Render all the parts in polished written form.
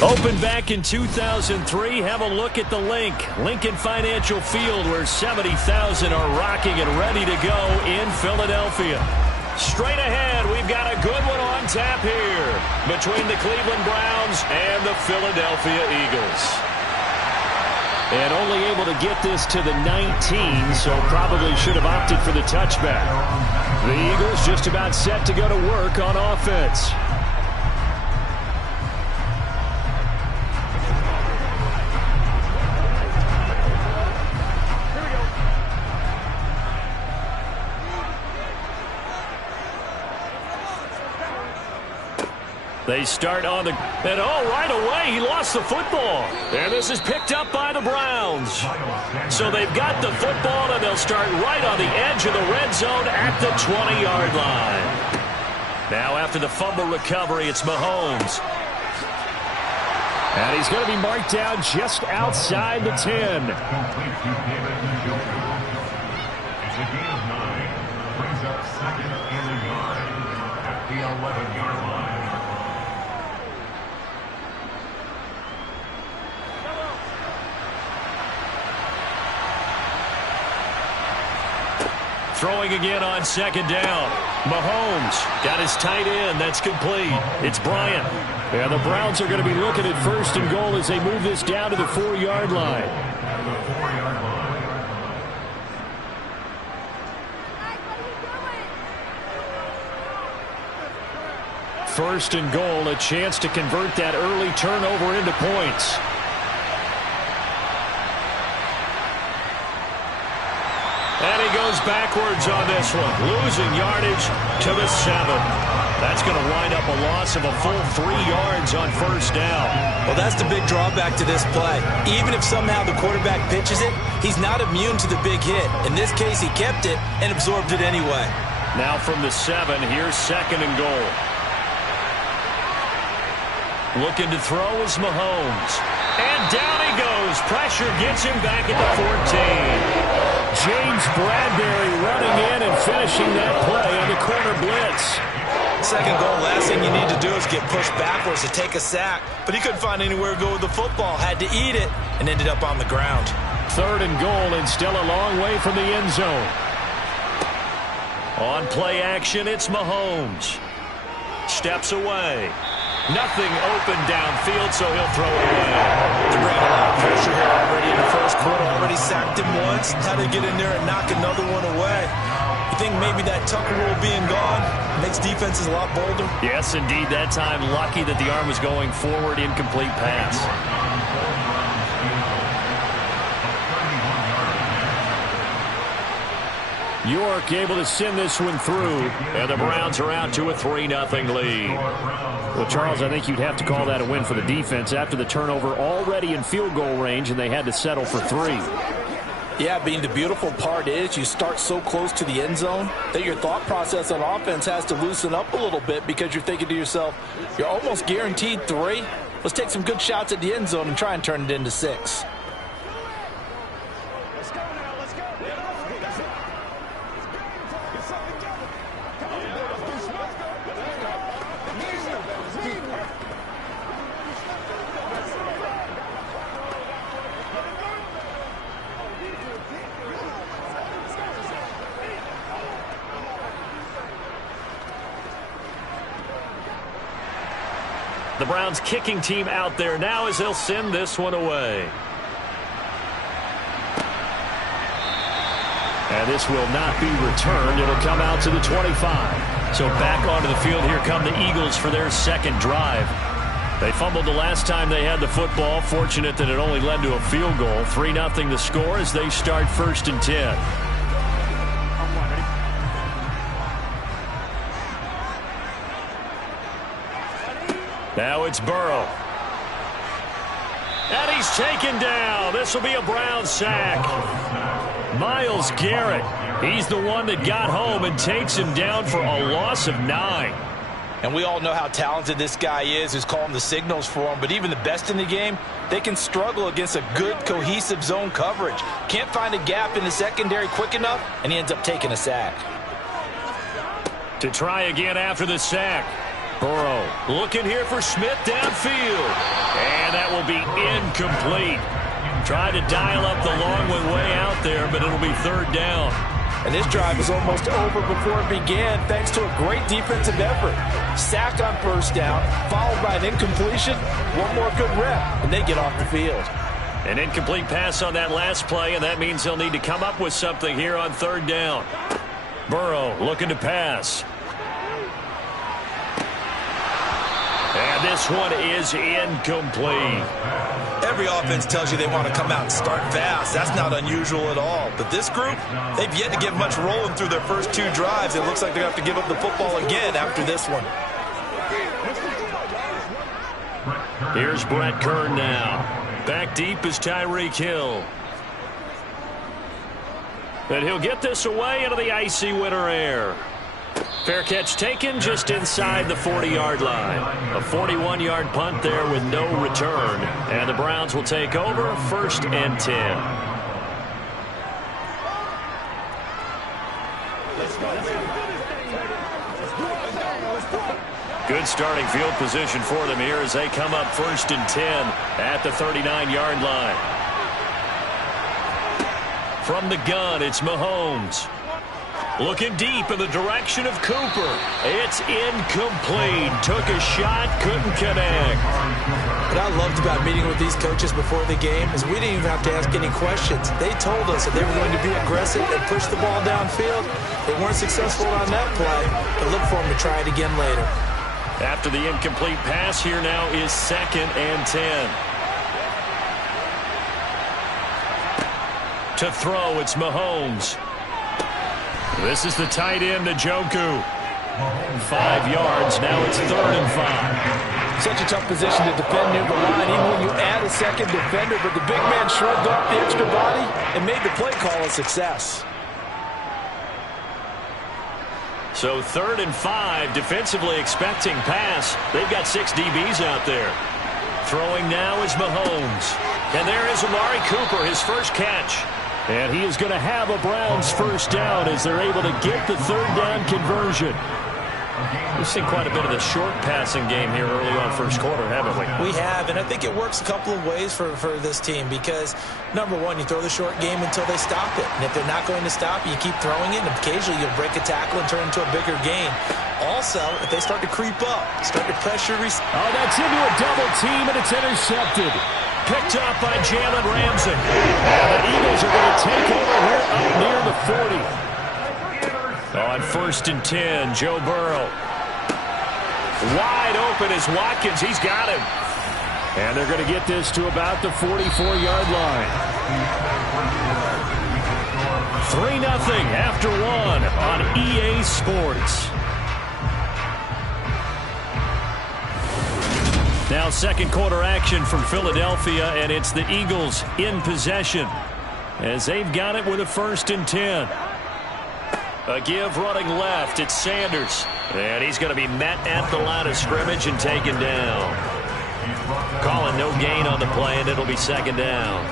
Opened back in 2003, have a look at the Lincoln Financial Field, where 70,000 are rocking and ready to go in Philadelphia. Straight ahead, we've got a good one on tap here between the Cleveland Browns and the Philadelphia Eagles. And only able to get this to the 19, so probably should have opted for the touchback. The Eagles just about set to go to work on offense. They start on the... And right away, he lost the football. And this is picked up by the Browns. So they've got the football, and they'll start right on the edge of the red zone at the 20-yard line. Now, after the fumble recovery, it's Mahomes. And he's going to be marked down just outside the 10. It's a gain of 9. Brings up second and a yard at the 11-yard line. Throwing again on second down. Mahomes got his tight end. That's complete. It's Bryant. And the Browns are going to be looking at first and goal as they move this down to the 4-yard line. First and goal, a chance to convert that early turnover into points. And he goes backwards on this one, losing yardage to the 7. That's going to wind up a loss of a full 3 yards on first down. Well, that's the big drawback to this play. Even if somehow the quarterback pitches it, he's not immune to the big hit. In this case, he kept it and absorbed it anyway. Now from the 7, here's second and goal. Looking to throw is Mahomes. And down he goes. Pressure gets him back at the 14. James Bradbury running in and finishing that play on the corner blitz. Second goal, last thing you need to do is get pushed backwards to take a sack. But he couldn't find anywhere to go with the football. Had to eat it and ended up on the ground. Third and goal, and still a long way from the end zone. On play action, it's Mahomes. Steps away. Nothing open downfield, so he'll throw it away. They brought a lot of pressure here already in the first quarter. Already sacked him once. Had to get in there and knock another one away. You think maybe that Tucker rule being gone makes defenses a lot bolder? Yes, indeed. That time, lucky that the arm was going forward, incomplete pass. York able to send this one through, and the Browns are out to a 3-0 lead. Well, Charles, I think you'd have to call that a win for the defense after the turnover already in field goal range, and they had to settle for 3. Yeah, Bean, the beautiful part is you start so close to the end zone that your thought process on offense has to loosen up a little bit because you're thinking to yourself, you're almost guaranteed 3. Let's take some good shots at the end zone and try and turn it into 6. The Browns kicking team out there now as they'll send this one away. And this will not be returned. It'll come out to the 25. So back onto the field, here come the Eagles for their second drive. They fumbled the last time they had the football. Fortunate that it only led to a field goal. 3-0 the score as they start first and 10. Now it's Burrow. And he's taken down. This will be a Brown sack. Myles Garrett, he's the one that got home and takes him down for a loss of 9. And we all know how talented this guy is who's calling the signals for him. But even the best in the game, they can struggle against a good, cohesive zone coverage. Can't find a gap in the secondary quick enough, and he ends up taking a sack. To try again after the sack. Burrow looking here for Smith downfield. And that will be incomplete. Tried to dial up the long way out there, but it'll be third down. And this drive is almost over before it began thanks to a great defensive effort. Sack on first down, followed by an incompletion. One more good rep, and they get off the field. An incomplete pass on that last play, and that means they'll need to come up with something here on third down. Burrow looking to pass. And this one is incomplete. Every offense tells you they want to come out and start fast. That's not unusual at all. But this group, they've yet to get much rolling through their first two drives. It looks like they're going to have to give up the football again after this one. Here's Brett Kern now. Back deep is Tyreek Hill. And he'll get this away into the icy winter air. Fair catch taken just inside the 40-yard line. A 41-yard punt there with no return. And the Browns will take over, 1st and 10. Good starting field position for them here as they come up 1st and 10 at the 39-yard line. From the gun, it's Mahomes. Looking deep in the direction of Cooper. It's incomplete. Took a shot, couldn't connect. What I loved about meeting with these coaches before the game is we didn't even have to ask any questions. They told us that they were going to be aggressive and push the ball downfield. They weren't successful on that play, but look for them to try it again later. After the incomplete pass, here now is 2nd and 10. To throw, it's Mahomes. This is the tight end, Njoku. 5 yards. Now it's 3rd and 5. Such a tough position to defend near the line, even when you add a second defender. But the big man shrugged off the extra body and made the play call a success. So 3rd and 5, defensively expecting pass. They've got 6 DBs out there. Throwing now is Mahomes. And there is Amari Cooper, his first catch. And he is going to have a Browns first down as they're able to get the 3rd down conversion. We've seen quite a bit of the short passing game here early on first quarter, haven't we? We have, and I think it works a couple of ways for this team because, number one, you throw the short game until they stop it. And if they're not going to stop it, you keep throwing it, and occasionally you'll break a tackle and turn it into a bigger gain. Also, if they start to creep up, start to pressure. Oh, that's into a double team, and it's intercepted. Picked up by Jalen Ramsey. And the Eagles are going to take over here up near the 40. On 1st and 10, Joe Burrow. Wide open is Watkins. He's got him. And they're going to get this to about the 44-yard line. 3-0 after 1 on EA Sports. Now 2nd quarter action from Philadelphia, and it's the Eagles in possession as they've got it with a 1st and 10. A give running left. It's Sanders. And he's going to be met at the line of scrimmage and taken down. Calling no gain on the play, and it'll be 2nd down.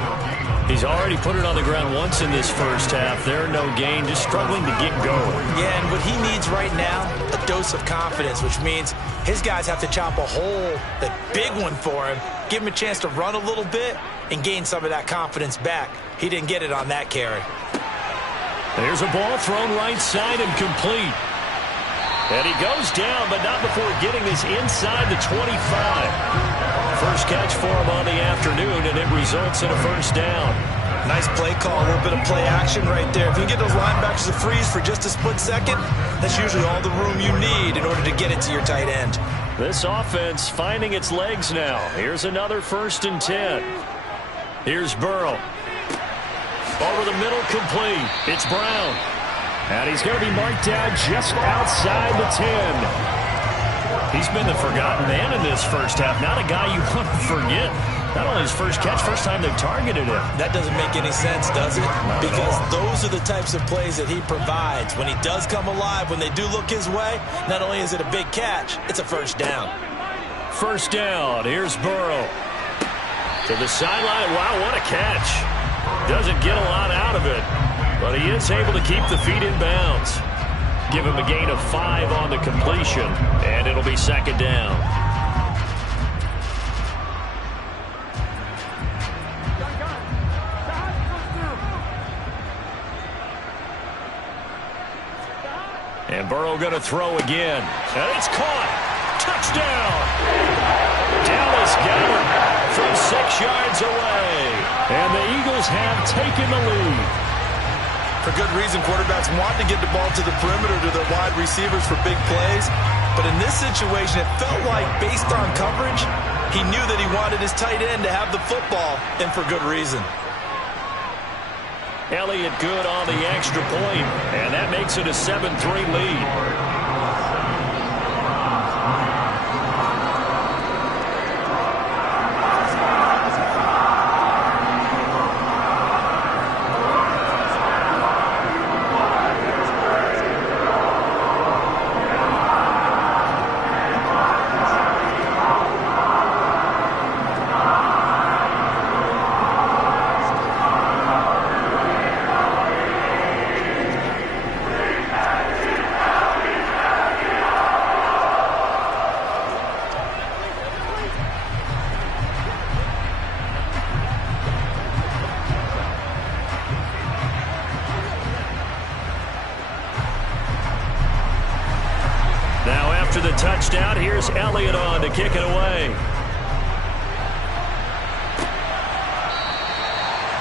He's already put it on the ground once in this first half. There, no gain, just struggling to get going. Yeah, and what he needs right now, a dose of confidence, which means his guys have to chop a hole, a big one for him, give him a chance to run a little bit and gain some of that confidence back. He didn't get it on that carry. There's a ball thrown right side and complete. And he goes down, but not before getting this inside the 25. First catch for him on the afternoon, and it results in a 1st down. Nice play call, a little bit of play action right there. If you can get those linebackers to freeze for just a split second, that's usually all the room you need in order to get it to your tight end. This offense finding its legs now. Here's another 1st and 10. Here's Burrow. Over the middle, complete. It's Brown. And he's going to be marked down just outside the 10. He's been the forgotten man in this first half. Not a guy you want to forget. Not only his first catch, first time they've targeted him. That doesn't make any sense, does it? Because those are the types of plays that he provides. When he does come alive, when they do look his way, not only is it a big catch, it's a 1st down. 1st down. Here's Burrow. To the sideline. Wow, what a catch. Doesn't get a lot out of it, but he is able to keep the feet in bounds. Give him a gain of 5 on the completion, and it'll be second down. And Burrow going to throw again. And it's caught. Touchdown. Dallas Goedert from 6 yards away. And the Eagles have taken the lead. For good reason, quarterbacks want to get the ball to the perimeter to their wide receivers for big plays. But in this situation, it felt like, based on coverage, he knew that he wanted his tight end to have the football, and for good reason. Elliott good on the extra point, and that makes it a 7-3 lead. After the touchdown, here's Elliott on to kick it away.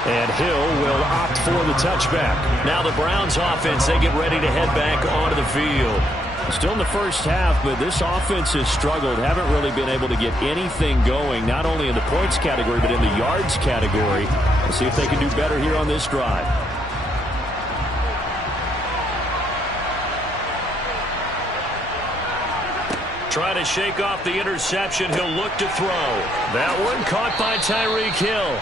And Hill will opt for the touchback. Now the Browns offense, they get ready to head back onto the field. Still in the first half, but this offense has struggled. Haven't really been able to get anything going, not only in the points category, but in the yards category. We'll see if they can do better here on this drive. Trying to shake off the interception. He'll look to throw. That one caught by Tyreek Hill.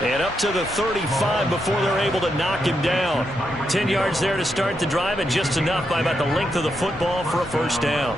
And up to the 35 before they're able to knock him down. 10 yards there to start the drive, and just enough by about the length of the football for a first down.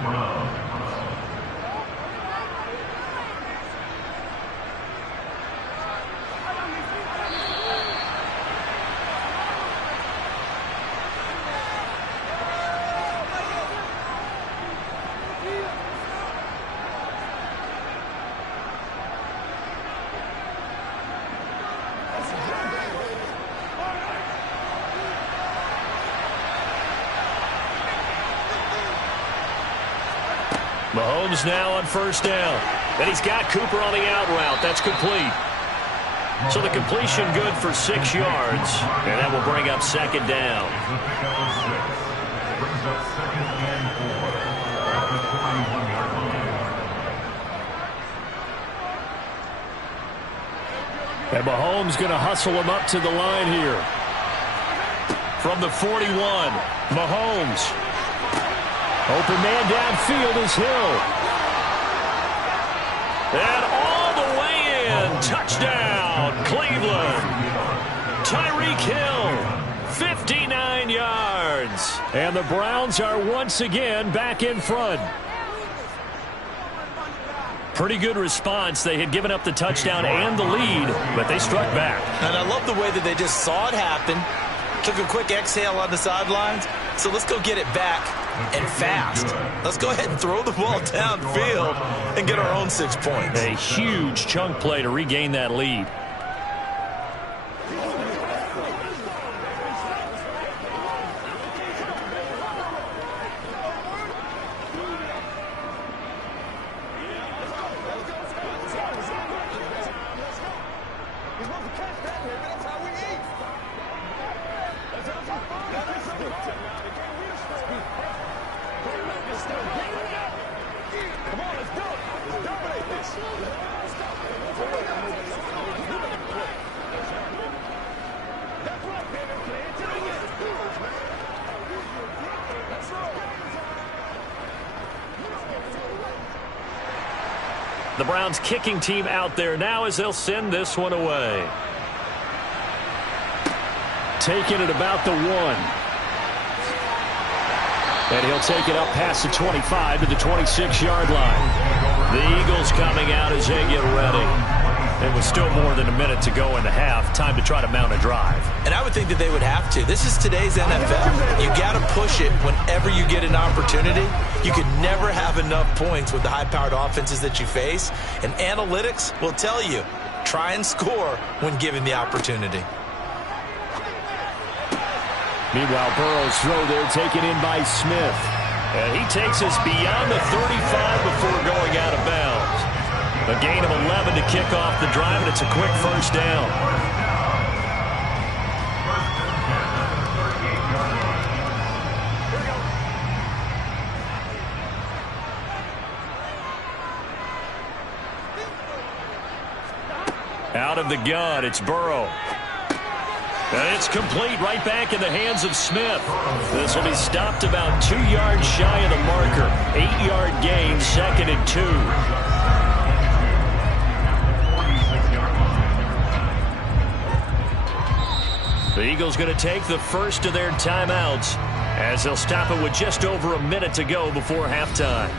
Mahomes now on first down. And he's got Cooper on the out route. That's complete. So the completion good for 6 yards. And that will bring up second down. And Mahomes going to hustle him up to the line here. From the 41, Mahomes. Open man downfield is Hill. And all the way in. Touchdown, Cleveland. Tyreek Hill, 59 yards. And the Browns are once again back in front. Pretty good response. They had given up the touchdown and the lead, but they struck back. And I love the way that they just saw it happen. Took a quick exhale on the sidelines. So let's go get it back and fast. Let's go ahead and throw the ball downfield and get our own 6 points. A huge chunk play to regain that lead. The Browns kicking team out there now as they'll send this one away. Taking it about the 1. And he'll take it up past the 25 to the 26-yard line. The Eagles coming out as they get ready. It was still more than a minute to go in the half. Time to try to mount a drive. And I would think that they would have to. This is today's NFL. You got to push it whenever you get an opportunity. You can never have enough points with the high-powered offenses that you face. And analytics will tell you, try and score when given the opportunity. Meanwhile, Burrow's throw there taken in by Smith. And he takes us beyond the 35 before going out of bounds. A gain of 11 to kick off the drive, and it's a quick first down. Out of the gun, it's Burrow. And it's complete, right back in the hands of Smith. This will be stopped about 2 yards shy of the marker. 8-yard gain, 2nd and 2. The Eagles going to take the first of their timeouts as they'll stop it with just over a minute to go before halftime.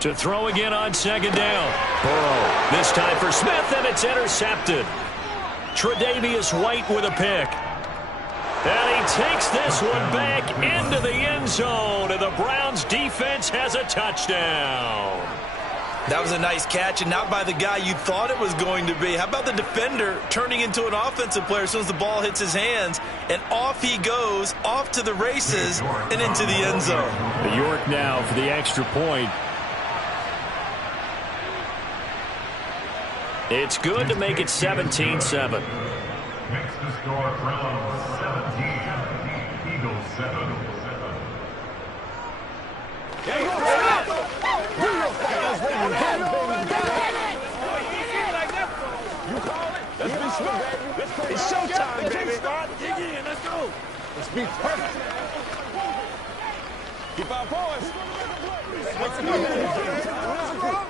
To throw again on 2nd down. Burrow, this time for Smith, and it's intercepted. Tre'Davious White with a pick. And he takes this one back into the end zone, and the Browns defense has a touchdown. That was a nice catch, and not by the guy you thought it was going to be. How about the defender turning into an offensive player as soon as the ball hits his hands, and off he goes, off to the races, and into the end zone. York now for the extra point. It's good to make it 17-7. Next to score, Browns 17, Eagles 7. It's showtime, baby. Dig in, let's go. Let's be perfect. Keep our poise. Let's go.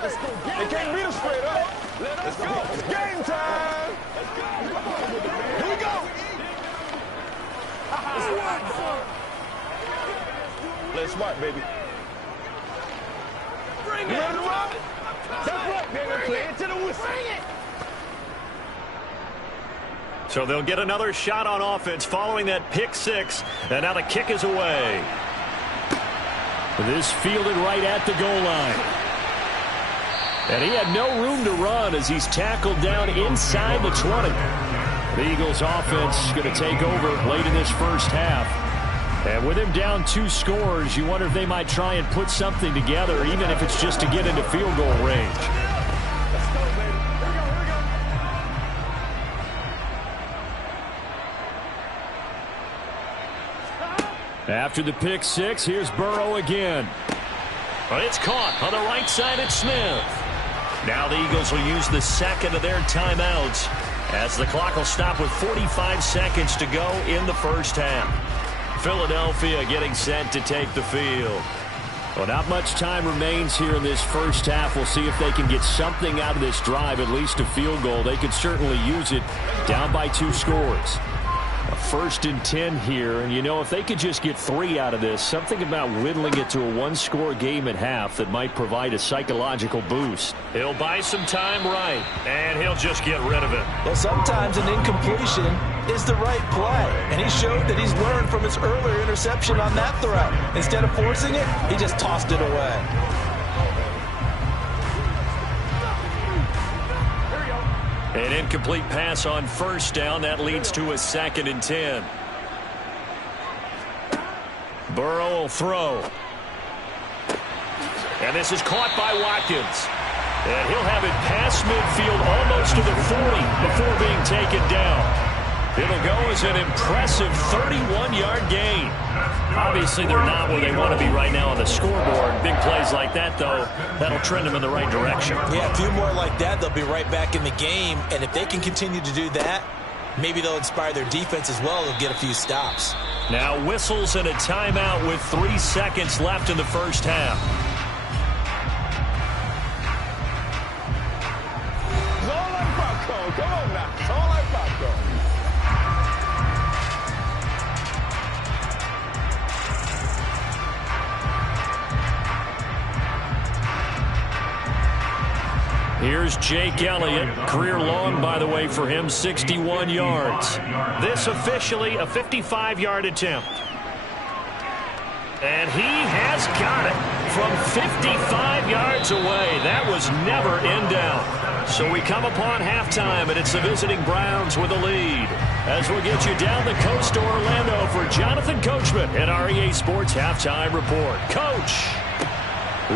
They can't beat us straight up. Let's go. It's game time. Here we go. Play smart, baby. Bring it. You ready to rock? That's right, baby. Play it to the whistle. Bring it. So they'll get another shot on offense following that pick six. And now the kick is away. This fielded right at the goal line. And he had no room to run as he's tackled down inside the 20. The Eagles offense going to take over late in this first half. And with him down 2 scores, you wonder if they might try and put something together, even if it's just to get into field goal range. After the pick six, here's Burrow again. But it's caught on the right side at Smith. Now the Eagles will use the second of their timeouts as the clock will stop with 45 seconds to go in the first half. Philadelphia getting set to take the field. Well, not much time remains here in this first half. We'll see if they can get something out of this drive, at least a field goal. They could certainly use it down by 2 scores. A 1st and 10 here, and you know, if they could just get 3 out of this, something about whittling it to a 1-score game at half that might provide a psychological boost. He'll buy some time right, and he'll just get rid of it. Well, sometimes an incompletion is the right play, and he showed that he's learned from his earlier interception on that throw. Instead of forcing it, he just tossed it away. An incomplete pass on 1st down. That leads to a 2nd and 10. Burrow will throw. And this is caught by Watkins. And he'll have it past midfield almost to the 40 before being taken down. It'll go as an impressive 31-yard gain. Obviously, they're not where they want to be right now on the scoreboard. Big plays like that, though, that'll trend them in the right direction. Yeah, a few more like that, they'll be right back in the game. And if they can continue to do that, Maybe they'll inspire their defense as well. They'll get a few stops. Now whistles and a timeout with 3 seconds left in the first half. It's all like popcorn. Come on now. It's all like popcorn. Here's Jake Elliott. Career long, by the way, for him, 61 yards. This officially a 55-yard attempt. And he has got it from 55 yards away. That was never in doubt. So we come upon halftime, and it's the visiting Browns with a lead. As we'll get you down the coast to Orlando for Jonathan Coachman and our EA Sports Halftime Report. Coach.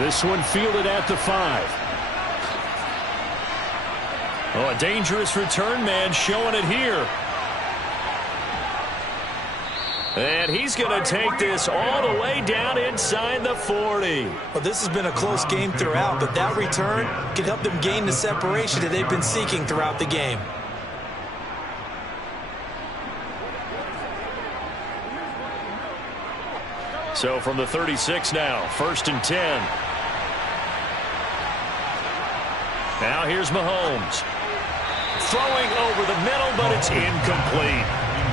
This one fielded at the 5. Oh, a dangerous return man showing it here. And he's going to take this all the way down inside the 40. Well, this has been a close game throughout, but that return can help them gain the separation that they've been seeking throughout the game. So from the 36 now, 1st and 10. Now here's Mahomes. Throwing over the middle, but it's incomplete.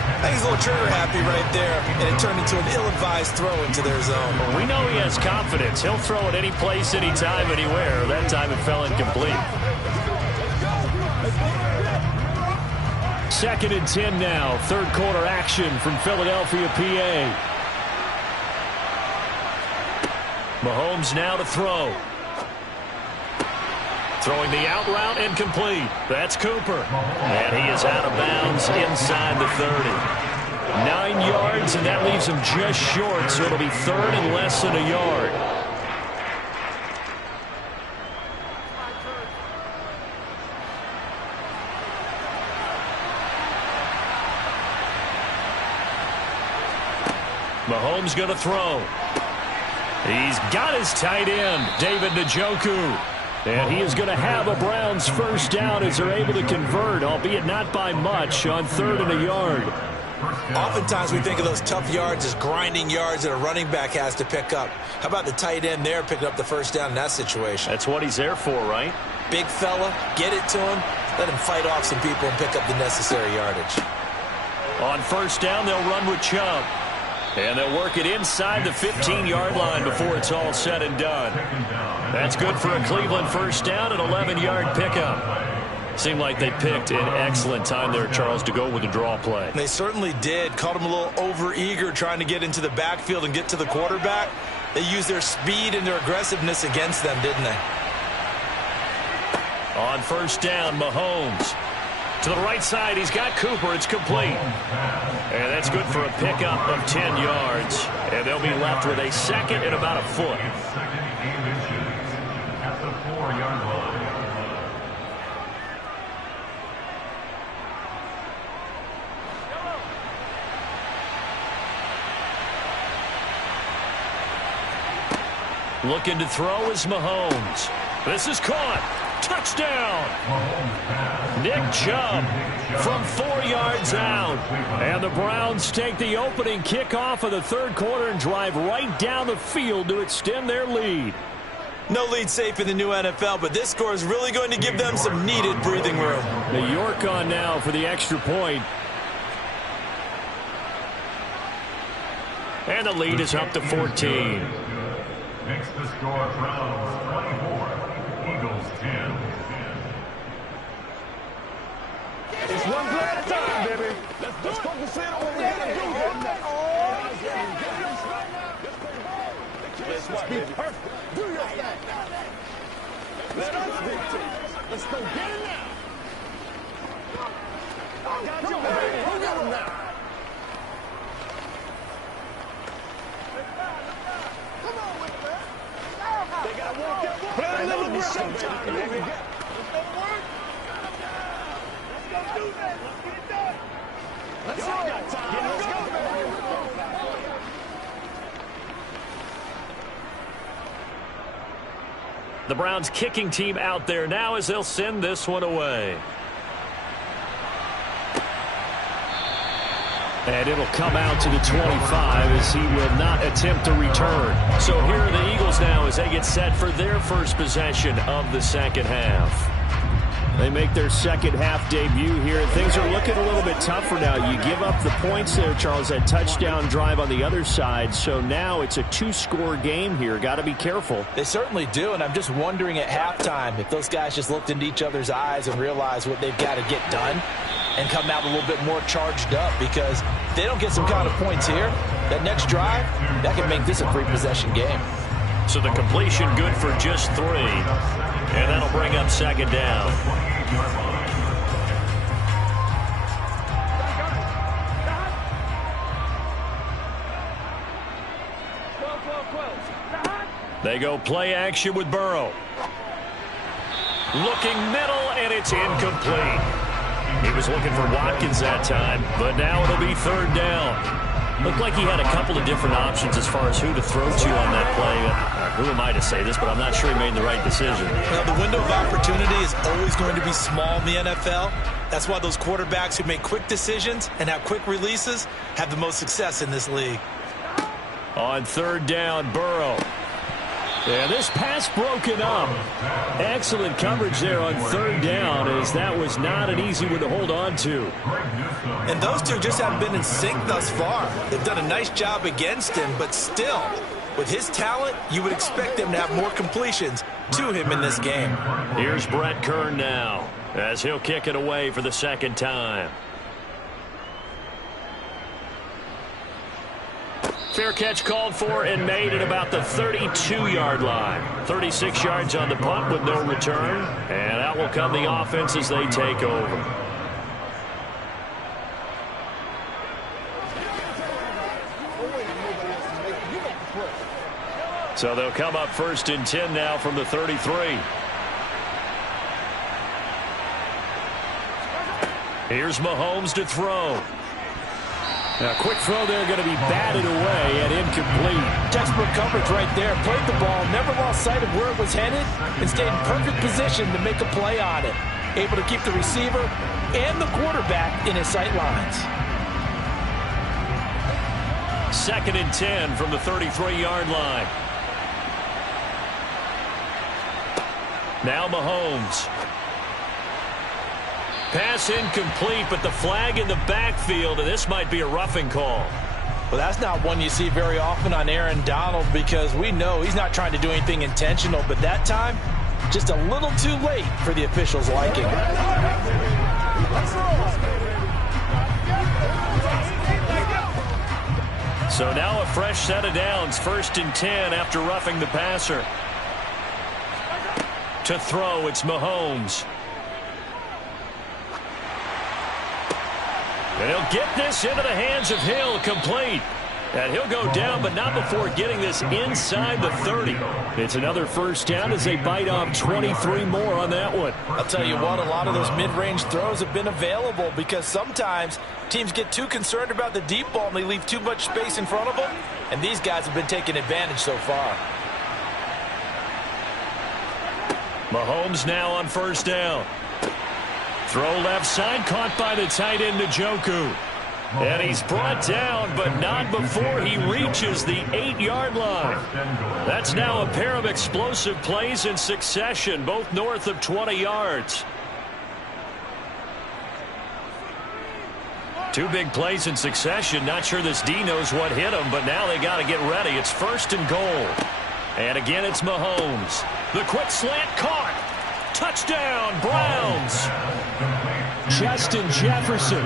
I think he's a little trigger happy right there, and it turned into an ill-advised throw into their zone. Well, we know he has confidence. He'll throw it any place, anytime, anywhere. That time it fell incomplete. 2nd and 10 now. 3rd quarter action from Philadelphia, PA. Mahomes now to throw. Throwing the out route incomplete. That's Cooper. And he is out of bounds inside the 30. 9 yards, and that leaves him just short, so it'll be 3rd and less than a yard. Mahomes going to throw. He's got his tight end, David Njoku. And he is going to have a Browns first down as they're able to convert, albeit not by much, on 3rd and a yard. Oftentimes we think of those tough yards as grinding yards that a running back has to pick up. How about the tight end there picking up the first down in that situation? That's what he's there for, right? Big fella, get it to him, let him fight off some people and pick up the necessary yardage. On 1st down, they'll run with Chubb. And they'll work it inside the 15-yard line before it's all said and done. That's good for a Cleveland first down, an 11-yard pickup. Seemed like they picked an excellent time there, Charles, to go with the draw play. They certainly did. Caught them a little over-eager trying to get into the backfield and get to the quarterback. They used their speed and their aggressiveness against them, didn't they? On 1st down, Mahomes. To the right side, he's got Cooper. It's complete. And that's good for a pickup of 10 yards. And they'll be left with a 2nd and about a foot. 2nd and inches at the 4-yard line. Looking to throw is Mahomes. This is caught. Touchdown. Nick Chubb from 4 yards out. And the Browns take the opening kickoff of the 3rd quarter and drive right down the field to extend their lead. No lead safe in the new NFL, but this score is really going to give them some needed breathing room. The York on now for the extra point. And the lead is up to 14. Makes the score Browns 24, Eagles 10. It's one play at a time, baby. Let's focus in on what we got to do. Let's be perfect. Do your thing. Let us dictate. Let's go get it now. I got you, baby. Who got him now? Come on with it, man. They got to walk that walk. Play a little showtime, baby. Let's go to work. Let's go do that. Let's get it done. Let's go. Let's go, baby. The Browns kicking team out there now as they'll send this one away. And it'll come out to the 25 as he will not attempt to return. So here are the Eagles now as they get set for their first possession of the second half. They make their second half debut here. Things are looking a little bit tougher now. You give up the points there, Charles, that touchdown drive on the other side. So now it's a two-score game here. Got to be careful. They certainly do, and I'm just wondering at halftime if those guys just looked into each other's eyes and realized what they've got to get done and come out a little bit more charged up, because if they don't get some kind of points here, that next drive, that can make this a three-possession game. So the completion good for just 3, and that'll bring up second down. They go play action with Burrow. Looking middle, and it's incomplete. He was looking for Watkins that time, but now it'll be third down. Looked like he had a couple of different options as far as who to throw to on that play. Who am I to say this, but I'm not sure he made the right decision. Well, the window of opportunity is always going to be small in the NFL. That's why those quarterbacks who make quick decisions and have quick releases have the most success in this league. On third down, Burrow. Yeah, this pass broken up. Excellent coverage there on third down, as that was not an easy one to hold on to. And those two just haven't been in sync thus far. They've done a nice job against him, but still, with his talent, you would expect them to have more completions to him in this game. Here's Brett Kern now, as he'll kick it away for the second time. Fair catch called for and made at about the 32-yard line. 36 yards on the punt with no return. And out will come the offense as they take over. So they'll come up first and 10 now from the 33. Here's Mahomes to throw. Now, quick throw there, going to be batted away and incomplete. Textbook coverage right there. Played the ball, never lost sight of where it was headed, and stayed in perfect position to make a play on it. Able to keep the receiver and the quarterback in his sight lines. Second and 10 from the 33-yard line. Now Mahomes. Pass incomplete, but the flag in the backfield, and this might be a roughing call. Well, that's not one you see very often on Aaron Donald, because we know he's not trying to do anything intentional, but that time, just a little too late for the officials' liking. So now a fresh set of downs, first and 10 after roughing the passer. To throw, it's Mahomes. And he'll get this into the hands of Hill, complete. And he'll go down, but not before getting this inside the 30. It's another first down as they bite off 23 more on that one. I'll tell you what, a lot of those mid-range throws have been available, because sometimes teams get too concerned about the deep ball and they leave too much space in front of them. And these guys have been taking advantage so far. Mahomes now on first down. Throw left side, caught by the tight end Njoku. And he's brought down, but not before he reaches the 8-yard line. That's now a pair of explosive plays in succession, both north of 20 yards. Two big plays in succession. Not sure this D knows what hit him, but now they got to get ready. It's first and goal. And again, it's Mahomes. The quick slant caught. Touchdown, Browns. Justin Jefferson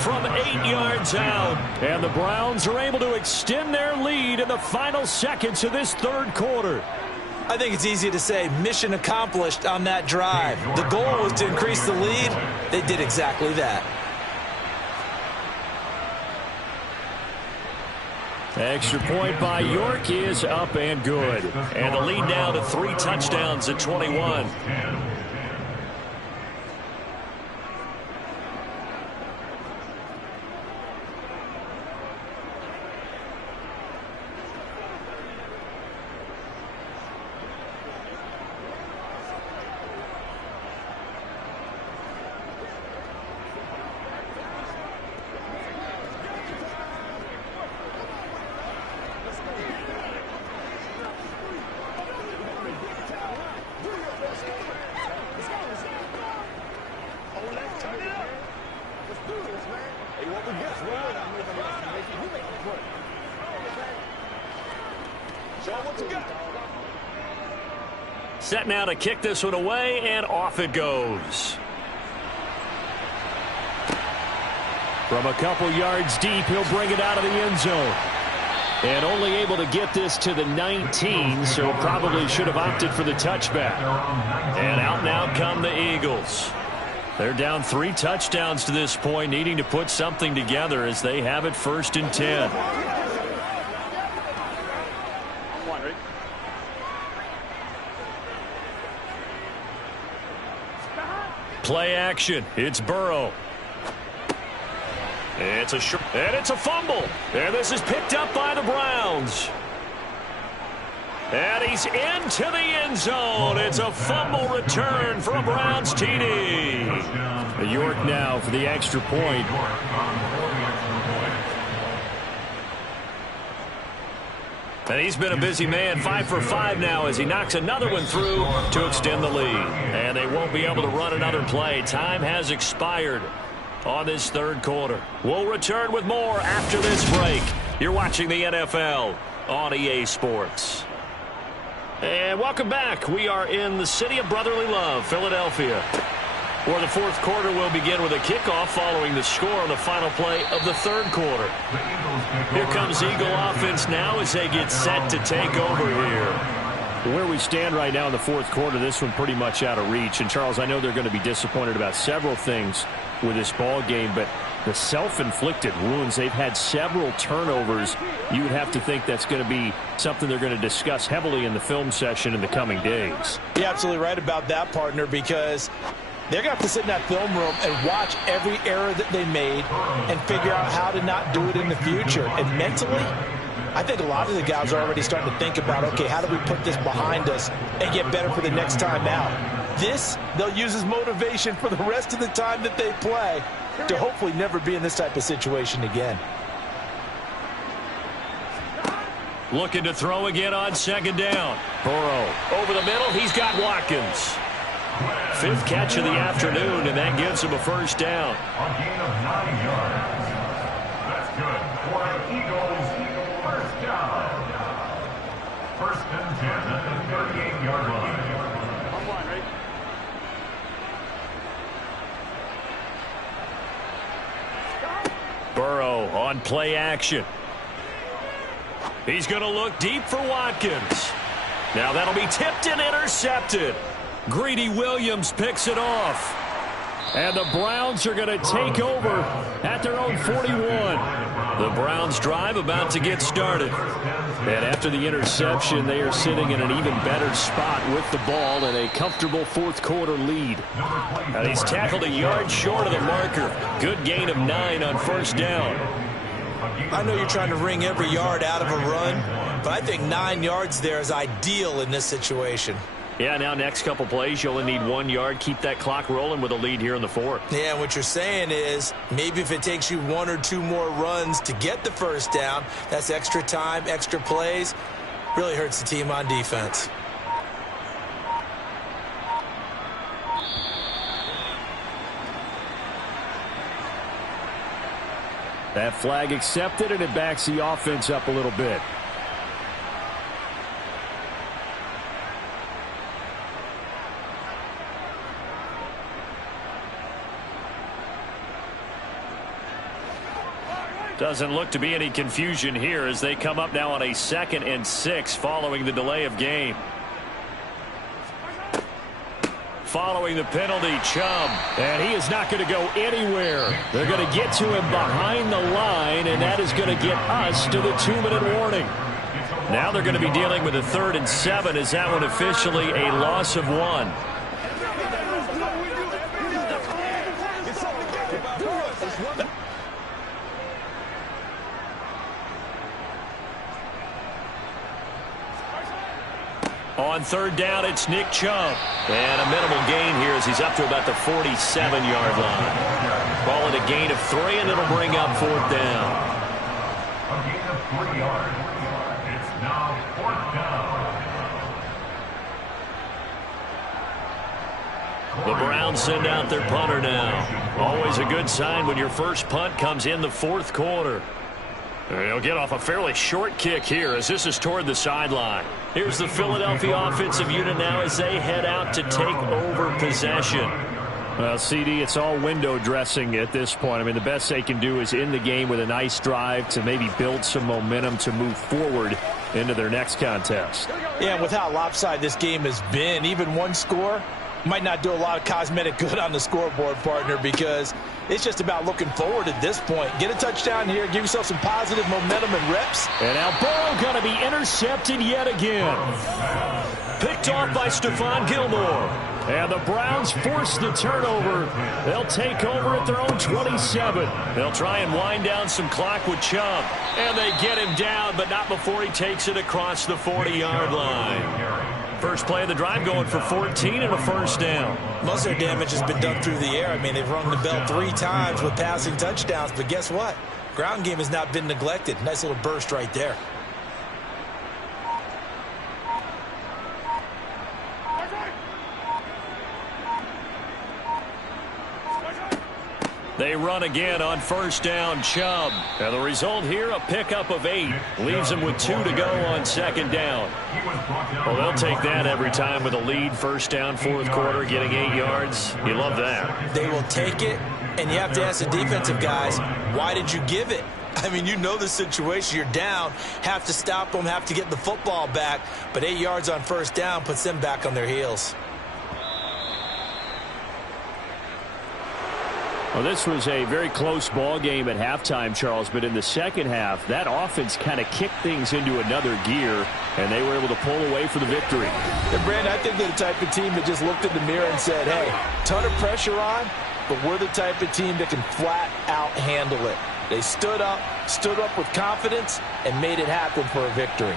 from 8 yards out. And the Browns are able to extend their lead in the final seconds of this third quarter. I think it's easy to say mission accomplished on that drive. The goal was to increase the lead. They did exactly that. Extra point by York is up and good. And the lead now to 3 touchdowns at 21. Set now to kick this one away, and off it goes. From a couple yards deep, he'll bring it out of the end zone. And only able to get this to the 19, so probably should have opted for the touchback. And out now come the Eagles. They're down 3 touchdowns to this point, needing to put something together as they have it 1st and 10. Play action. It's Burrow. It's a short, and it's a fumble. And this is picked up by the Browns. And he's into the end zone. It's a fumble return for a Browns TD. York now for the extra point. And he's been a busy man, 5 for 5 now as he knocks another one through to extend the lead. And they won't be able to run another play. Time has expired on this 3rd quarter. We'll return with more after this break. You're watching the NFL on EA Sports. And welcome back. We are in the city of brotherly love, Philadelphia, where the 4th quarter will begin with a kickoff following the score on the final play of the 3rd quarter. Here comes Eagle offense now as they get set to take over here. Where we stand right now in the 4th quarter, this one pretty much out of reach. And, Charles, I know they're going to be disappointed about several things with this ball game, but the self-inflicted wounds, they've had several turnovers. You would have to think that's going to be something they're going to discuss heavily in the film session in the coming days. You're absolutely right about that, partner, because they're going to have to sit in that film room and watch every error that they made and figure out how to not do it in the future. And mentally, I think a lot of the guys are already starting to think about, okay, how do we put this behind us and get better for the next time out? This, they'll use as motivation for the rest of the time that they play to hopefully never be in this type of situation again. Looking to throw again on 2nd down. Burrow over the middle. He's got Watkins. 5th catch of the afternoon, and that gives him a 1st down. A gain of 9 yards. That's good for an Eagles 1st down. 1st and 10 at the 38-yard line. Burrow on play action. He's going to look deep for Watkins. Now that'll be tipped and intercepted. Greedy Williams picks it off. And the Browns are going to take over at their own 41. The Browns drive about to get started. And after the interception, they are sitting in an even better spot with the ball and a comfortable 4th quarter lead. And he's tackled a yard short of the marker. Good gain of 9 on 1st down. I know you're trying to wring every yard out of a run, but I think 9 yards there is ideal in this situation. Yeah, now next couple plays, you only need 1 yard. Keep that clock rolling with a lead here in the 4th. Yeah, what you're saying is maybe if it takes you 1 or 2 more runs to get the 1st down, that's extra time, extra plays. Really hurts the team on defense. That flag accepted, and it backs the offense up a little bit. Doesn't look to be any confusion here as they come up now on a 2nd and 6 following the delay of game. Following the penalty, Chubb. And he is not going to go anywhere. They're going to get to him behind the line, and that is going to get us to the 2-minute warning. Now they're going to be dealing with a 3rd and 7. Is that one officially a loss of 1? On 3rd down, it's Nick Chubb. And a minimal gain here as he's up to about the 47-yard line. Ball at a gain of 3, and it'll bring up 4th down. A gain of 3 yards. It's now 4th down. The Browns send out their punter now. Always a good sign when your first punt comes in the 4th quarter. He'll get off a fairly short kick here as this is toward the sideline. Here's the Philadelphia offensive unit now as they head out to take over possession. Well, CD, it's all window dressing at this point. I mean, the best they can do is end the game with a nice drive to maybe build some momentum to move forward into their next contest. Yeah, and with how lopsided this game has been, even one score might not do a lot of cosmetic good on the scoreboard, partner, because it's just about looking forward at this point. Get a touchdown here, give yourself some positive momentum and reps. And now Burrow going to be intercepted yet again. Picked off by Stephon Gilmore. And the Browns force the turnover. They'll take over at their own 27. They'll try and wind down some clock with Chubb. And they get him down, but not before he takes it across the 40-yard line. First play of the drive going for 14 and a first down. Most of their damage has been done through the air. I mean, they've rung the bell 3 times with passing touchdowns, but guess what? Ground game has not been neglected. Nice little burst right there. They run again on first down, Chubb. And the result here, a pickup of 8. Leaves them with 2 to go on second down. Well, they'll take that every time with a lead. First down, fourth quarter, getting 8 yards. You love that. They will take it, and you have to ask the defensive guys, why did you give it? I mean, you know the situation. You're down, have to stop them, have to get the football back. But 8 yards on first down puts them back on their heels. Well, this was a very close ball game at halftime, Charles, but in the second half, that offense kind of kicked things into another gear, and they were able to pull away for the victory. And Brandon, I think they're the type of team that just looked in the mirror and said, hey, ton of pressure on, but we're the type of team that can flat out handle it. They stood up with confidence, and made it happen for a victory.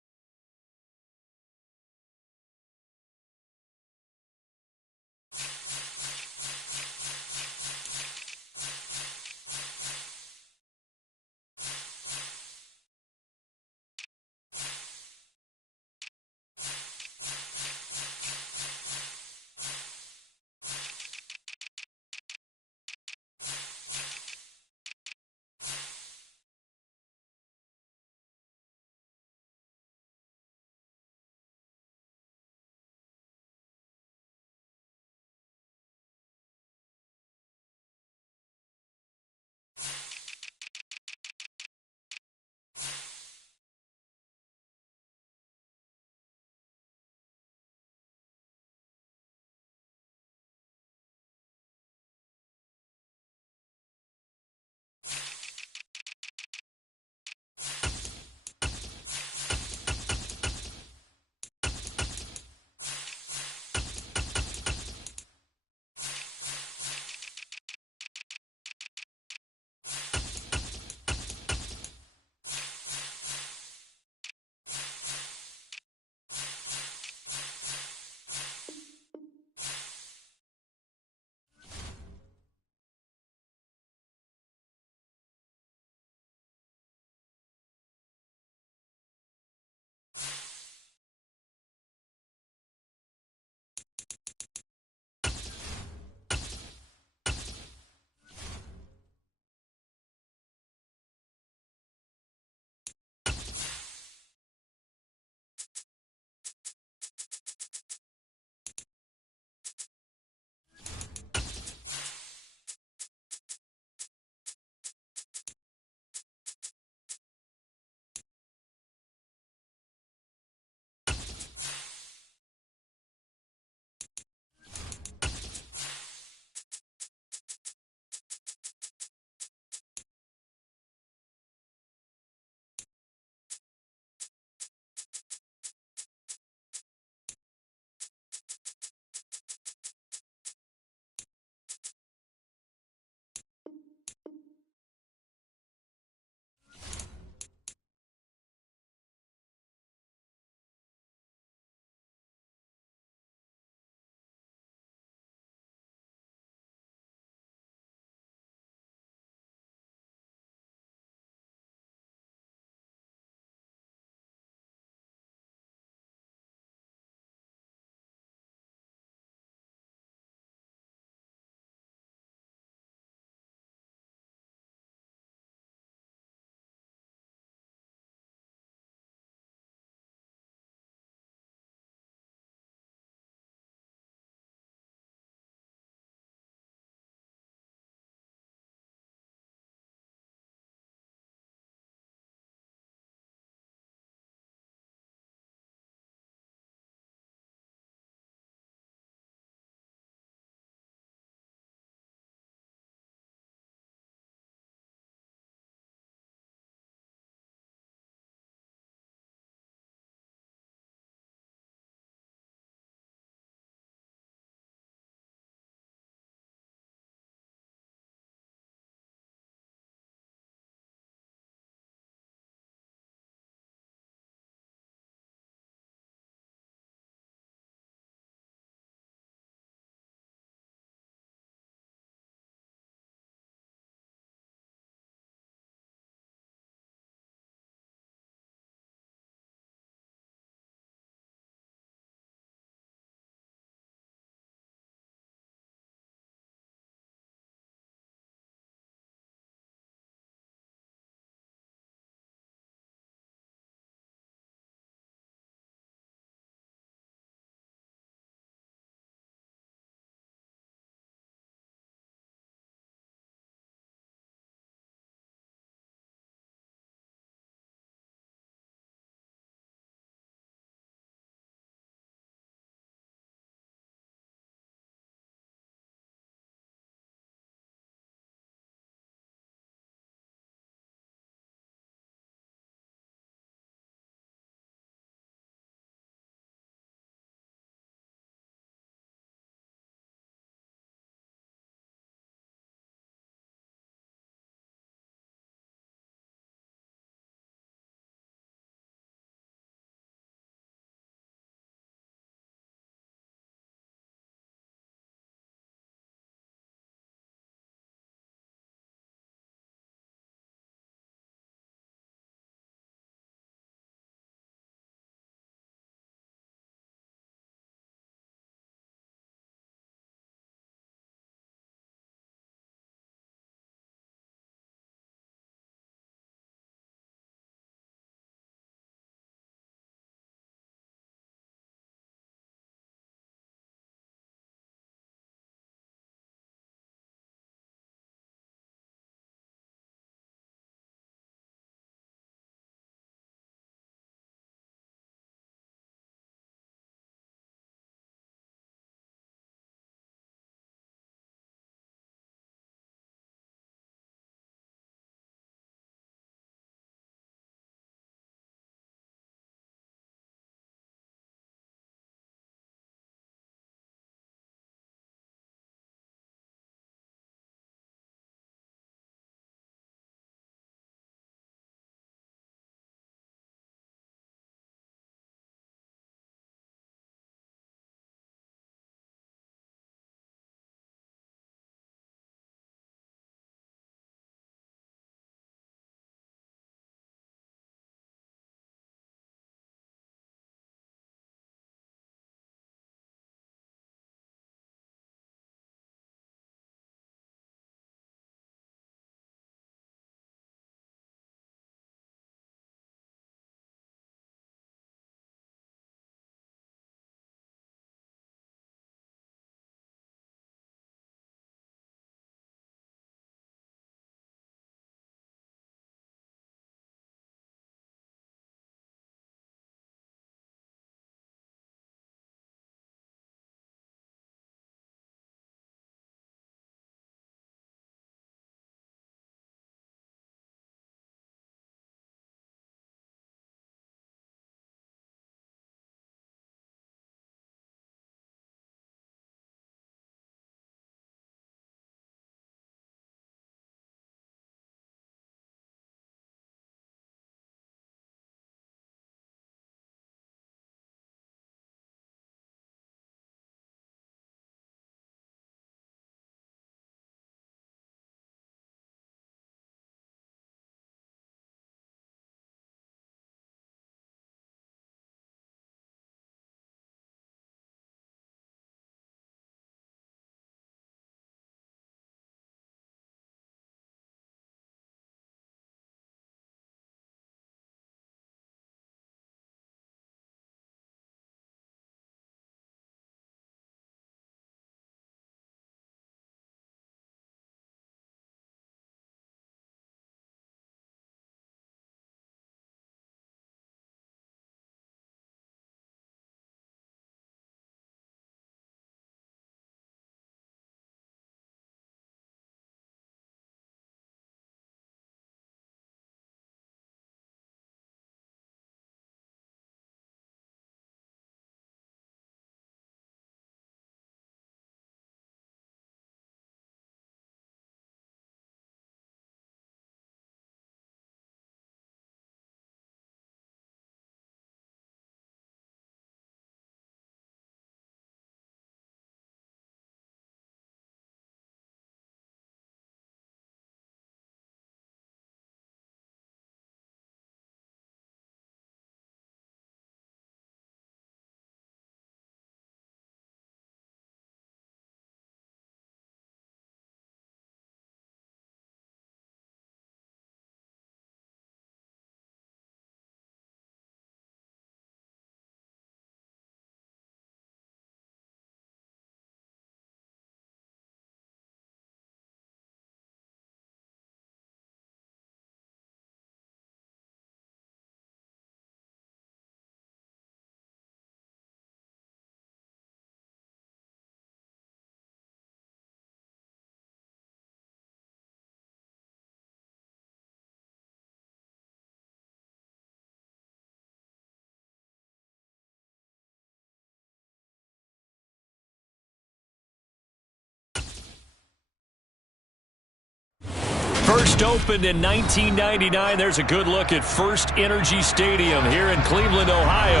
First opened in 1999. There's a good look at First Energy Stadium here in Cleveland, Ohio.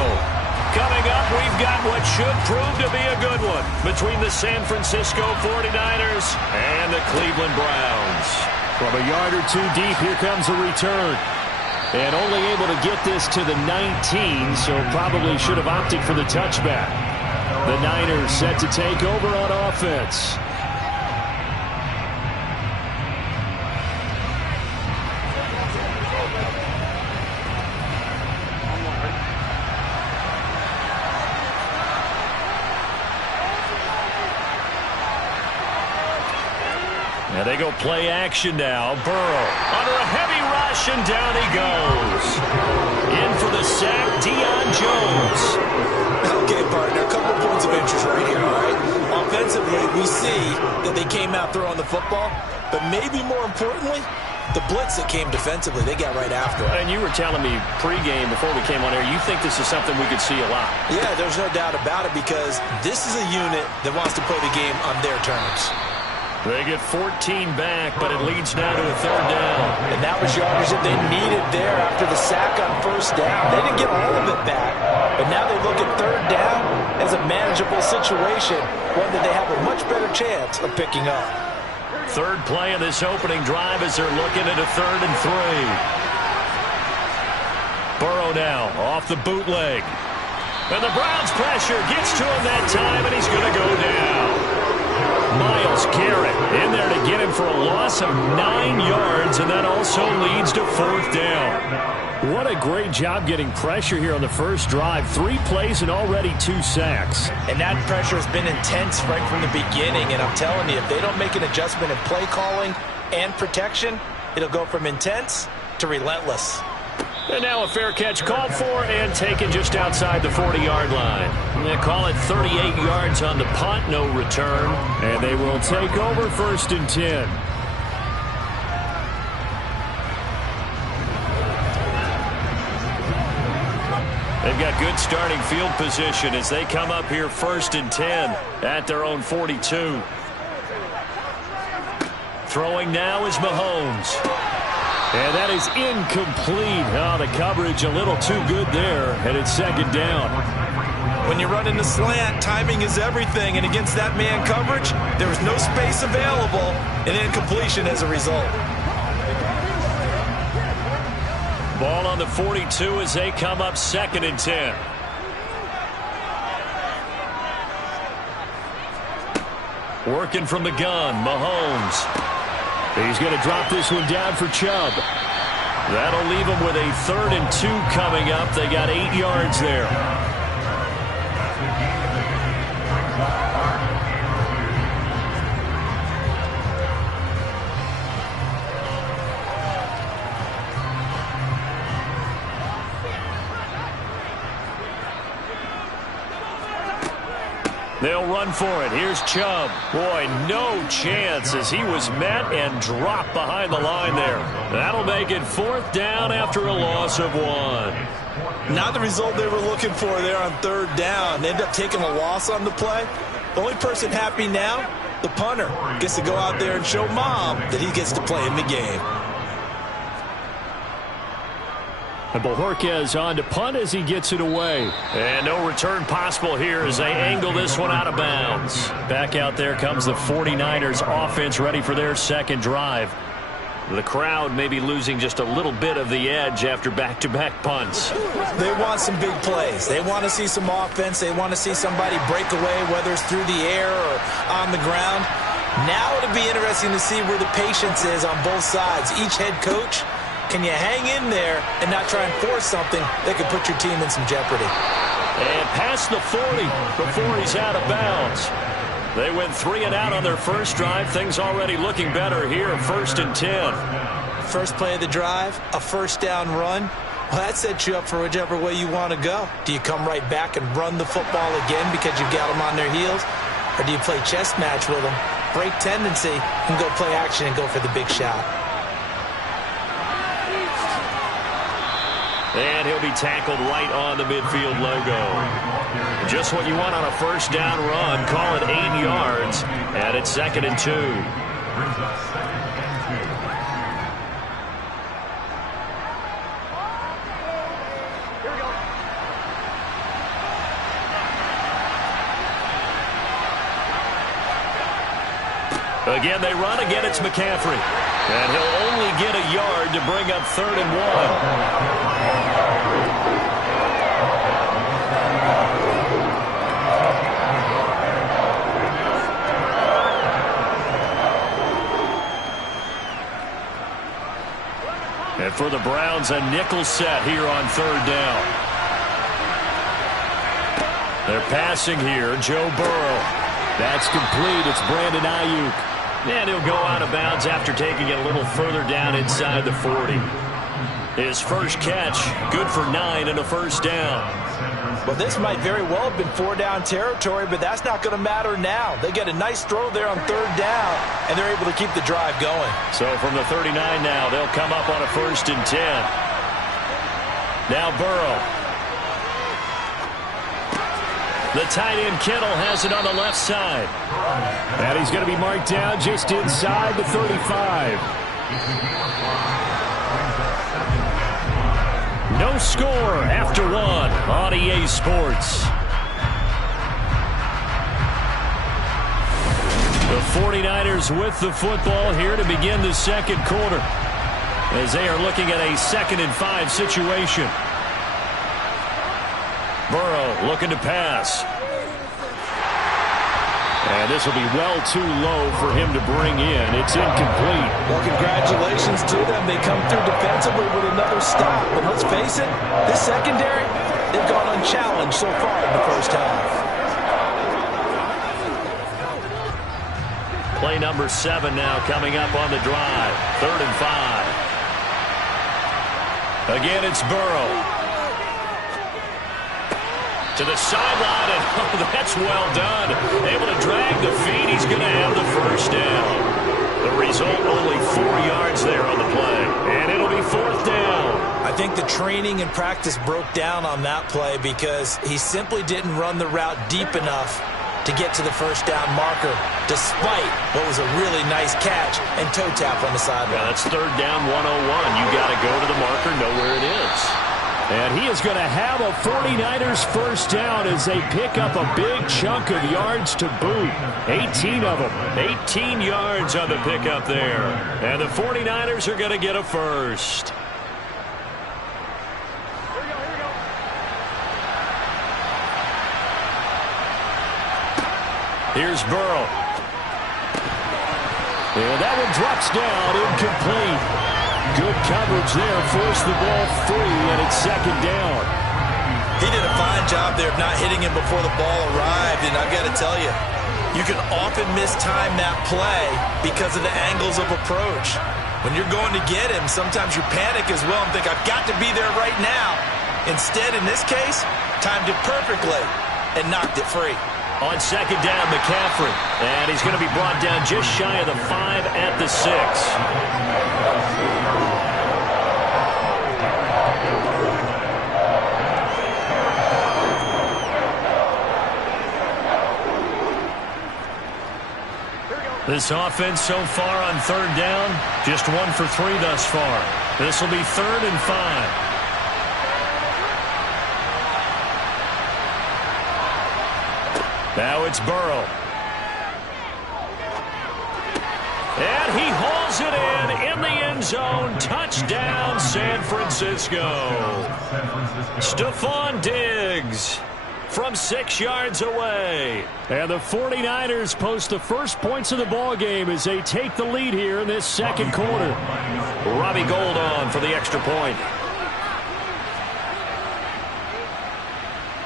Coming up, we've got what should prove to be a good one between the San Francisco 49ers and the Cleveland Browns. From a yard or two deep, here comes a return. And only able to get this to the 19, so probably should have opted for the touchback. The Niners set to take over on offense. And they go play action now. Burrow under a heavy rush, and down he goes. In for the sack, Deion Jones. Okay, partner, a couple of points of interest right here, all right? Offensively, we see that they came out throwing the football, but maybe more importantly, the blitz that came defensively, they got right after it. And you were telling me pregame before we came on air, you think this is something we could see a lot. Yeah, there's no doubt about it, because this is a unit that wants to play the game on their terms. They get 14 back, but it leads now to a third down. And that was yardage that they needed there after the sack on first down. They didn't get all of it back, but now they look at third down as a manageable situation, one that they have a much better chance of picking up. Third play of this opening drive as they're looking at a 3rd and 3. Burrow now off the bootleg. And the Browns pressure gets to him that time, and he's going to go down. Myles Garrett in there to get him for a loss of 9 yards, and that also leads to 4th down. What a great job getting pressure here on the first drive. 3 plays and already 2 sacks. And that pressure has been intense right from the beginning, and I'm telling you, if they don't make an adjustment in play calling and protection, it'll go from intense to relentless. And now a fair catch called for and taken just outside the 40-yard line. They call it 38 yards on the punt, no return. And they will take over 1st and 10. They've got good starting field position as they come up here 1st and 10 at their own 42. Throwing now is Mahomes. And that is incomplete. Oh, the coverage a little too good there, and it's 2nd down. When you run in the slant, timing is everything, and against that man coverage, there was no space available, and incompletion as a result. Ball on the 42 as they come up 2nd and 10. Working from the gun, Mahomes. He's going to drop this one down for Chubb. That'll leave him with a 3rd and 2 coming up. They got 8 yards there. They'll run for it. Here's Chubb. Boy, no chance as he was met and dropped behind the line there. That'll make it 4th down after a loss of 1. Not the result they were looking for there on 3rd down. They end up taking a loss on the play. The only person happy now, the punter, gets to go out there and show Mom that he gets to play in the game. And Bojorquez on to punt as he gets it away. And no return possible here as they angle this one out of bounds. Back out there comes the 49ers offense ready for their 2nd drive. The crowd may be losing just a little bit of the edge after back-to-back punts. They want some big plays. They want to see some offense. They want to see somebody break away, whether it's through the air or on the ground. Now it'll be interesting to see where the patience is on both sides. Each head coach, can you hang in there and not try and force something that could put your team in some jeopardy? And past the 40 before he's out of bounds. They went 3 and out on their first drive. Things already looking better here, 1st and 10. First play of the drive, a 1st down run. Well, that sets you up for whichever way you want to go. Do you come right back and run the football again because you've got them on their heels? Or do you play chess match with them, break tendency, and go play action and go for the big shot? And he'll be tackled right on the midfield logo. Just what you want on a 1st down run. Call it 8 yards. And it's 2nd and 2. Again, they run. Again, it's McCaffrey. And he'll only get a yard to bring up 3rd and 1. And for the Browns, a nickel set here on 3rd down. They're passing here. Joe Burrow. That's complete. It's Brandon Ayuk. And he'll go out of bounds after taking it a little further down inside the 40. His first catch, good for 9 and a first down. Well, this might very well have been 4-down territory, but that's not going to matter now. They get a nice throw there on 3rd down, and they're able to keep the drive going. So from the 39 now, they'll come up on a 1st and 10. Now Burrow. The tight end Kittle has it on the left side. And he's going to be marked down just inside the 35. No score after 1 on EA Sports. The 49ers with the football here to begin the 2nd quarter, as they are looking at a 2nd and 5 situation. Burrow looking to pass. And this will be well too low for him to bring in. It's incomplete. Well, congratulations to them. They come through defensively with another stop. But let's face it, this secondary, they've gone unchallenged so far in the first half. Play number 7 now coming up on the drive. 3rd and 5. Again, it's Burrow. To the sideline, and oh, that's well done. Able to drag the feet. He's going to have the first down. The result, only 4 yards there on the play. And it'll be 4th down. I think the training and practice broke down on that play because he simply didn't run the route deep enough to get to the first down marker, despite what was a really nice catch and toe tap on the sideline. Yeah, that's 3rd down 101. You got to go to the marker, know where it is. And he is going to have a 49ers first down as they pick up a big chunk of yards to boot. 18 of them. 18 yards on the pickup there. And the 49ers are going to get a first. Here's Burrow. And that one drops down, incomplete. Good coverage there, forced the ball free, and it's 2nd down. He did a fine job there of not hitting him before the ball arrived, and I've got to tell you, you can often mistime that play because of the angles of approach. When you're going to get him, sometimes you panic as well and think, I've got to be there right now. Instead, in this case, timed it perfectly and knocked it free. On 2nd down, McCaffrey. And he's going to be brought down just shy of the 5 at the 6. This offense so far on 3rd down, just 1 for 3 thus far. This will be 3rd and 5. Now it's Burrow. And he hauls it in the end zone. Touchdown, San Francisco. Stephon Diggs from 6 yards away. And the 49ers post the first points of the ball game as they take the lead here in this 2nd quarter. Robbie Gould on for the extra point.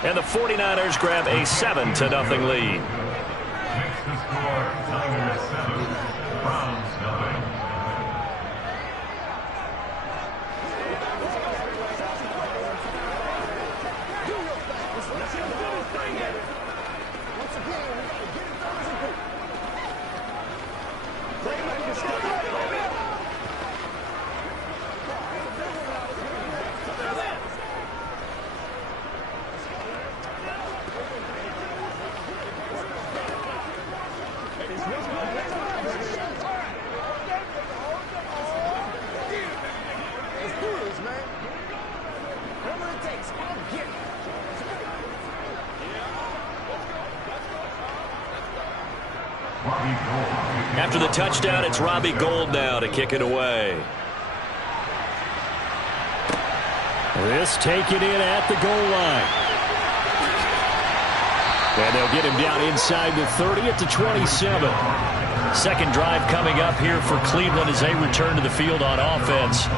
And the 49ers grab a 7-0 lead. Makes the score Tigers 7, Browns 9. Robbie Gould. After the touchdown, it's Robbie Gould now to kick it away. This taken in at the goal line. And they'll get him down inside the 30 at the 27. Second drive coming up here for Cleveland as they return to the field on offense.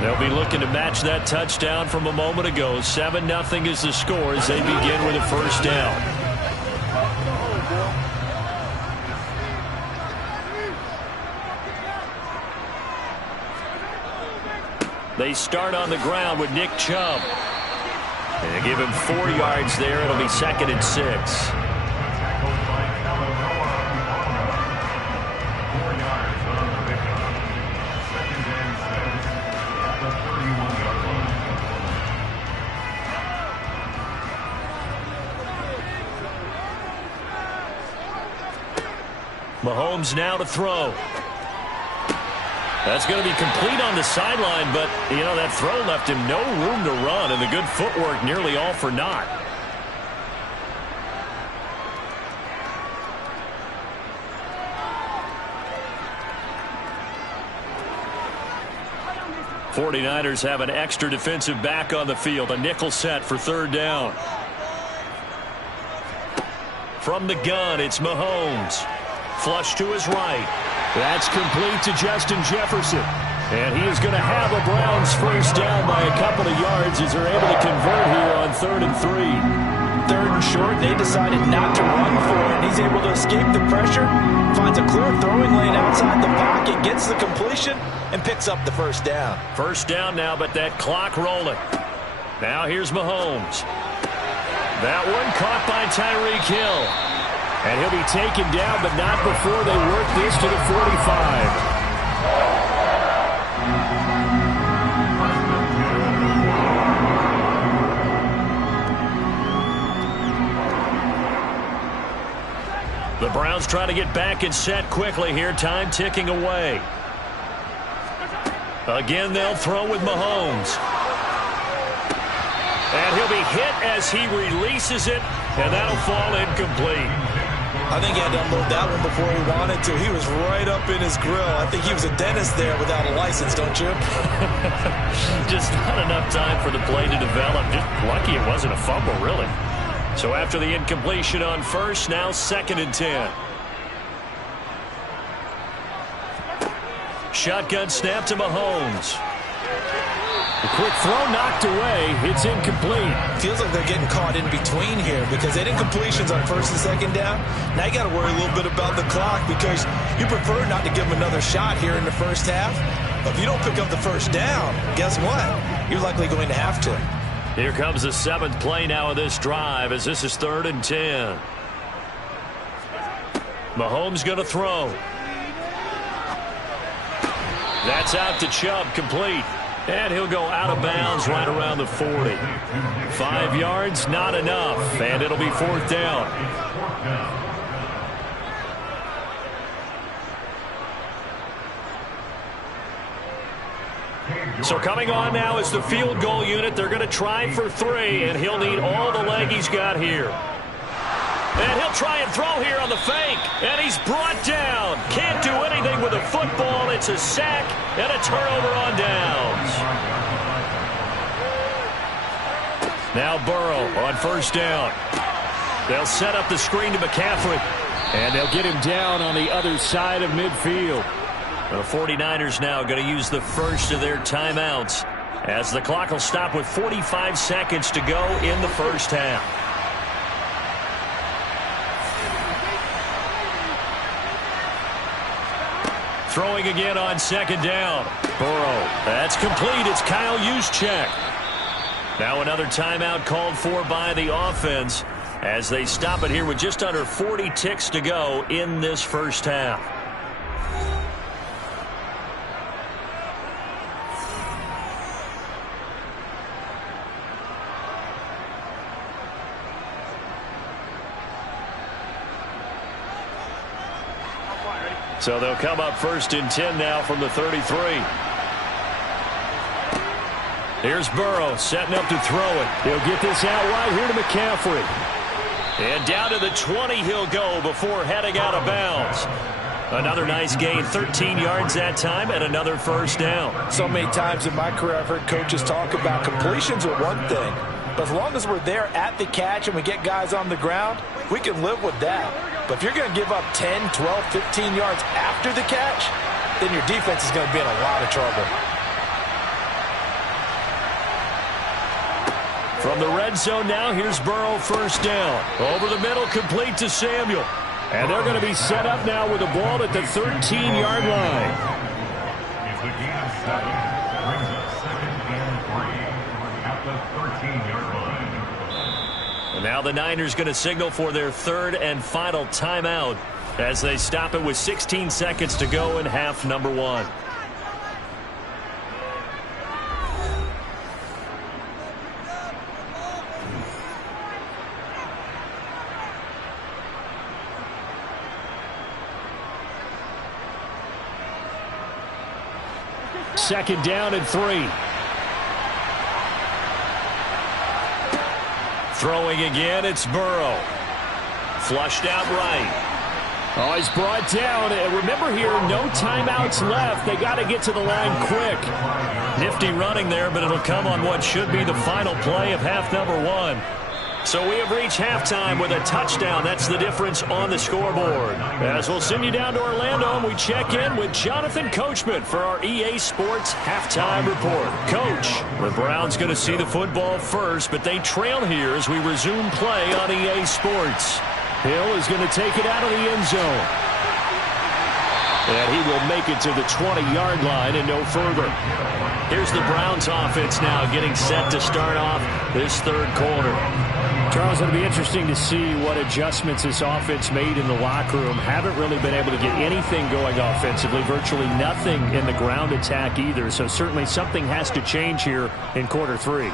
They'll be looking to match that touchdown from a moment ago. 7-0 is the score as they begin with a first down. They start on the ground with Nick Chubb. They give him 4 yards there. It'll be 2nd and 6. Mahomes now to throw. That's going to be complete on the sideline, but, you know, that throw left him no room to run, and the good footwork nearly all for naught. '49ers have an extra defensive back on the field, a nickel set for 3rd down. From the gun, it's Mahomes. Flush to his right. That's complete to Justin Jefferson. And he is going to have a Browns first down by a couple of yards as they're able to convert here on 3rd and 3. 3rd and short. They decided not to run for it. He's able to escape the pressure. Finds a clear throwing lane outside the pocket. Gets the completion and picks up the first down. First down now, but that clock rolling. Now here's Mahomes. That one caught by Tyreek Hill. And he'll be taken down, but not before they work this to the 45. The Browns try to get back and set quickly here. Time ticking away. Again, they'll throw with Mahomes. And he'll be hit as he releases it, and that'll fall incomplete. I think he had to unload that one before he wanted to. He was right up in his grill. I think he was a dentist there without a license, don't you? Just not enough time for the play to develop. Just lucky it wasn't a fumble, really. So after the incompletion on first, now 2nd and 10. Shotgun snap to Mahomes. A quick throw knocked away. It's incomplete. Feels like they're getting caught in between here because they had incompletions on 1st and 2nd down. Now you got to worry a little bit about the clock because you prefer not to give them another shot here in the first half. But if you don't pick up the first down, guess what? You're likely going to have to. Here comes the 7th play now of this drive as this is 3rd and 10. Mahomes going to throw. That's out to Chubb, complete. And he'll go out of bounds right around the 40. 5 yards, not enough. And it'll be 4th down. So coming on now is the field goal unit. They're going to try for 3, and he'll need all the leg he's got here. And he'll try and throw here on the fake. And he's brought down. Can't do anything with a football. It's a sack and a turnover on downs. Now Burrow on 1st down. They'll set up the screen to McCaffrey. And they'll get him down on the other side of midfield. The 49ers now going to use the first of their timeouts as the clock will stop with 45 seconds to go in the first half. Throwing again on 2nd down. Burrow. That's complete. It's Kyle Juszczyk. Now another timeout called for by the offense as they stop it here with just under 40 ticks to go in this first half. So they'll come up 1st and 10 now from the 33. Here's Burrow setting up to throw it. He'll get this out right here to McCaffrey. And down to the 20 he'll go before heading out of bounds. Another nice gain, 13 yards that time, and another first down. So many times in my career I've heard coaches talk about completions are one thing, but as long as we're there at the catch and we get guys on the ground, we can live with that. But if you're going to give up 10, 12, 15 yards after the catch, then your defense is going to be in a lot of trouble. From the red zone now, here's Burrow, first down. Over the middle, complete to Samuel. And they're going to be set up now with the ball at the 13-yard line. It's a gain of 7. Brings up 2nd and 3 at the 13-yard line. And now the Niners going to signal for their third and final timeout as they stop it with 16 seconds to go in half number 1. Second down and 3. Throwing again, it's Burrow. Flushed out right. Oh, he's brought down. And remember here, no timeouts left. They got to get to the line quick. Nifty running there, but it'll come on what should be the final play of half number 1. So we have reached halftime with a touchdown. That's the difference on the scoreboard. As we'll send you down to Orlando, and we check in with Jonathan Coachman for our EA Sports Halftime Report. Coach, the Browns going to see the football first, but they trail here as we resume play on EA Sports. Hill is going to take it out of the end zone. And he will make it to the 20-yard line and no further. Here's the Browns offense now getting set to start off this third quarter. Charles, it'll be interesting to see what adjustments this offense made in the locker room. Haven't really been able to get anything going offensively, virtually nothing in the ground attack either. So certainly something has to change here in quarter 3.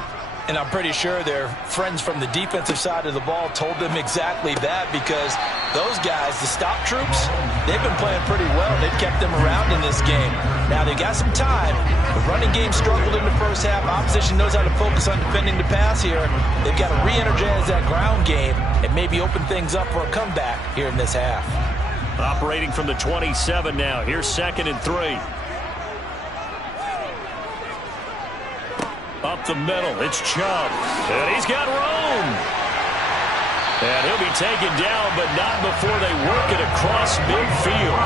And I'm pretty sure their friends from the defensive side of the ball told them exactly that, because those guys, the stop troops, they've been playing pretty well. They've kept them around in this game. Now, they got some time. The running game struggled in the first half. Opposition knows how to focus on defending the pass here. They've got to re-energize that ground game and maybe open things up for a comeback here in this half. Operating from the 27 now. Here's 2nd and 3. Up the middle, it's Chubb. And he's got room. And he'll be taken down, but not before they work it across midfield.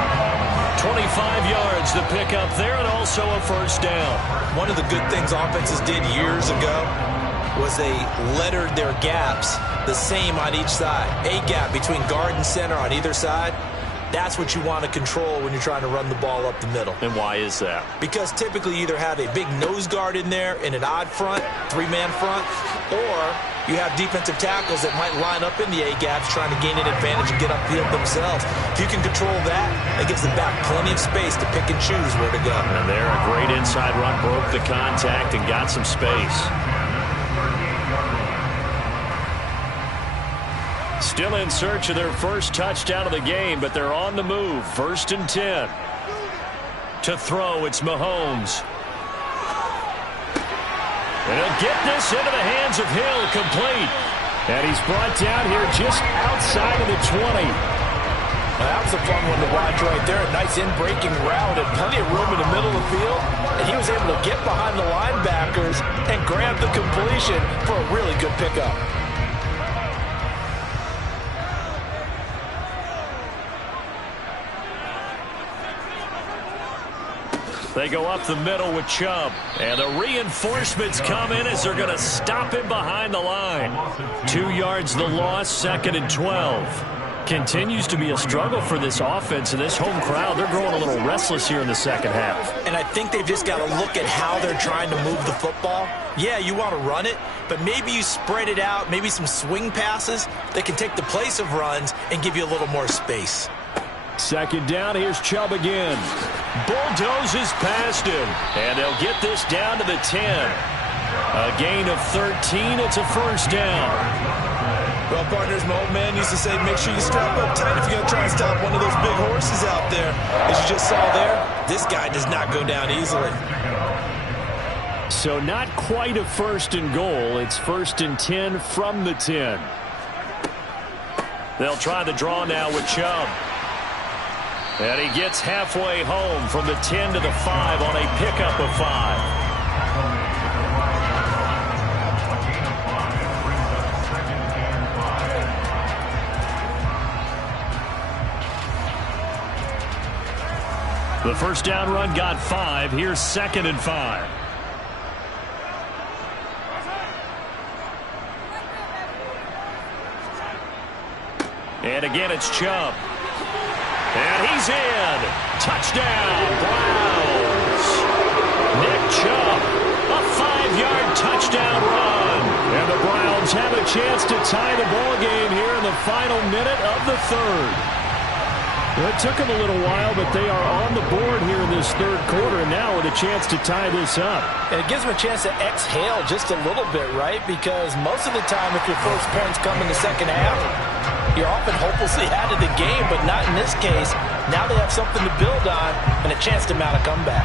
25 yards to pick up there, and also a first down. One of the good things offenses did years ago was they lettered their gaps the same on each side. A gap between guard and center on either side. That's what you want to control when you're trying to run the ball up the middle. And why is that? Because typically you either have a big nose guard in there in an odd front, 3-man front, or you have defensive tackles that might line up in the A-gaps trying to gain an advantage and get upfield themselves. If you can control that, it gives the back plenty of space to pick and choose where to go. And there, a great inside run, broke the contact and got some space. Still in search of their first touchdown of the game, but they're on the move. 1st and 10. To throw, it's Mahomes. And he'll get this into the hands of Hill, complete. And he's brought down here just outside of the 20. Well, that was a fun one to watch right there. A nice in-breaking route and plenty of room in the middle of the field. And he was able to get behind the linebackers and grab the completion for a really good pickup. They go up the middle with Chubb. And the reinforcements come in as they're going to stop him behind the line. 2 yards the loss, 2nd and 12. Continues to be a struggle for this offense and this home crowd. They're growing a little restless here in the second half. And I think they've just got to look at how they're trying to move the football. Yeah, you want to run it, but maybe you spread it out, maybe some swing passes that can take the place of runs and give you a little more space. 2nd down, here's Chubb again. Bulldozes past him, and they'll get this down to the 10. A gain of 13, it's a first down. Well, partners, my old man used to say, make sure you strap up tight if you're going to try and stop one of those big horses out there. As you just saw there, this guy does not go down easily. So not quite a 1st and goal. It's 1st and 10 from the 10. They'll try the draw now with Chubb. And he gets halfway home from the 10 to the 5 on a pickup of 5. The first down run got 5. Here's 2nd and 5. And again, it's Chubb. And he's in. Touchdown, Browns. Nick Chubb, a 5-yard touchdown run. And the Browns have a chance to tie the ball game here in the final minute of the 3rd. Well, it took them a little while, but they are on the board here in this 3rd quarter, and now with a chance to tie this up. And it gives them a chance to exhale just a little bit, right? Because most of the time, if your first points come in the second half, you're often hopelessly out of the game, but not in this case. Now they have something to build on and a chance to mount a comeback.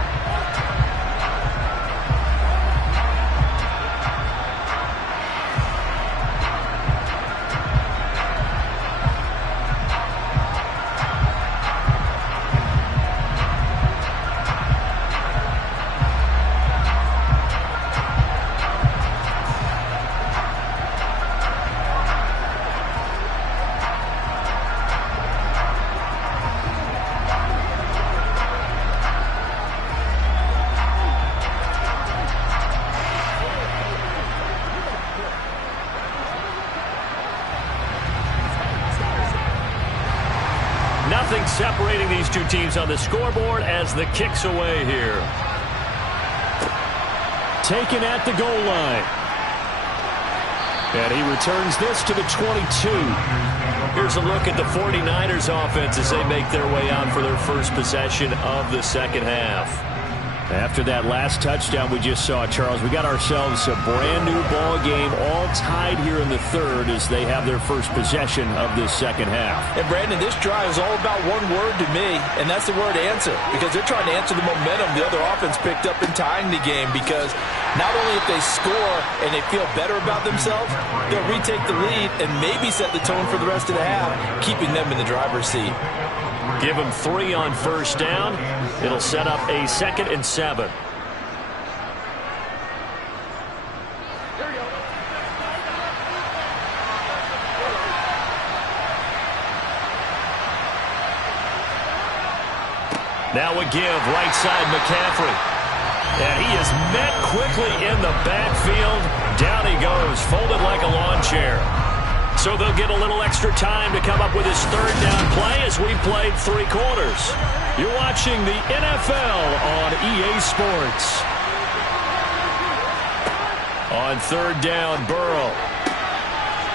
Nothing separating these two teams on the scoreboard as the kick's away here. Taken at the goal line. And he returns this to the 22. Here's a look at the 49ers offense as they make their way out for their first possession of the second half. After that last touchdown we just saw, Charles, we got ourselves a brand new ball game, all tied here in the 3rd as they have their first possession of this second half. And Brandon, this drive is all about one word to me, and that's the word answer, because they're trying to answer the momentum the other offense picked up in tying the game, because not only if they score and they feel better about themselves, they'll retake the lead and maybe set the tone for the rest of the half, keeping them in the driver's seat. Give them 3 on first down. It'll set up a 2nd and 7. Now a give, right side McCaffrey. And he is met quickly in the backfield. Down he goes, folded like a lawn chair. So they'll get a little extra time to come up with his 3rd down play as we played 3 quarters. You're watching the NFL on EA Sports. On 3rd down, Burrow.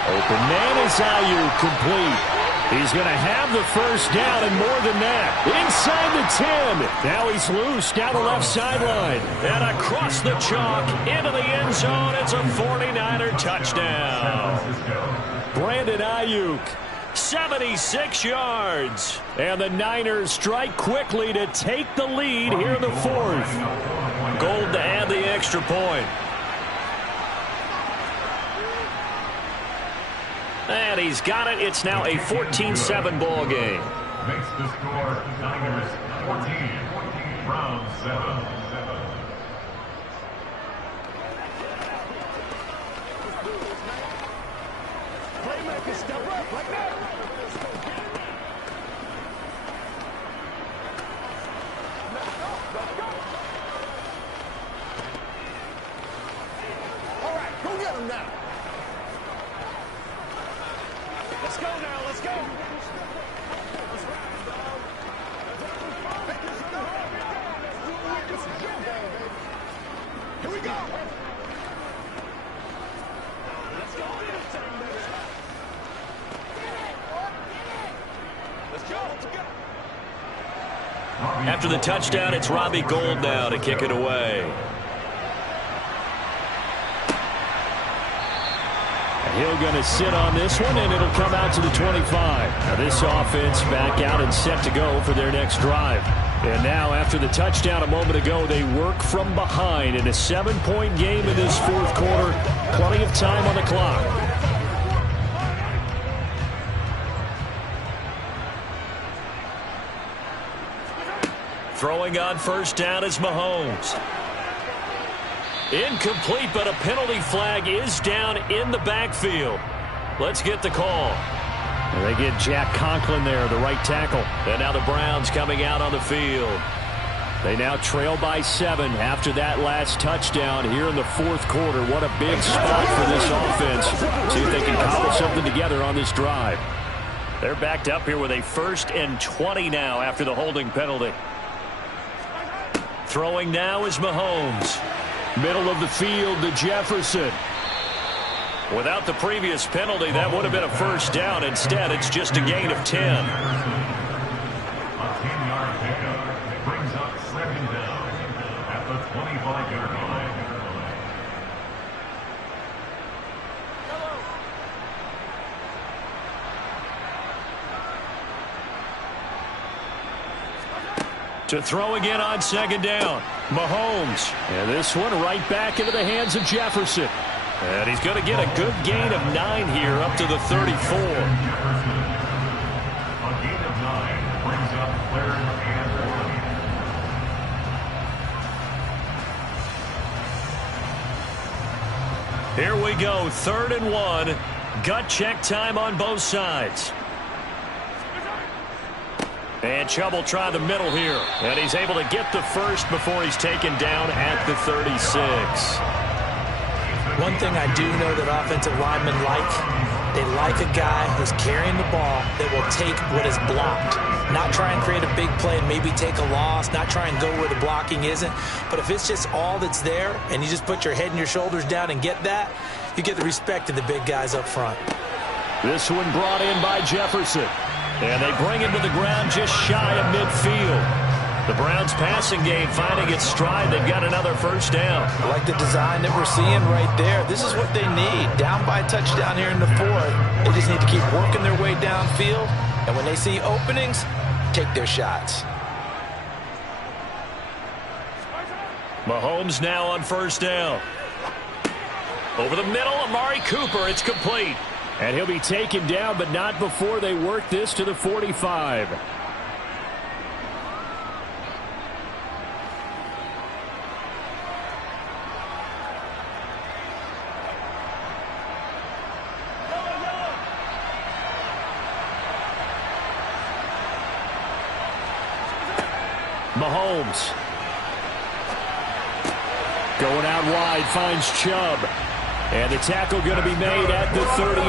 Open man is Ayuk, complete. He's going to have the first down and more than that. Inside the 10. Now he's loose down the left sideline. And across the chalk into the end zone. It's a 49er touchdown. Brandon Ayuk, 76 yards. And the Niners strike quickly to take the lead here in the 4th. Gold to add the extra point. And he's got it. It's now a 14-7 ball game. Makes the score Niners 14, Browns 7. Playmaker, step up like that. All right, go get him now. Let's go now, let's go. Here we go. Let's go. Let's go. Let's go. After the touchdown, it's Robbie Gould now to kick it away. He'll going to sit on this one, and it'll come out to the 25. Now this offense back out and set to go for their next drive. And now after the touchdown a moment ago, they work from behind in a 7-point game in this 4th quarter. Plenty of time on the clock. Throwing on first down is Mahomes. Incomplete, but a penalty flag is down in the backfield. Let's get the call. They get Jack Conklin there, the right tackle. And now the Browns coming out on the field. They now trail by 7 after that last touchdown here in the fourth quarter. What a big spot for this offense. See if they can cobble something together on this drive. They're backed up here with a 1st and 20 now after the holding penalty. Throwing now is Mahomes. Middle of the field to Jefferson. Without the previous penalty, that would have been a first down. Instead, it's just a gain of 10. A 10-yard pickup brings up 2nd down at the 25-yard line. To throw again on 2nd down, Mahomes. And this one right back into the hands of Jefferson. And he's going to get a good gain of 9 here up to the 34. A gain of 9 brings up 3rd and 1. Here we go, 3rd and 1. Gut check time on both sides. And Chubb will try the middle here. And he's able to get the first before he's taken down at the 36. One thing I do know that offensive linemen like, they like a guy who's carrying the ball that will take what is blocked. Not try and create a big play and maybe take a loss, not try and go where the blocking isn't. But if it's just all that's there and you just put your head and your shoulders down and get that, you get the respect of the big guys up front. This one brought in by Jefferson. And they bring him to the ground just shy of midfield. The Browns passing game finding its stride. They've got another first down. I like the design that we're seeing right there. This is what they need. Down by a touchdown here in the 4th. They just need to keep working their way downfield. And when they see openings, take their shots. Mahomes now on first down. Over the middle, Amari Cooper. It's complete. And he'll be taken down, but not before they work this to the 45. Mahomes. Going out wide, finds Chubb. And the tackle going to be made at the 38.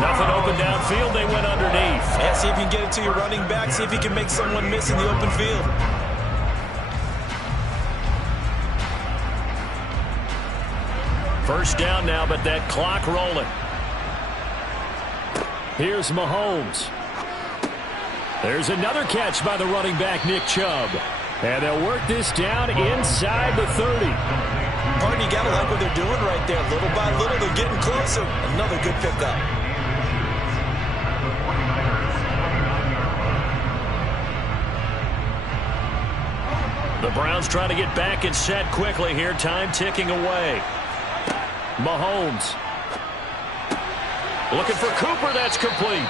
Nothing open downfield. They went underneath. Yeah, see if you can get it to your running back. See if you can make someone miss in the open field. First down now, but that clock rolling. Here's Mahomes. There's another catch by the running back, Nick Chubb. And they'll work this down inside the 30. Pardon, you got to like what they're doing right there. Little by little, they're getting closer. Another good pickup. The Browns trying to get back and set quickly here. Time ticking away. Mahomes. Looking for Cooper. That's complete.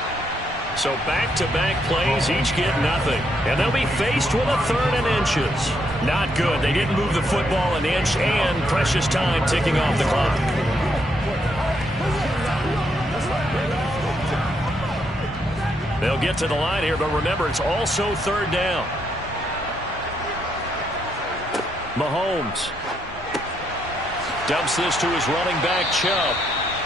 So back-to-back plays, each get nothing. And they'll be faced with a 3rd and inches. Not good. They didn't move the football an inch, and precious time ticking off the clock. They'll get to the line here, but remember, it's also 3rd down. Mahomes. Dumps this to his running back, Chubb.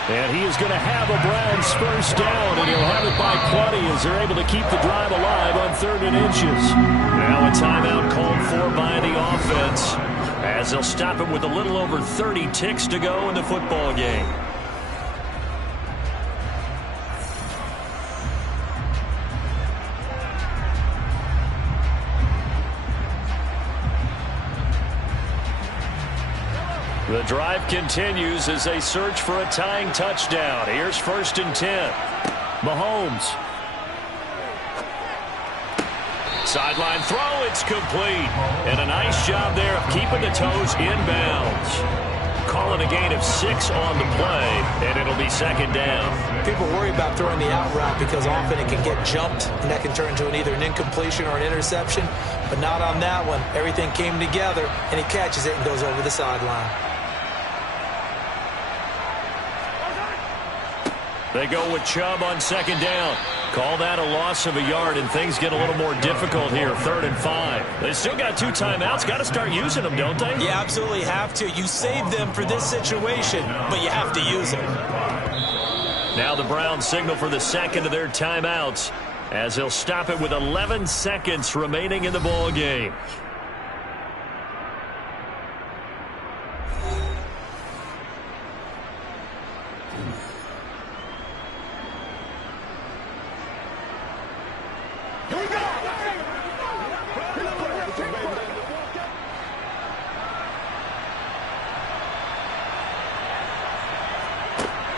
And he is going to have a Browns first down, and he'll have it by plenty as they're able to keep the drive alive on 3rd and inches. Now a timeout called for by the offense as they'll stop him with a little over 30 ticks to go in the football game. The drive continues as they search for a tying touchdown. Here's 1st and 10. Mahomes. Sideline throw, it's complete. And a nice job there of keeping the toes in bounds. Call calling a gain of 6 on the play, and it'll be second down. People worry about throwing the out route because often it can get jumped, and that can turn into either an incompletion or an interception, but not on that one. Everything came together, and he catches it and goes over the sideline. They go with Chubb on second down. Call that a loss of a yard, and things get a little more difficult here, 3rd and 5. They still got 2 timeouts. Got to start using them, don't they? You absolutely have to. You save them for this situation, but you have to use them. Now the Browns signal for the second of their timeouts as they'll stop it with 11 seconds remaining in the ball game.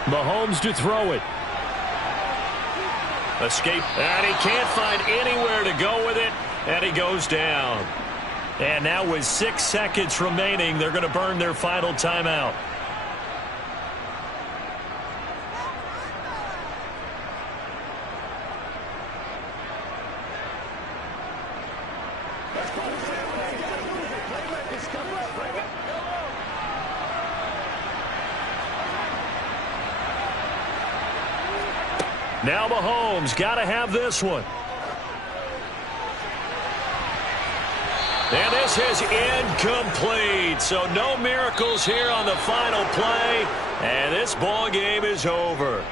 Mahomes to throw it. Escape, and he can't find anywhere to go with it, and he goes down. And now with 6 seconds remaining, they're going to burn their final timeout. Now Mahomes got to have this one. And this is incomplete. So no miracles here on the final play. And this ball game is over.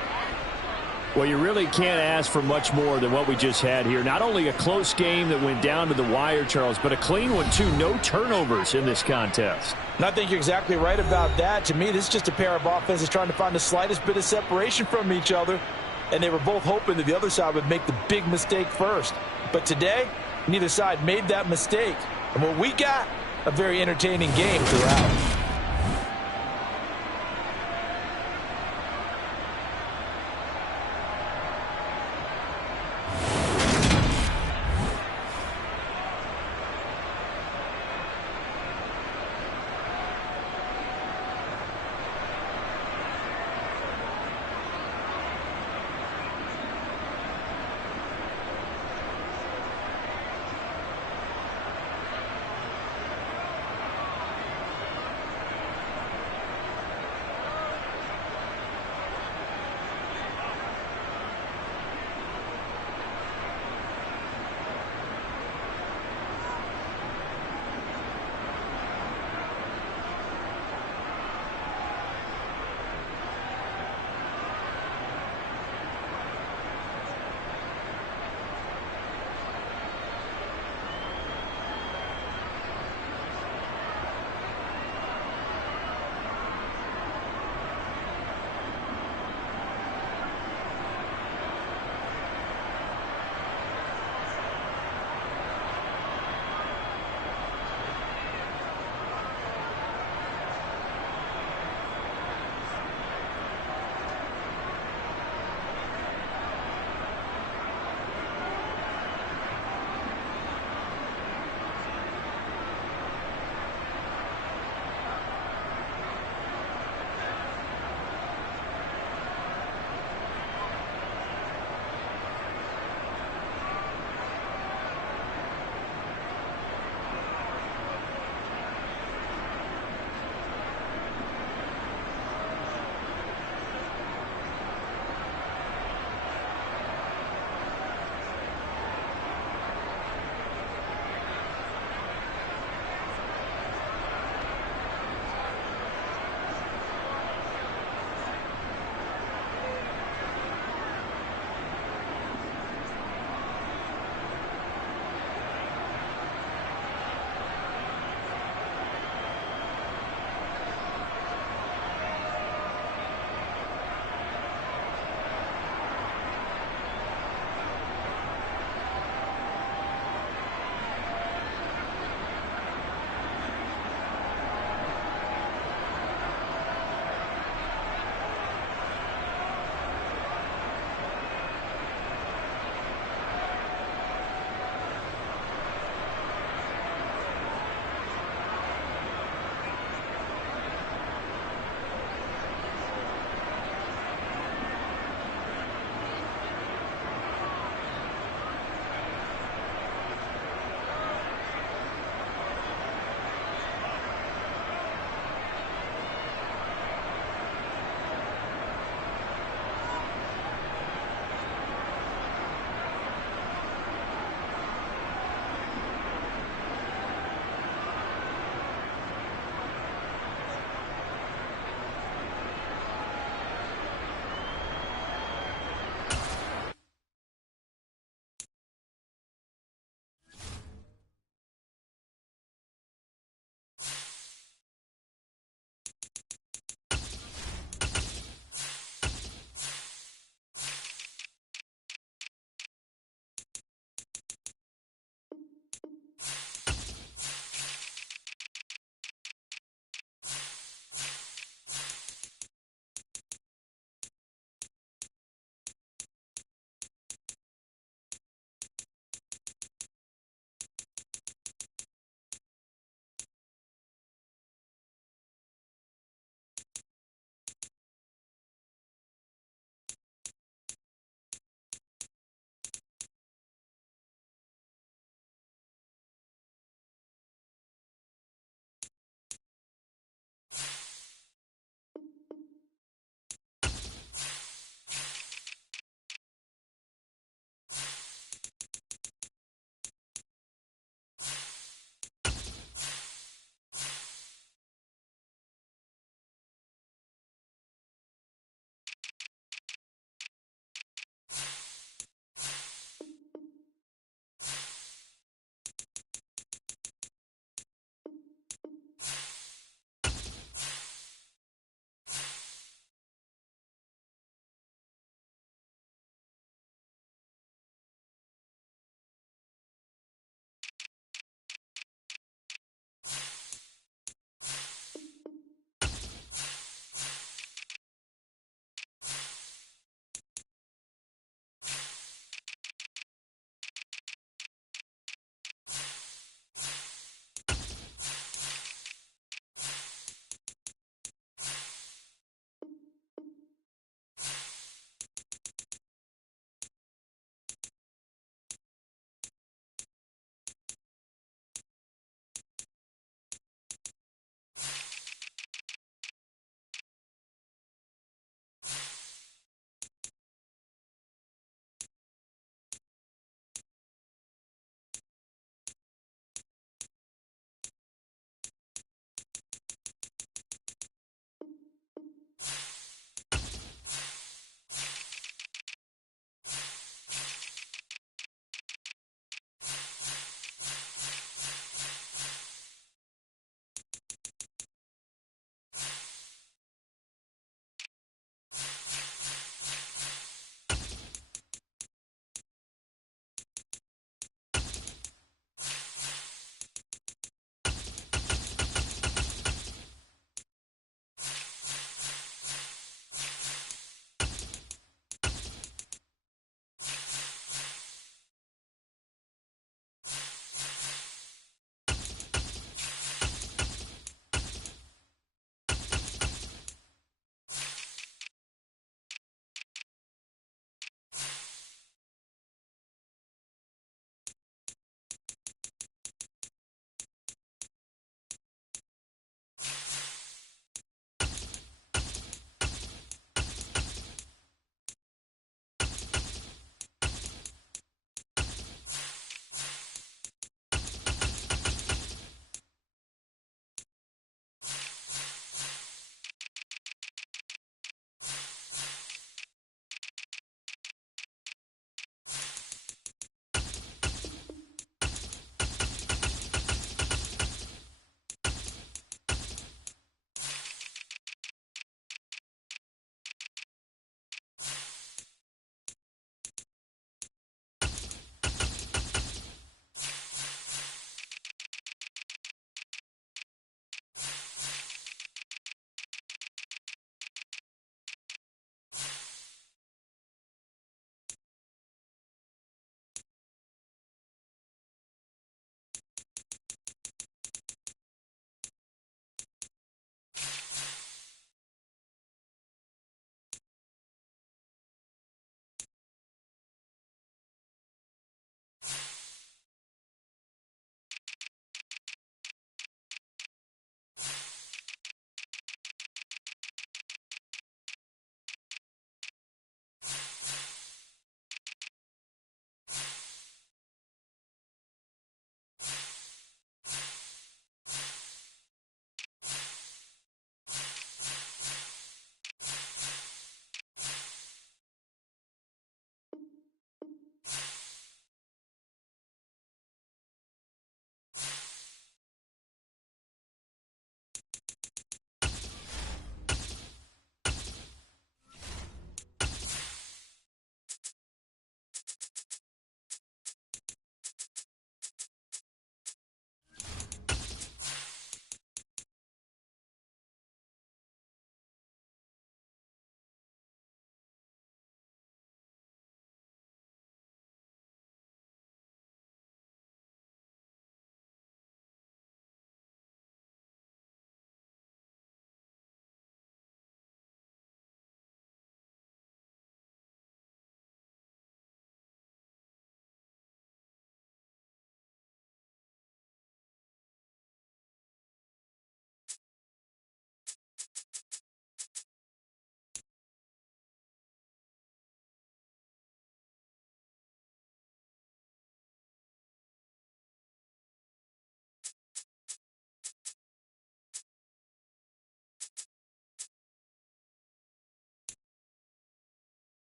Well, you really can't ask for much more than what we just had here. Not only a close game that went down to the wire, Charles, but a clean one, too. No turnovers in this contest. And I think you're exactly right about that. To me, this is just a pair of offenses trying to find the slightest bit of separation from each other. And they were both hoping that the other side would make the big mistake first. But today, neither side made that mistake. And what we got, a very entertaining game throughout.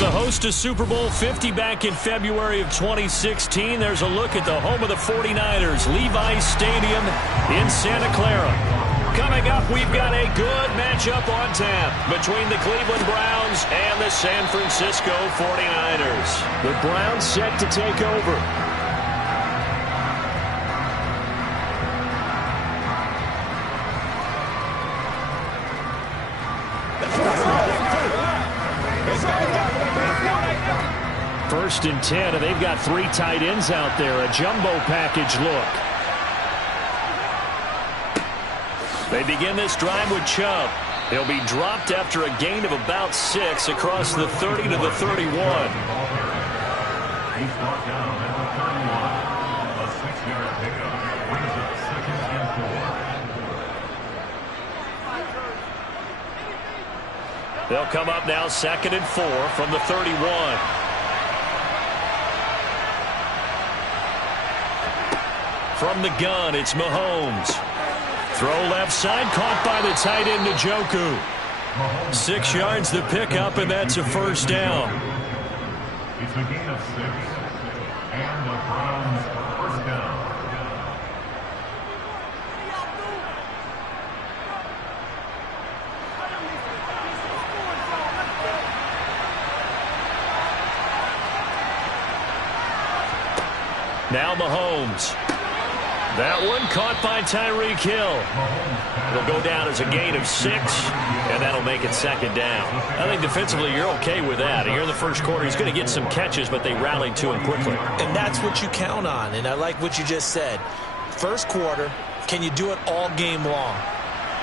the host of Super Bowl 50 back in February of 2016, there's a look at the home of the 49ers, Levi's Stadium in Santa Clara. Coming up, we've got a good matchup on tap between the Cleveland Browns and the San Francisco 49ers. The Browns set to take over. First and 10, and they've got 3 tight ends out there. A jumbo package look. They begin this drive with Chubb. He'll be dropped after a gain of about 6 across the 30 to the 31. He's brought down at the 31. A 6-yard pickup brings up 2nd and 4. They'll come up now 2nd and 4 from the 31. From the gun, it's Mahomes. Throw left side, caught by the tight end, Njoku. 6 yards the pickup, and that's a first down. It's a gain of 6. And the Browns first down. Now Mahomes. That one caught by Tyreek Hill. It'll go down as a gain of 6, and that'll make it 2nd down. I think defensively you're okay with that. Here in the first quarter, he's going to get some catches, but they rallied to him quickly. And that's what you count on, and I like what you just said. First quarter, can you do it all game long?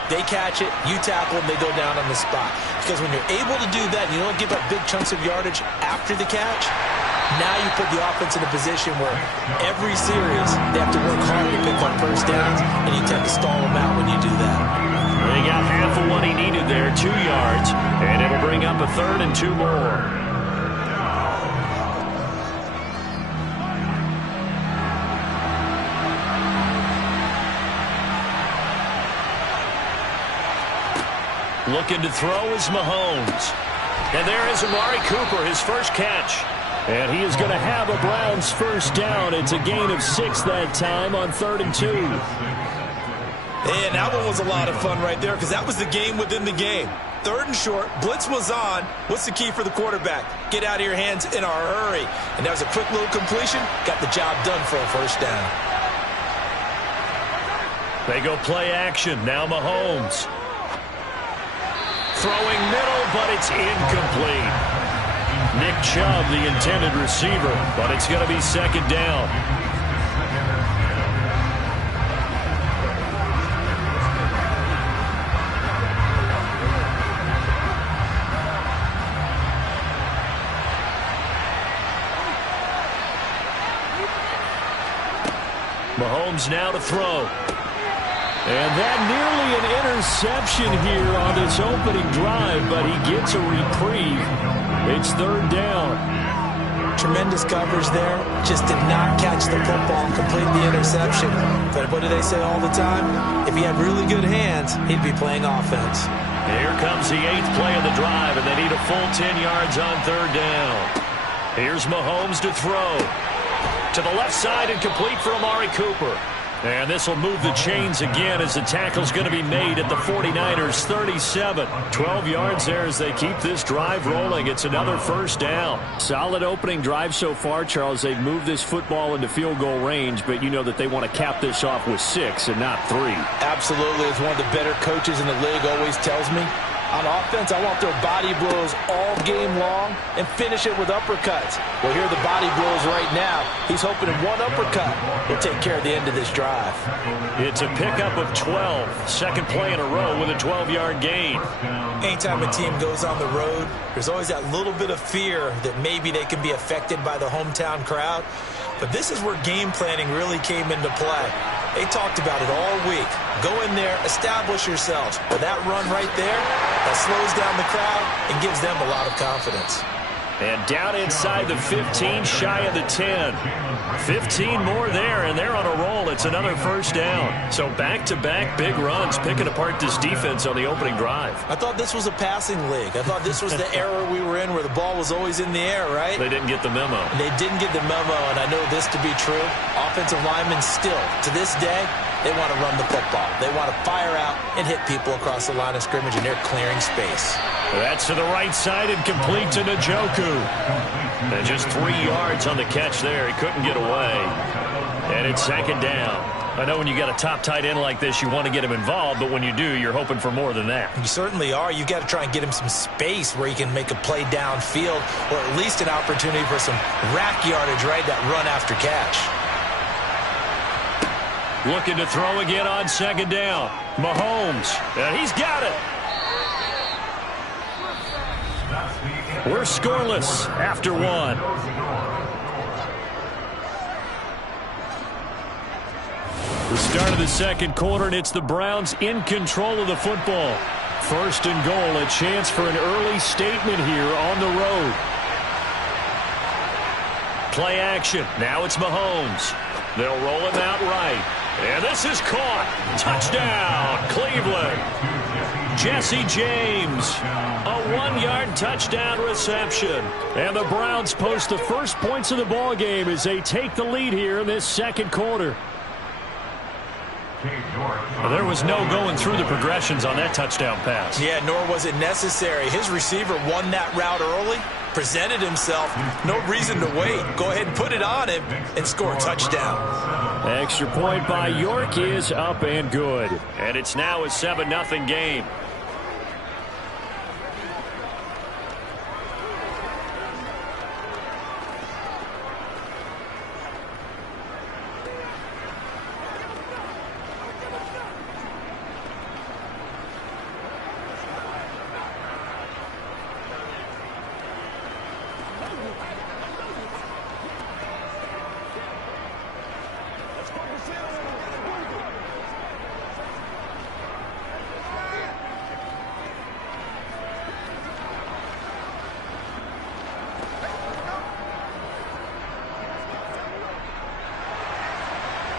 They catch it, you tackle them, they go down on the spot. Because when you're able to do that, you don't give up big chunks of yardage after the catch, now you put the offense in a position where every series they have to work hard to pick up first downs, and you tend to stall them out when you do that. They got half of what he needed there, 2 yards, and it'll bring up a 3rd and 2 more. Looking to throw is Mahomes. And there is Amari Cooper, his first catch. And he is going to have a Browns first down. It's a gain of 6 that time on 3rd and 2. And that one was a lot of fun right there because that was the game within the game. 3rd and short, blitz was on. What's the key for the quarterback? Get out of your hands in a hurry. And that was a quick little completion. Got the job done for a first down. They go play action. Now Mahomes. Throwing middle, but it's incomplete. Nick Chubb, the intended receiver, but it's going to be 2nd down. Mahomes now to throw. And that nearly an interception here on this opening drive, but he gets a reprieve. It's 3rd down. Tremendous coverage there. Just did not catch the football and complete the interception. But what do they say all the time? If he had really good hands, he'd be playing offense. Here comes the 8th play of the drive, and they need a full 10 yards on 3rd down. Here's Mahomes to throw. To the left side and complete for Amari Cooper. And this will move the chains again as the tackle's going to be made at the 49ers 37. 12 yards there as they keep this drive rolling. It's another first down. Solid opening drive so far, Charles. They've moved this football into field goal range, but you know that they want to cap this off with 6 and not 3. Absolutely. As one of the better coaches in the league always tells me, on offense, I want their body blows all game long and finish it with uppercuts. Well, here are the body blows right now. He's hoping in one uppercut will take care of the end of this drive. It's a pickup of 12. 2nd play in a row with a 12-yard gain. Anytime a team goes on the road, there's always that little bit of fear that maybe they can be affected by the hometown crowd. But this is where game planning really came into play. They talked about it all week. Go in there, establish yourselves. But that run right there, that slows down the crowd and gives them a lot of confidence. And down inside the 15, shy of the 10. 15 more there, and they're on a roll. It's another first down. So back-to-back big runs, picking apart this defense on the opening drive. I thought this was a passing league. I thought this was the era we were in where the ball was always in the air, right? They didn't get the memo. They didn't get the memo, and I know this to be true. Offensive linemen still, to this day, they want to run the football. They want to fire out and hit people across the line of scrimmage, and they're clearing space. That's to the right side and complete to Njoku. And just 3 yards on the catch there. He couldn't get away. And it's second down. I know when you got a top tight end like this, you want to get him involved, but when you do, you're hoping for more than that. You certainly are. You've got to try and get him some space where he can make a play downfield, or at least an opportunity for some rack yardage, right? That run after catch. Looking to throw again on second down. Mahomes. And he's got it. We're scoreless after one. The start of the second quarter, and it's the Browns in control of the football. First and goal, a chance for an early statement here on the road. Play action. Now it's Mahomes. They'll roll him out right. And this is caught. Touchdown, Cleveland. Jesse James, a 1-yard touchdown reception. And the Browns post the first points of the ball game as they take the lead here in this second quarter. Well, there was no going through the progressions on that touchdown pass. Yeah, nor was it necessary. His receiver won that route early, presented himself. No reason to wait. Go ahead and put it on him and score a touchdown. Extra point by York is up and good. And it's now a 7-0 game.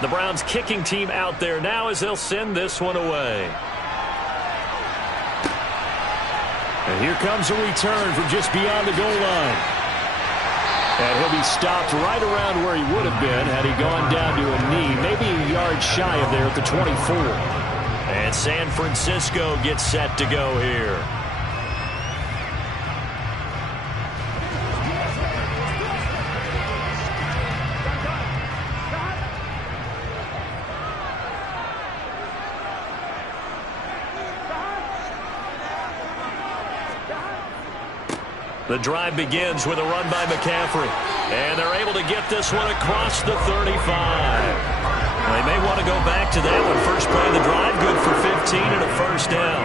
The Browns kicking team out there now as they'll send this one away. And here comes a return from just beyond the goal line. And he'll be stopped right around where he would have been had he gone down to a knee, maybe a yard shy of there at the 24. And San Francisco gets set to go here. The drive begins with a run by McCaffrey. And they're able to get this one across the 35. They may want to go back to that one. First play of the drive, good for 15 and a first down.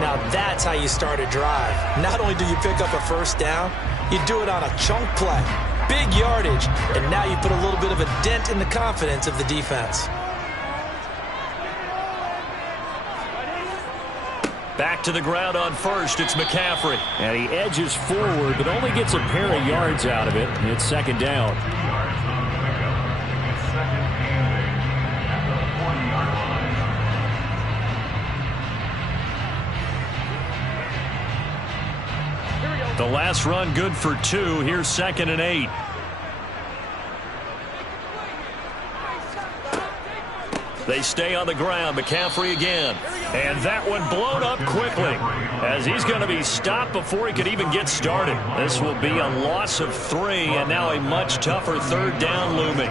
Now that's how you start a drive. Not only do you pick up a first down, you do it on a chunk play. Big yardage. And now you put a little bit of a dent in the confidence of the defense. Back to the ground on first. It's McCaffrey. And he edges forward, but only gets a pair of yards out of it. It's second down. The last run good for 2. Here's 2nd and 8. They stay on the ground. McCaffrey again. And that one blown up quickly as he's going to be stopped before he could even get started. This will be a loss of 3 and now a much tougher third down looming.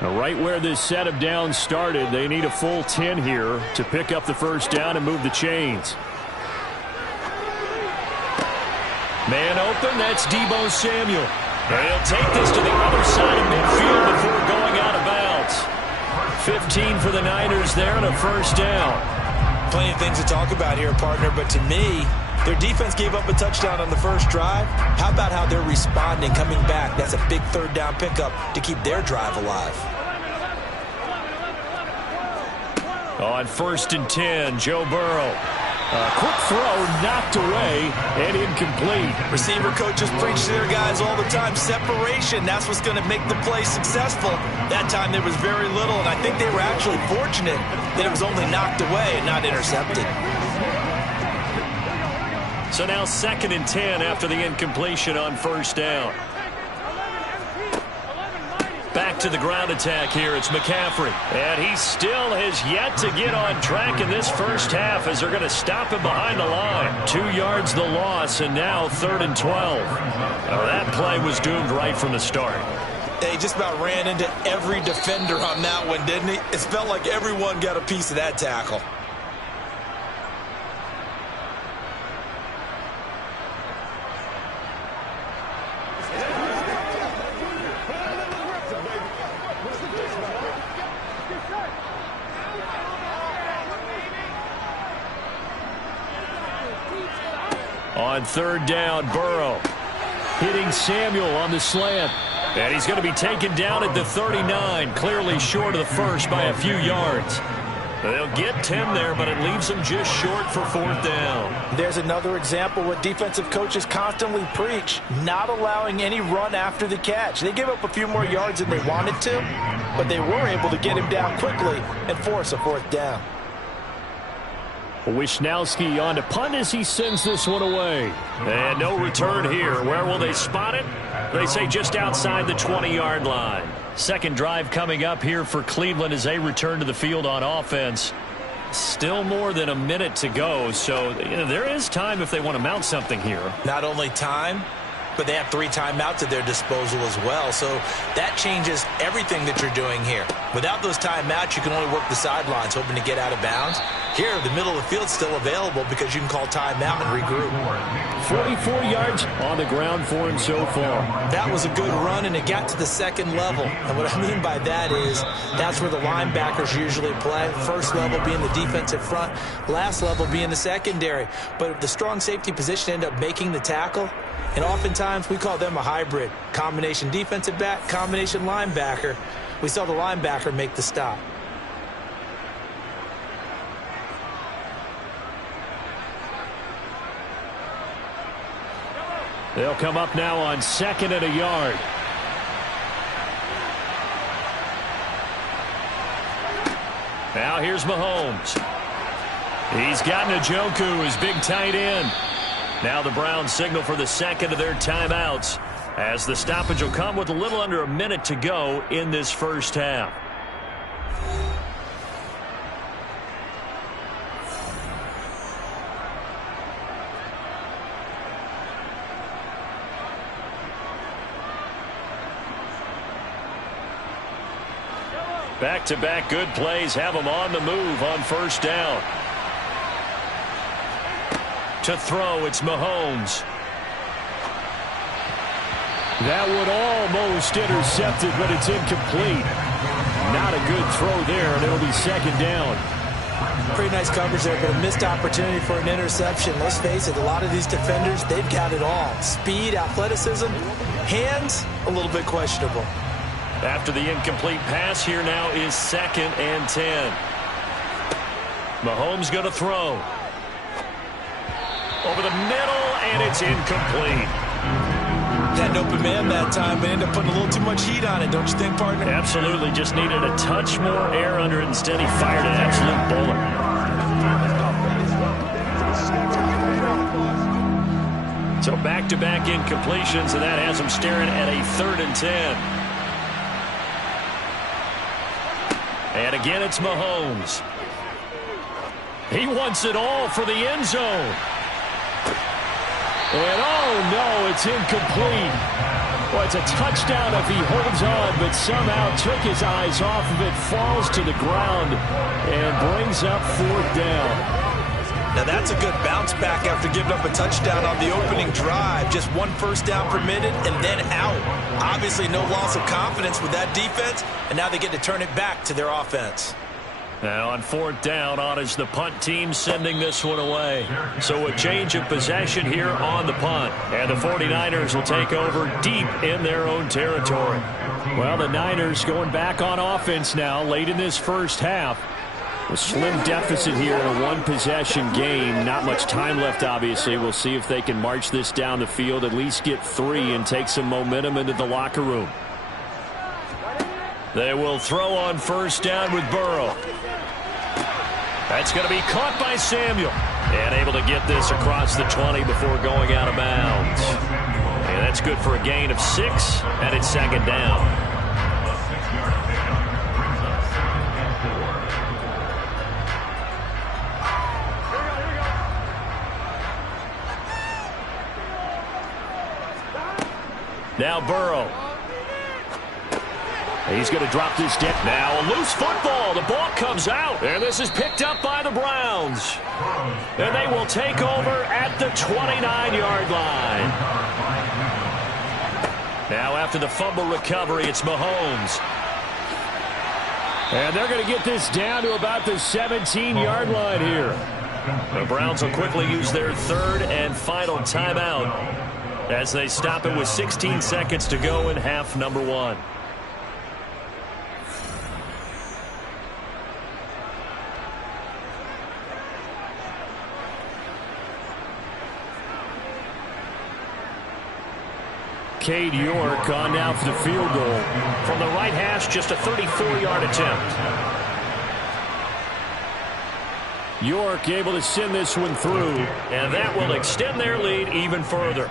Now, right where this set of downs started, they need a full 10 here to pick up the first down and move the chains. Man open, that's Deebo Samuel. And he'll take this to the other side of midfield before going out of bounds. 15 for the Niners there and a first down. Plenty of things to talk about here, partner, but to me, their defense gave up a touchdown on the first drive. How about how they're responding, coming back? That's a big third down pickup to keep their drive alive. On 1st and 10, Joe Burrow. A quick throw knocked away and incomplete. Receiver coaches preach to their guys all the time. Separation, that's what's going to make the play successful. That time there was very little, and I think they were actually fortunate that it was only knocked away and not intercepted. So now 2nd and 10 after the incompletion on 1st down. Back to the ground attack here. It's McCaffrey. And he still has yet to get on track in this first half as they're going to stop him behind the line. 2 yards the loss, and now 3rd and 12. That play was doomed right from the start. He just about ran into every defender on that one, didn't he? It felt like everyone got a piece of that tackle. On 3rd down, Burrow hitting Samuel on the slant. And he's going to be taken down at the 39, clearly short of the first by a few yards. They'll get 10 there, but it leaves them just short for 4th down. There's another example what defensive coaches constantly preach, not allowing any run after the catch. They give up a few more yards than they wanted to, but they were able to get him down quickly and force a 4th down. Wisnowski on to punt as he sends this one away. And no return here. Where will they spot it? They say just outside the 20-yard line. Second drive coming up here for Cleveland as they return to the field on offense. Still more than a minute to go, so there is time if they want to mount something here. Not only time, but they have 3 timeouts at their disposal as well. So that changes everything that you're doing here. Without those timeouts, you can only work the sidelines, hoping to get out of bounds. Here, the middle of the field's still available because you can call timeout and regroup. 44 yards on the ground for him so far. That was a good run, and it got to the 2nd level. And what I mean by that is that's where the linebackers usually play. First level being the defensive front, last level being the secondary. But the strong safety position ended up making the tackle. And oftentimes we call them a hybrid. Combination defensive back, combination linebacker. We saw the linebacker make the stop. They'll come up now on 2nd and a yard. Now here's Mahomes. He's got Njoku, his big tight end. Now the Browns signal for the 2nd of their timeouts as the stoppage will come with a little under a minute to go in this first half. Back-to-back good plays have them on the move on 1st down. To throw, it's Mahomes. That would almost intercept it, but it's incomplete. Not a good throw there, and it'll be 2nd down. Pretty nice coverage there, but a missed opportunity for an interception. Let's face it, a lot of these defenders, they've got it all. Speed, athleticism, hands, a little bit questionable. After the incomplete pass, here now is 2nd and 10. Mahomes going to throw. Over the middle, and it's incomplete. Had an open man that time, but ended up putting a little too much heat on it, don't you think, partner? Absolutely. Just needed a touch more air under it. Instead, he fired an absolute bullet. So back-to-back incompletions, and that has him staring at a 3rd and 10. And again, it's Mahomes. He wants it all for the end zone. And oh no, it's incomplete. Well, it's a touchdown if he holds on, but somehow took his eyes off of it, falls to the ground, and brings up 4th down. Now that's a good bounce back after giving up a touchdown on the opening drive. Just 1 first down permitted and then out. Obviously no loss of confidence with that defense, and now they get to turn it back to their offense. Now on 4th down, on is the punt team sending this one away. So a change of possession here on the punt. And the 49ers will take over deep in their own territory. Well, the Niners going back on offense now late in this first half. A slim deficit here in a one-possession game. Not much time left, obviously. We'll see if they can march this down the field, at least get 3 and take some momentum into the locker room. They will throw on first down with Burrow. That's going to be caught by Samuel. And able to get this across the 20 before going out of bounds. And that's good for a gain of 6, and it's second down. A 6-yard pickup brings up 2nd and 4. Now Burrow. He's going to drop this down. Now a loose football. The ball comes out. And this is picked up by the Browns. And they will take over at the 29-yard line. Now after the fumble recovery, it's Mahomes. And they're going to get this down to about the 17-yard line here. The Browns will quickly use their 3rd and final timeout as they stop it with 16 seconds to go in half number 1. Cade York on now for the field goal. From the right hash, just a 34-yard attempt. York able to send this one through. And that will extend their lead even further.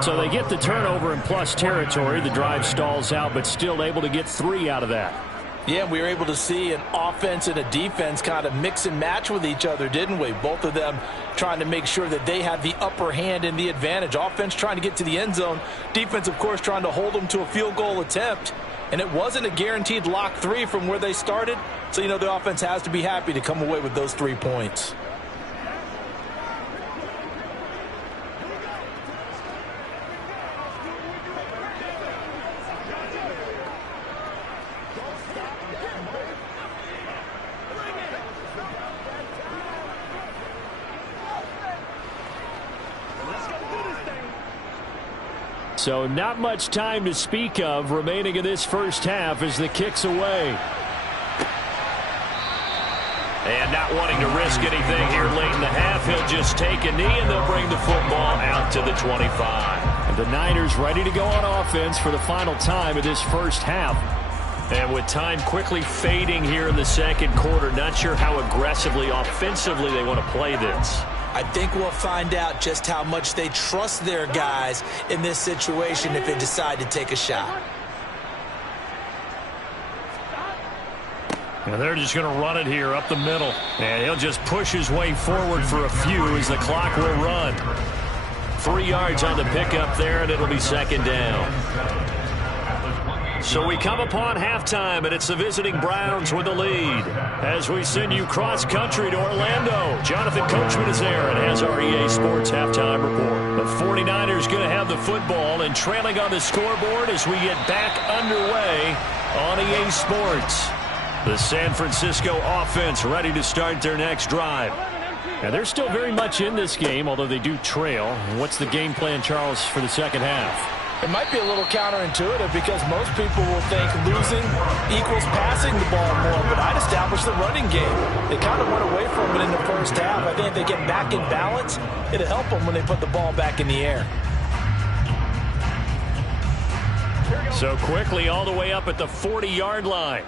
So they get the turnover in plus territory. The drive stalls out, but still able to get 3 out of that. Yeah, we were able to see an offense and a defense kind of mix and match with each other, didn't we? Both of them trying to make sure that they had the upper hand and the advantage. Offense trying to get to the end zone. Defense, of course, trying to hold them to a field goal attempt. And it wasn't a guaranteed lock 3 from where they started. So, you know, the offense has to be happy to come away with those 3 points. So not much time to speak of remaining in this first half as the kick's away. And not wanting to risk anything here late in the half, he'll just take a knee and they'll bring the football out to the 25. And the Niners ready to go on offense for the final time of this first half. And with time quickly fading here in the second quarter, not sure how aggressively, offensively they want to play this. I think we'll find out just how much they trust their guys in this situation if they decide to take a shot. And they're just going to run it here up the middle. And he'll just push his way forward for a few as the clock will run. 3 yards on the pickup there, and it'll be second down. So we come upon halftime, and it's the visiting Browns with the lead. As we send you cross-country to Orlando, Jonathan Coachman is there and has our EA Sports halftime report. The 49ers going to have the football and trailing on the scoreboard as we get back underway on EA Sports. The San Francisco offense ready to start their next drive. And they're still very much in this game, although they do trail. What's the game plan, Charles, for the second half? It might be a little counterintuitive because most people will think losing equals passing the ball more, but I'd establish the running game. They kind of went away from it in the first half. I think if they get back in balance, it'll help them when they put the ball back in the air. So quickly all the way up at the 40-yard line.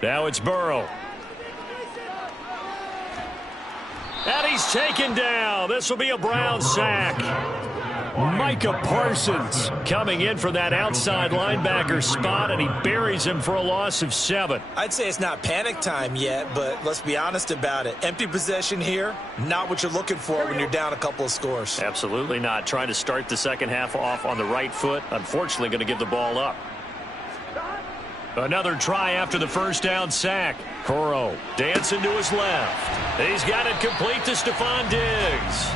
Now it's Burrow. And he's taken down. This will be a Brown sack. Micah Parsons coming in for that outside linebacker spot, and he buries him for a loss of 7. I'd say it's not panic time yet, but let's be honest about it. Empty possession here, not what you're looking for when you're down a couple of scores. Absolutely not. Trying to start the second half off on the right foot. Unfortunately, going to give the ball up. Another try after the first down sack. Burrow dancing to his left. He's got it complete to Stephon Diggs.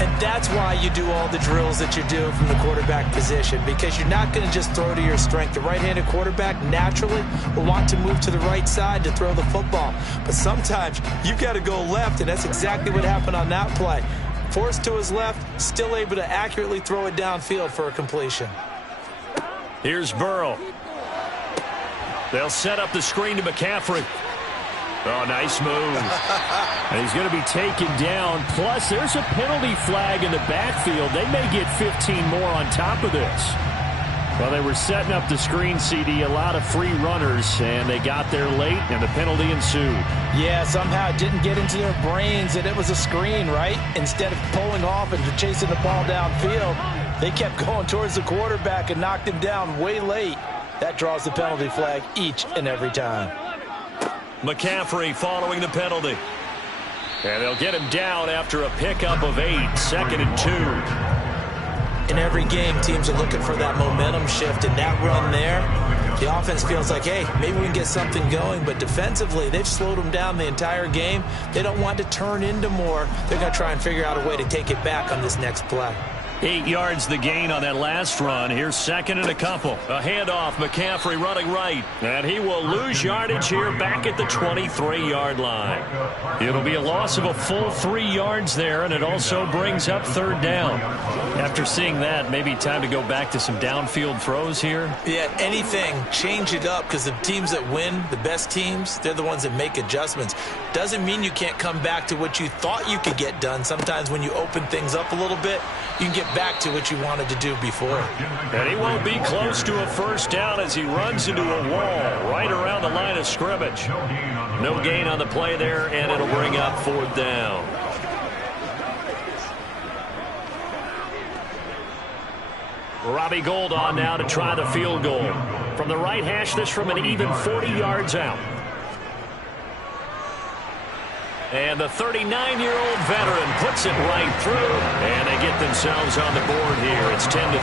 And that's why you do all the drills that you do from the quarterback position, because you're not going to just throw to your strength. The right-handed quarterback naturally will want to move to the right side to throw the football. But sometimes you've got to go left, and that's exactly what happened on that play. Forced to his left, still able to accurately throw it downfield for a completion. Here's Burrow. They'll set up the screen to McCaffrey. Oh, nice move. And he's going to be taken down. Plus, there's a penalty flag in the backfield. They may get 15 more on top of this. Well, they were setting up the screen, CD, a lot of free runners, and they got there late, and the penalty ensued. Yeah, somehow it didn't get into their brains that it was a screen, right? Instead of pulling off and chasing the ball downfield, they kept going towards the quarterback and knocked him down way late. That draws the penalty flag each and every time. McCaffrey following the penalty. And they'll get him down after a pickup of 8, 2nd and 2. In every game, teams are looking for that momentum shift, and that run there, the offense feels like, hey, maybe we can get something going, but defensively, they've slowed them down the entire game. They don't want to turn into more. They're going to try and figure out a way to take it back on this next play. 8 yards the gain on that last run. Here's 2nd and a couple. A handoff, McCaffrey running right. And he will lose yardage here back at the 23-yard line. It'll be a loss of a full 3 yards there, and it also brings up 3rd down. After seeing that, maybe time to go back to some downfield throws here. Yeah, anything, change it up, because the teams that win, the best teams, they're the ones that make adjustments. Doesn't mean you can't come back to what you thought you could get done. Sometimes when you open things up a little bit, you can get back to what you wanted to do before. And he won't be close to a 1st down as he runs into a wall right around the line of scrimmage. No gain on the play there, and it'll bring up 4th down. Robbie Gould on now to try the field goal. From the right hash, this from an even 40 yards out. And the 39-year-old veteran puts it right through, and they get themselves on the board here. It's 10-3.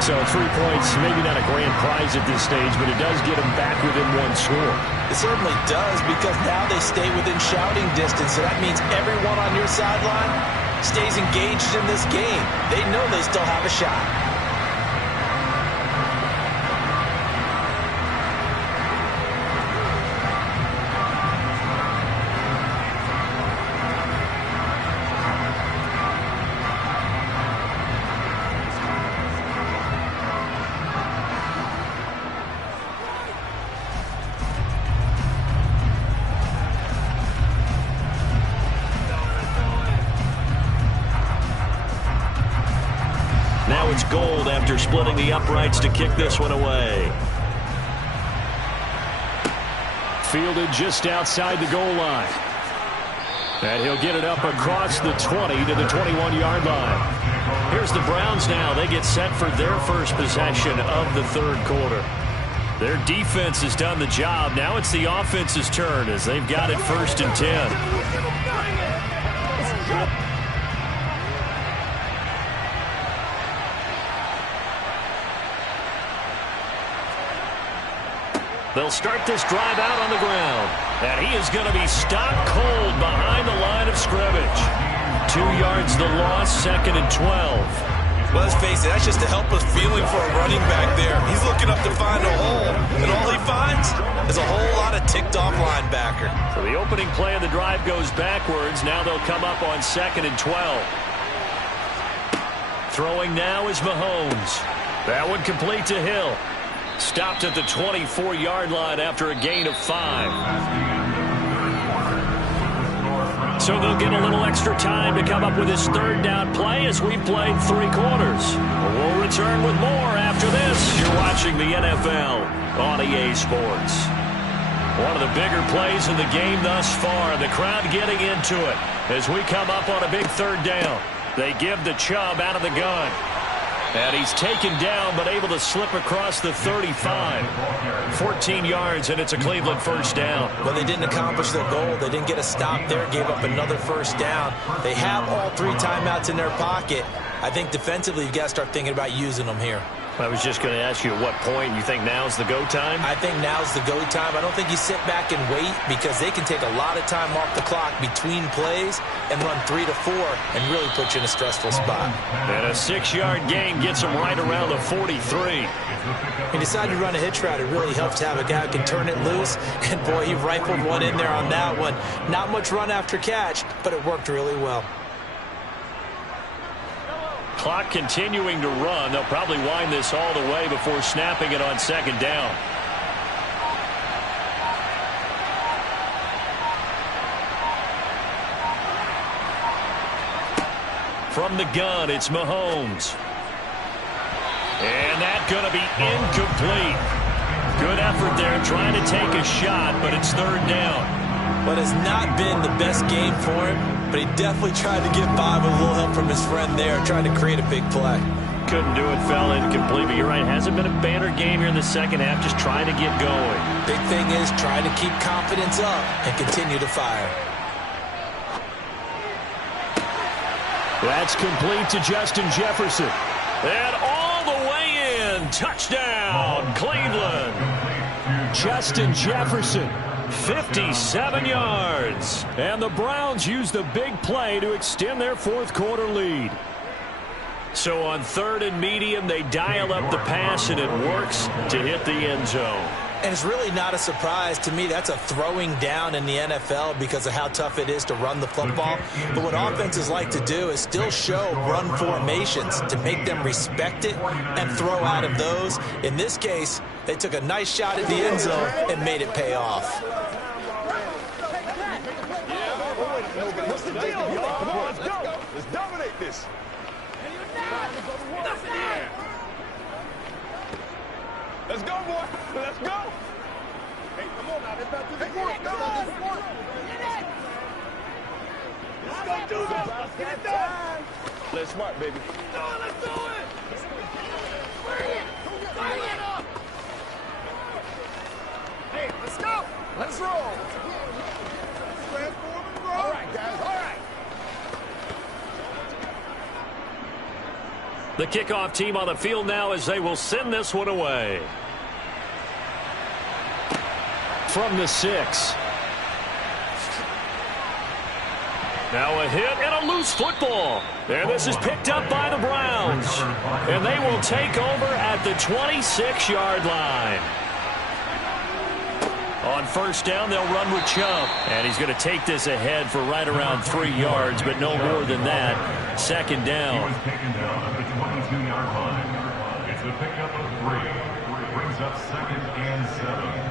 So 3 points, maybe not a grand prize at this stage, but it does get them back within 1 score. It certainly does, because now they stay within shouting distance, so that means everyone on your sideline stays engaged in this game. They know they still have a shot. Now it's Gould after splitting the uprights to kick this one away. Fielded just outside the goal line. And he'll get it up across the 20 to the 21-yard line. Here's the Browns now. They get set for their first possession of the 3rd quarter. Their defense has done the job. Now it's the offense's turn as they've got it 1st and 10. They'll start this drive out on the ground. And he is going to be stopped cold behind the line of scrimmage. 2 yards the loss, 2nd and 12. Well, let's face it, that's just a helpless feeling for a running back there. He's looking up to find a hole, and all he finds is a whole lot of ticked-off linebacker. So the opening play of the drive goes backwards. Now they'll come up on 2nd and 12. Throwing now is Mahomes. That one complete to Hill. Stopped at the 24-yard line after a gain of 5. So they'll get a little extra time to come up with this 3rd down play as we've played 3 quarters. We'll return with more after this. You're watching the NFL on EA Sports. One of the bigger plays in the game thus far. The crowd getting into it as we come up on a big 3rd down. They give the Chubb out of the gun. And he's taken down, but able to slip across the 35. 14 yards, and it's a Cleveland 1st down. Well, they didn't accomplish their goal. They didn't get a stop there, gave up another 1st down. They have all 3 timeouts in their pocket. I think defensively, you've got to start thinking about using them here. I was just going to ask you at what point you think now's the go time? I think now's the go time. I don't think you sit back and wait, because they can take a lot of time off the clock between plays and run 3 to 4 and really put you in a stressful spot. And a 6-yard gain gets them right around the 43. He decided to run a hitch route. It really helps to have a guy who can turn it loose. And, boy, he rifled one in there on that one. Not much run after catch, but it worked really well. Clock continuing to run. They'll probably wind this all the way before snapping it on 2nd down. From the gun, it's Mahomes. And that's going to be incomplete. Good effort there trying to take a shot, but it's third down. But it's not been the best game for him, but he definitely tried to get by with a little help from his friend there, trying to create a big play. Couldn't do it, fell incomplete, but you're right. It hasn't been a banner game here in the second half, just trying to get going. Big thing is trying to keep confidence up and continue to fire. That's complete to Justin Jefferson. And all the way in. Touchdown, Cleveland. Justin Jefferson, 57 yards. And the Browns use the big play to extend their fourth quarter lead. So on third and medium, they dial up the pass, and it works to hit the end zone. And it's really not a surprise to me. That's a throwing down in the NFL because of how tough it is to run the football. But what offenses like to do is still show run formations to make them respect it and throw out of those. In this case, they took a nice shot at the end zone and made it pay off. What's the deal? Come on, let's go. Let's dominate this. Let's go, boy. Let's go. Hey, come on now. Let's not do this. Let's go do this. Let's get it done. Play smart, baby. Let's do it. Bring it. Bring it up. Hey, let's go. Let's roll. Transform and roll. All right, guys. All right. The kickoff team on the field now as they will send this one away. From the 6. Now a hit and a loose football. And this is picked up by the Browns. And they will take over at the 26-yard line. On first down, they'll run with Chubb. And he's going to take this ahead for right around 3 yards, but no more than that. Second down. He was taken down at the 22-yard line. It's a pickup of 3. Brings up second and 7.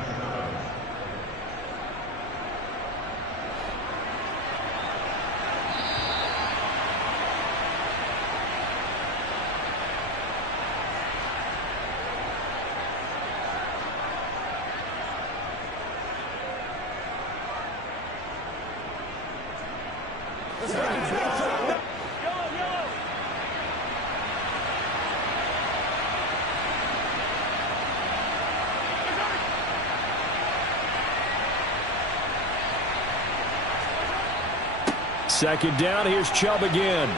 Second down, here's Chubb again.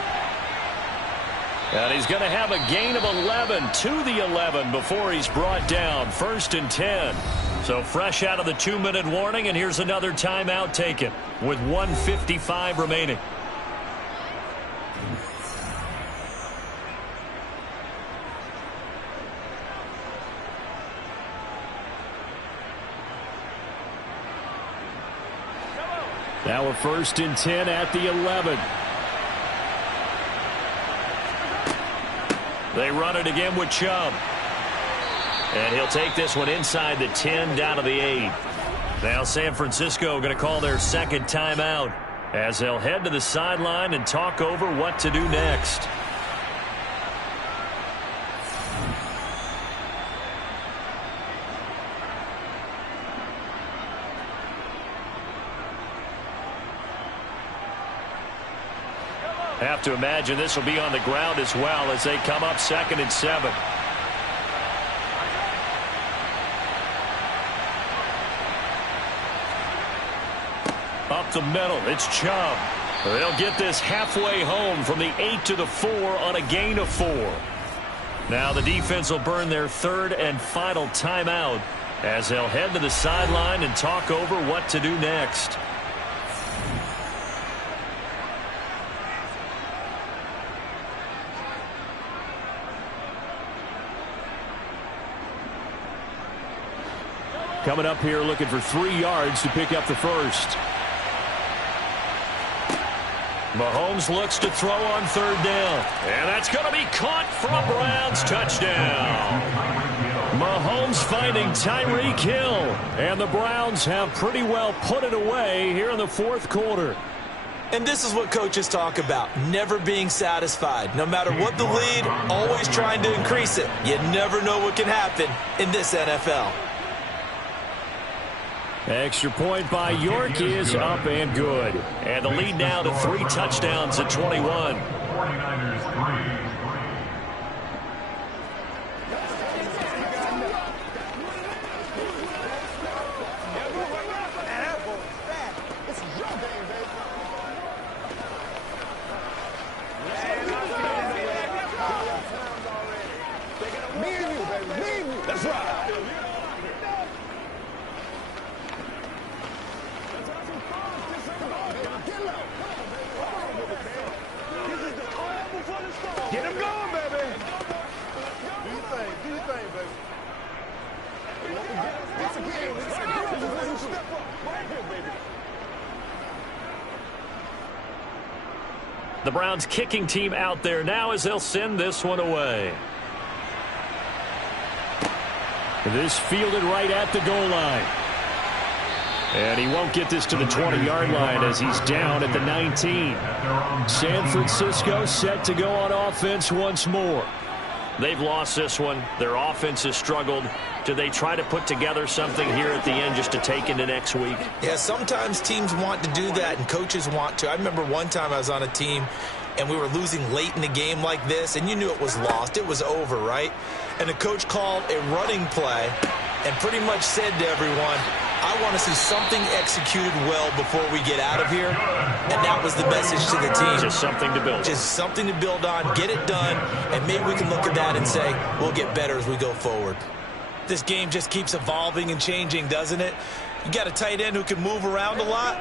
And he's going to have a gain of 11 to the 11 before he's brought down. First and 10. So fresh out of the 2-minute warning, and here's another timeout taken with 1:55 remaining. Now a first and 10 at the 11. They run it again with Chubb. And he'll take this one inside the 10 down to the 8. Now San Francisco going to call their second timeout as they'll head to the sideline and talk over what to do next. Have to imagine this will be on the ground as well as they come up second and 7. Up the middle, it's Chubb. They'll get this halfway home from the 8 to the 4 on a gain of 4. Now the defense will burn their third and final timeout as they'll head to the sideline and talk over what to do next. Coming up here looking for 3 yards to pick up the first. Mahomes looks to throw on third down. And that's going to be caught for a Browns touchdown. Mahomes finding Tyreek Hill. And the Browns have pretty well put it away here in the fourth quarter. And this is what coaches talk about, never being satisfied. No matter what the lead, always trying to increase it. You never know what can happen in this NFL. Extra point by York is up and good. And the lead now to 3 touchdowns at 21. 49ers 3. Get him going, baby. Do your thing, baby. The Browns kicking team out there now as they'll send this one away. This fielded right at the goal line. And he won't get this to the 20-yard line as he's down at the 19. San Francisco set to go on offense once more. They've lost this one. Their offense has struggled. Do they try to put together something here at the end just to take into next week? Yeah, sometimes teams want to do that and coaches want to. I remember one time I was on a team and we were losing late in the game like this, and you knew it was lost. It was over, right? And the coach called a running play and pretty much said to everyone, I want to see something executed well before we get out of here. And that was the message to the team. Just something to build. Just something to build on, get it done, and maybe we can look at that and say, we'll get better as we go forward. This game just keeps evolving and changing, doesn't it? You got a tight end who can move around a lot,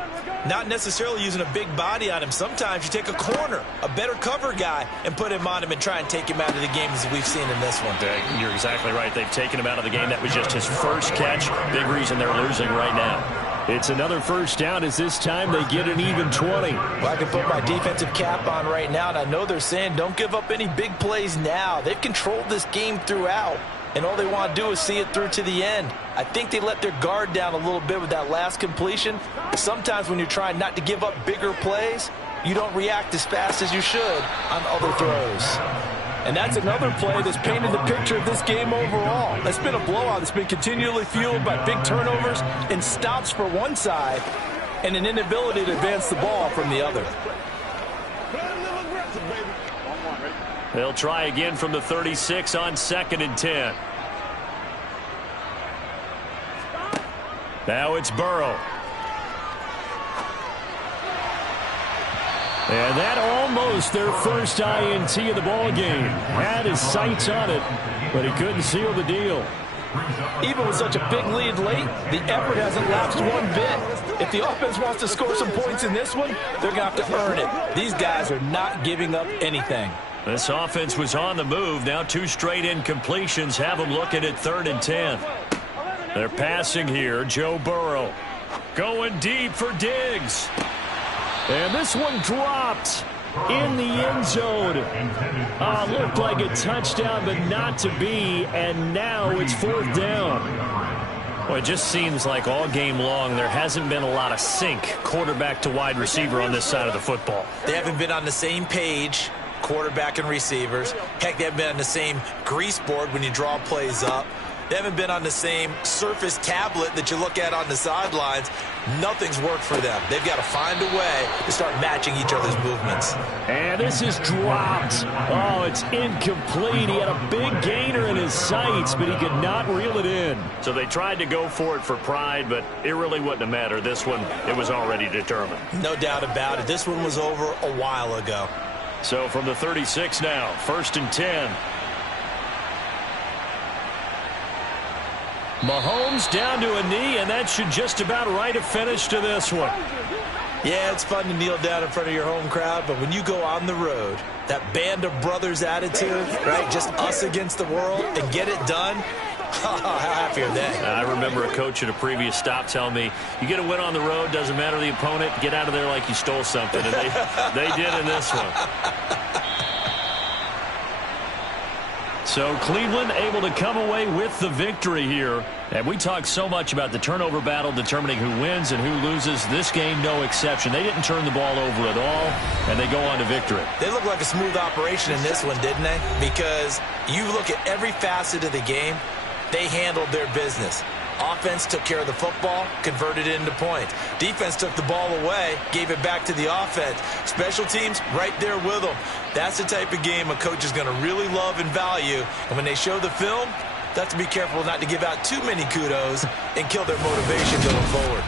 not necessarily using a big body on him. Sometimes you take a corner, a better cover guy, and put him on him and try and take him out of the game as we've seen in this one. You're exactly right. They've taken him out of the game. That was just his first catch. Big reason they're losing right now. It's another first down as this time they get an even 20. Well, I can put my defensive cap on right now, and I know they're saying don't give up any big plays now. They've controlled this game throughout, and all they want to do is see it through to the end. I think they let their guard down a little bit with that last completion. Sometimes when you're trying not to give up bigger plays, you don't react as fast as you should on other throws. And that's another play that's painted the picture of this game overall. It's been a blowout. It's been continually fueled by big turnovers and stops for one side and an inability to advance the ball from the other. They'll try again from the 36 on 2nd and 10. Now it's Burrow. And that almost their first INT of the ball game. Had his sights on it, but he couldn't seal the deal. Even with such a big lead late, the effort hasn't lapsed one bit. If the offense wants to score some points in this one, they're going to have to earn it. These guys are not giving up anything. This offense was on the move. Now 2 straight incompletions have them looking at 3rd and 10. They're passing here. Joe Burrow going deep for Diggs. And this one dropped in the end zone. Looked like a touchdown, but not to be. And now it's 4th down. Well, it just seems like all game long there hasn't been a lot of sync quarterback to wide receiver on this side of the football. They haven't been on the same page, quarterback and receivers. Heck, they haven't been on the same grease board when you draw plays up. They haven't been on the same Surface tablet that you look at on the sidelines. Nothing's worked for them. They've got to find a way to start matching each other's movements. And this is dropped. Oh, it's incomplete. He had a big gainer in his sights, but he could not reel it in. So they tried to go for it for pride, but it really wouldn't have mattered. This one, it was already determined. No doubt about it. This one was over a while ago. So from the 36 now, 1st and 10. Mahomes down to a knee, and that should just about write a finish to this one. Yeah, it's fun to kneel down in front of your home crowd, but when you go on the road, that band of brothers attitude, right, just us against the world, and get it done, how happy are they? I remember a coach at a previous stop telling me, you get a win on the road, doesn't matter the opponent, get out of there like you stole something, and they did in this one. So Cleveland able to come away with the victory here. And we talk so much about the turnover battle determining who wins and who loses. This game, no exception. They didn't turn the ball over at all, and they go on to victory. They look like a smooth operation in this one, didn't they? Because you look at every facet of the game, they handled their business. Offense took care of the football, converted it into points. Defense took the ball away, gave it back to the offense. Special teams, right there with them. That's the type of game a coach is going to really love and value. And when they show the film, they have to be careful not to give out too many kudos and kill their motivation going forward.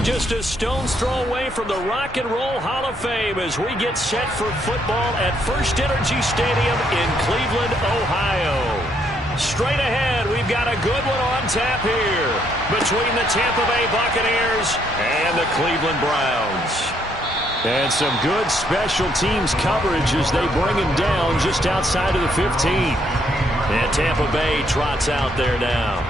And just a stone's throw away from the Rock and Roll Hall of Fame as we get set for football at First Energy Stadium in Cleveland, Ohio. Straight ahead, we've got a good one on tap here between the Tampa Bay Buccaneers and the Cleveland Browns. And some good special teams coverage as they bring him down just outside of the 15. And Tampa Bay trots out there now.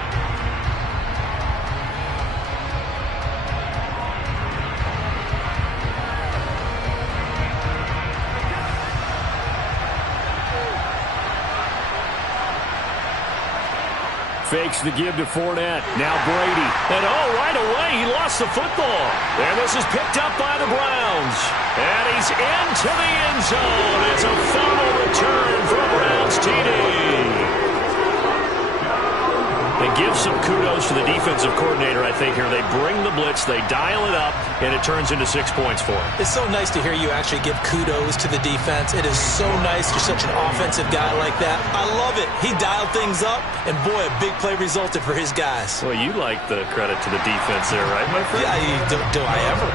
Fakes the give to Fournette. Now Brady. And right away, he lost the football. And this is picked up by the Browns. And he's into the end zone. It's a fumble return from Browns TD. They give some kudos to the defensive coordinator, I think, here. They bring the blitz, they dial it up, and it turns into 6 points for them. It's so nice to hear you actually give kudos to the defense. It is so nice. You're such an offensive guy like that. I love it. He dialed things up, and boy, a big play resulted for his guys. Well, you like the credit to the defense there, right, my friend? Yeah, do I ever?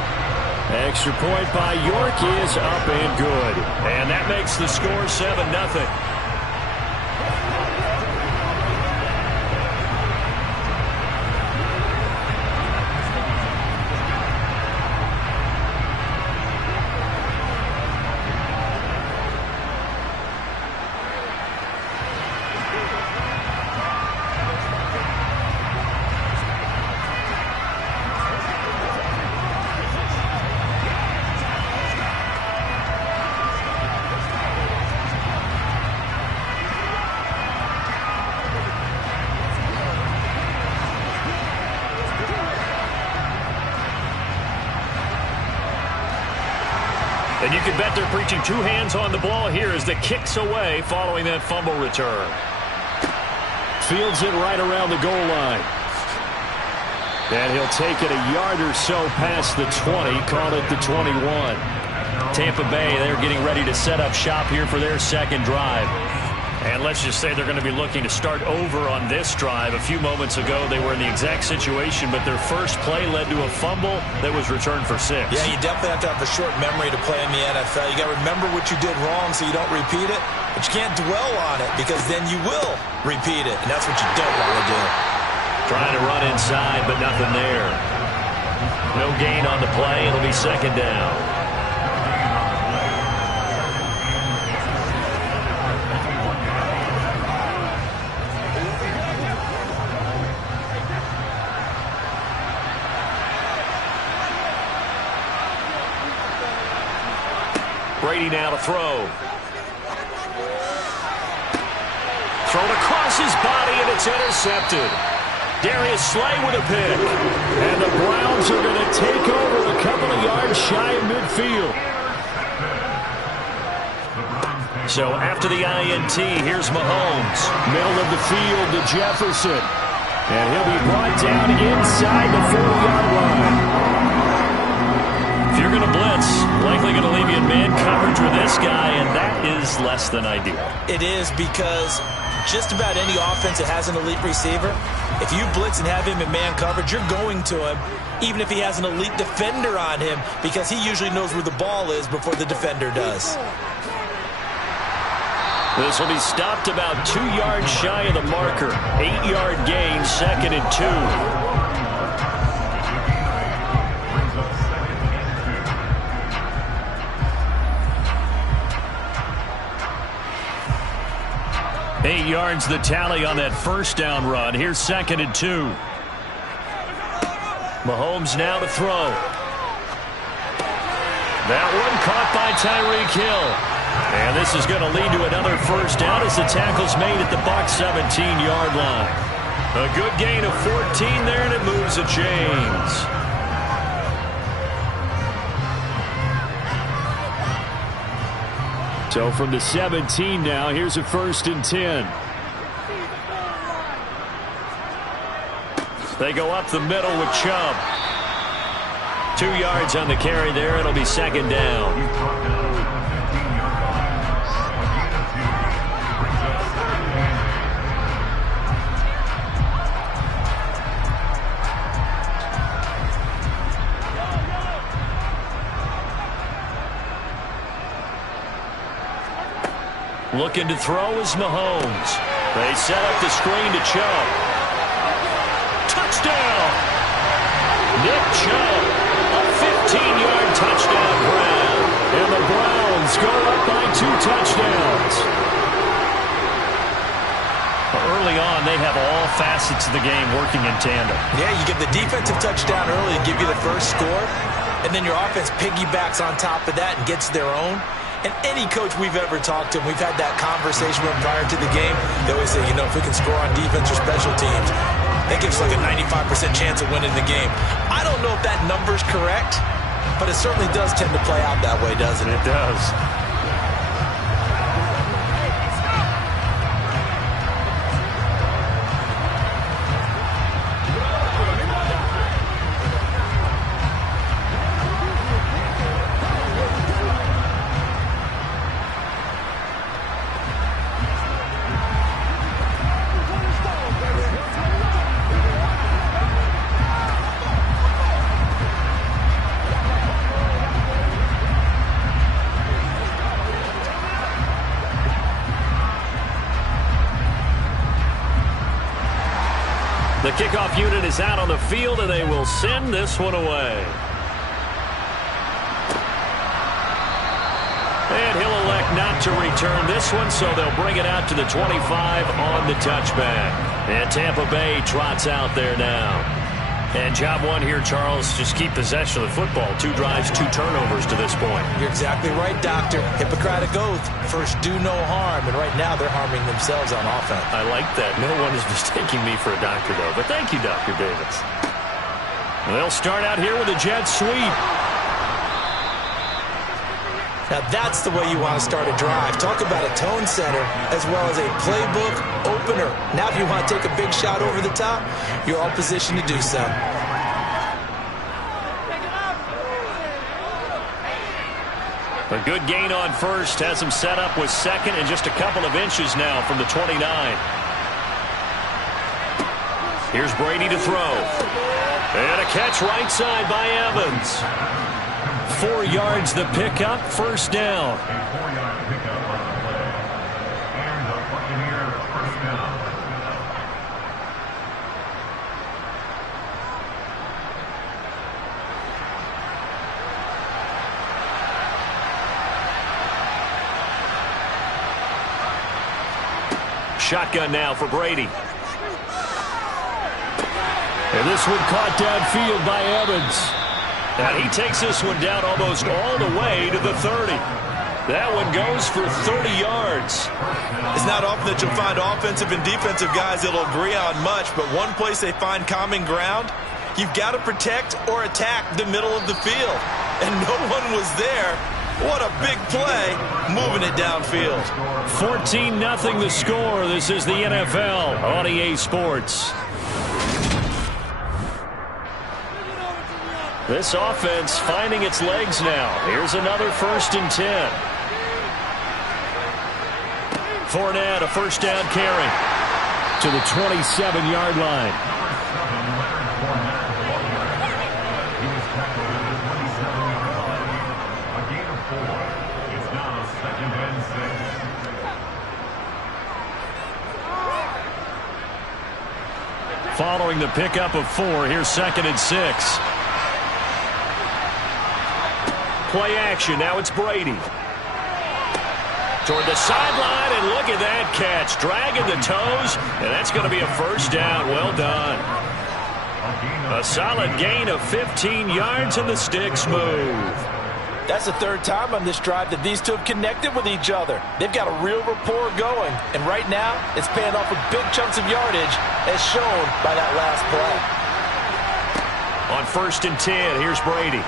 Extra point by York is up and good. And that makes the score 7-0. And you can bet they're preaching two hands on the ball here as the kick's away following that fumble return. Fields it right around the goal line. And he'll take it a yard or so past the 20, call it the 21. Tampa Bay, they're getting ready to set up shop here for their second drive. And let's just say they're going to be looking to start over on this drive. A few moments ago, they were in the exact situation, but their first play led to a fumble that was returned for 6. Yeah, you definitely have to have a short memory to play in the NFL. You got to remember what you did wrong so you don't repeat it, but you can't dwell on it because then you will repeat it, and that's what you don't want to do. Trying to run inside, but nothing there. No gain on the play. It'll be second down. Brady now to throw. Thrown across his body, and it's intercepted. Darius Slay with a pick. And the Browns are going to take over a couple of yards shy of midfield. So after the INT, here's Mahomes. Middle of the field to Jefferson. And he'll be brought down inside the 40-yard line. If you're going to blitz, likely going to leave you in man coverage with this guy, and that is less than ideal. It is because just about any offense that has an elite receiver, if you blitz and have him in man coverage, you're going to him, even if he has an elite defender on him, because he usually knows where the ball is before the defender does. This will be stopped about 2 yards shy of the marker. 8-yard gain, 2nd and 2. 8 yards the tally on that first down run. Here's 2nd and 2. Mahomes now to throw. That one caught by Tyreek Hill. And this is going to lead to another first down as the tackle's made at the Bucs 17-yard line. A good gain of 14 there, and it moves the chains. So from the 17 now, here's a 1st and 10. They go up the middle with Chubb. 2 yards on the carry there. It'll be 2nd down. Looking to throw is Mahomes. They set up the screen to Chubb. Touchdown! Nick Chubb, a 15-yard touchdown grab. And the Browns go up by 2 touchdowns. Early on, they have all facets of the game working in tandem. Yeah, you get the defensive touchdown early to give you the first score, and then your offense piggybacks on top of that and gets their own. And any coach we've ever talked to, we've had that conversation with them prior to the game. They always say, if we can score on defense or special teams, that gives like a 95% chance of winning the game. I don't know if that number's correct, but it certainly does tend to play out that way, doesn't it? It does. The kickoff unit is out on the field, and they will send this one away. And he'll elect not to return this one, so they'll bring it out to the 25 on the touchback. And Tampa Bay trots out there now. And job one here, Charles, just keep possession of the football. 2 drives, 2 turnovers to this point. You're exactly right, Doctor. Hippocratic oath. First, do no harm. And right now, they're harming themselves on offense. I like that. No one is mistaking me for a doctor, though. But thank you, Dr. Davis. They'll start out here with a jet sweep. Now, that's the way you want to start a drive. Talk about a tone setter as well as a playbook opener. Now, if you want to take a big shot over the top, you're all positioned to do so. A good gain on first. Has him set up with second and just a couple of inches now from the 29. Here's Brady to throw. And a catch right side by Evans. 4 yards the pickup, first down. A 4-yard pickup on the play. And the Buccaneers first down. Shotgun now for Brady. And this one caught downfield by Evans. And he takes this one down almost all the way to the 30. That one goes for 30 yards. It's not often that you'll find offensive and defensive guys that'll agree on much, but one place they find common ground, you've got to protect or attack the middle of the field. And no one was there. What a big play, moving it downfield. 14-0 the score. This is the NFL on EA Sports. This offense finding its legs now. Here's another 1st and 10. Fournette, a first down carry to the 27-yard line. He was tackled at the 27-yard line. A gain of 4. It's now 2nd and 6. Following the pickup of 4, here's 2nd and 6. Play action. Now it's Brady. Toward the sideline, and look at that catch. Dragging the toes, and that's going to be a first down. Well done. A solid gain of 15 yards, and the sticks move. That's the 3rd time on this drive that these 2 have connected with each other. They've got a real rapport going, and right now it's paying off with big chunks of yardage as shown by that last play. On 1st and 10, here's Brady.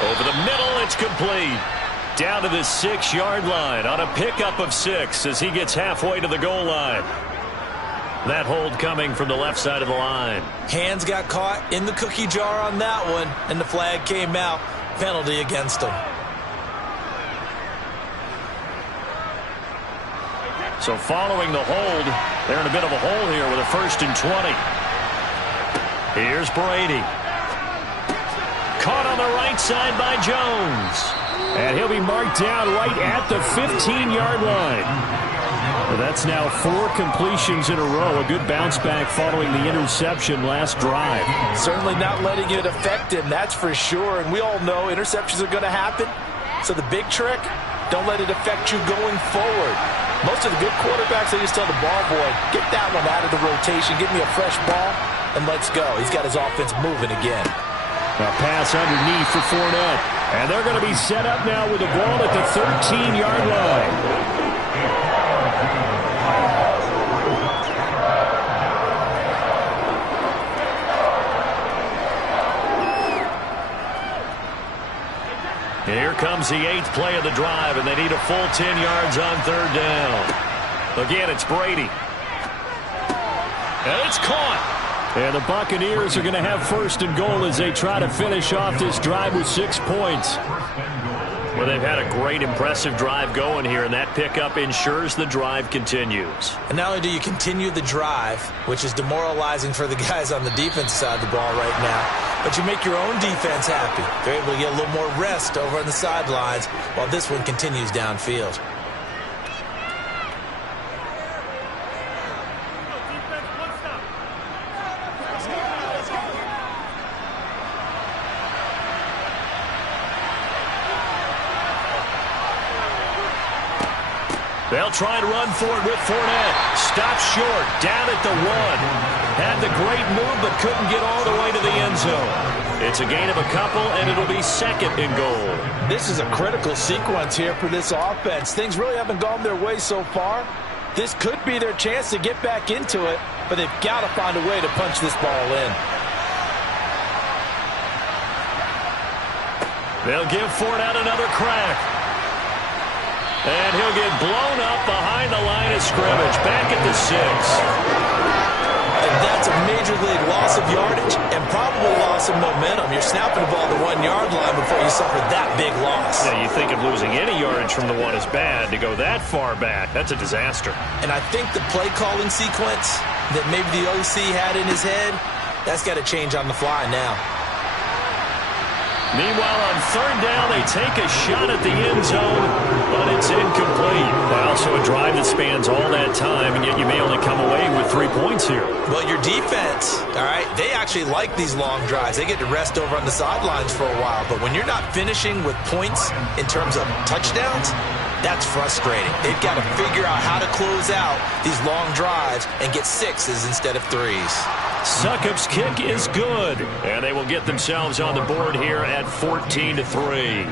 Over the middle, it's complete. Down to the 6-yard line on a pickup of 6 as he gets halfway to the goal line. That hold coming from the left side of the line. Hands got caught in the cookie jar on that one, and the flag came out. Penalty against them. So following the hold, they're in a bit of a hole here with a 1st and 20. Here's Brady. Caught on the right side by Jones. And he'll be marked down right at the 15-yard line. Well, that's now 4 completions in a row. A good bounce back following the interception last drive. Certainly not letting it affect him, that's for sure. And we all know interceptions are going to happen. So the big trick, don't let it affect you going forward. Most of the good quarterbacks, they just tell the ball boy, get that one out of the rotation, give me a fresh ball, and let's go. He's got his offense moving again. A pass underneath for Fournette. And they're going to be set up now with the ball at the 13-yard line. Here comes the 8th play of the drive, and they need a full 10 yards on 3rd down. Again, it's Brady. And it's caught. And the Buccaneers are going to have 1st and goal as they try to finish off this drive with 6 points. Well, they've had a great, impressive drive going here, and that pickup ensures the drive continues. And not only do you continue the drive, which is demoralizing for the guys on the defense side of the ball right now, but you make your own defense happy. They're able to get a little more rest over on the sidelines while this one continues downfield. They'll try and run for it with Fournette. Stopped short, down at the 1. Had the great move, but couldn't get all the way to the end zone. It's a gain of a couple, and it'll be 2nd and goal. This is a critical sequence here for this offense. Things really haven't gone their way so far. This could be their chance to get back into it, but they've got to find a way to punch this ball in. They'll give Fournette another crack. And he'll get blown up behind the line of scrimmage, back at the 6. And that's a major league loss of yardage and probably loss of momentum. You're snapping the ball to the 1-yard line before you suffer that big loss. Yeah, you think of losing any yardage from the 1 is bad. To go that far back, that's a disaster. And I think the play calling sequence that maybe the OC had in his head, that's got to change on the fly now. Meanwhile, on 3rd down, they take a shot at the end zone, but it's incomplete. Well, so a drive that spans all that time, and yet you may only come away with 3 points here. Well, your defense, all right, they actually like these long drives. They get to rest over on the sidelines for a while, but when you're not finishing with points in terms of touchdowns, that's frustrating. They've got to figure out how to close out these long drives and get 6s instead of 3s. Succop's kick is good, and they will get themselves on the board here at 14-3.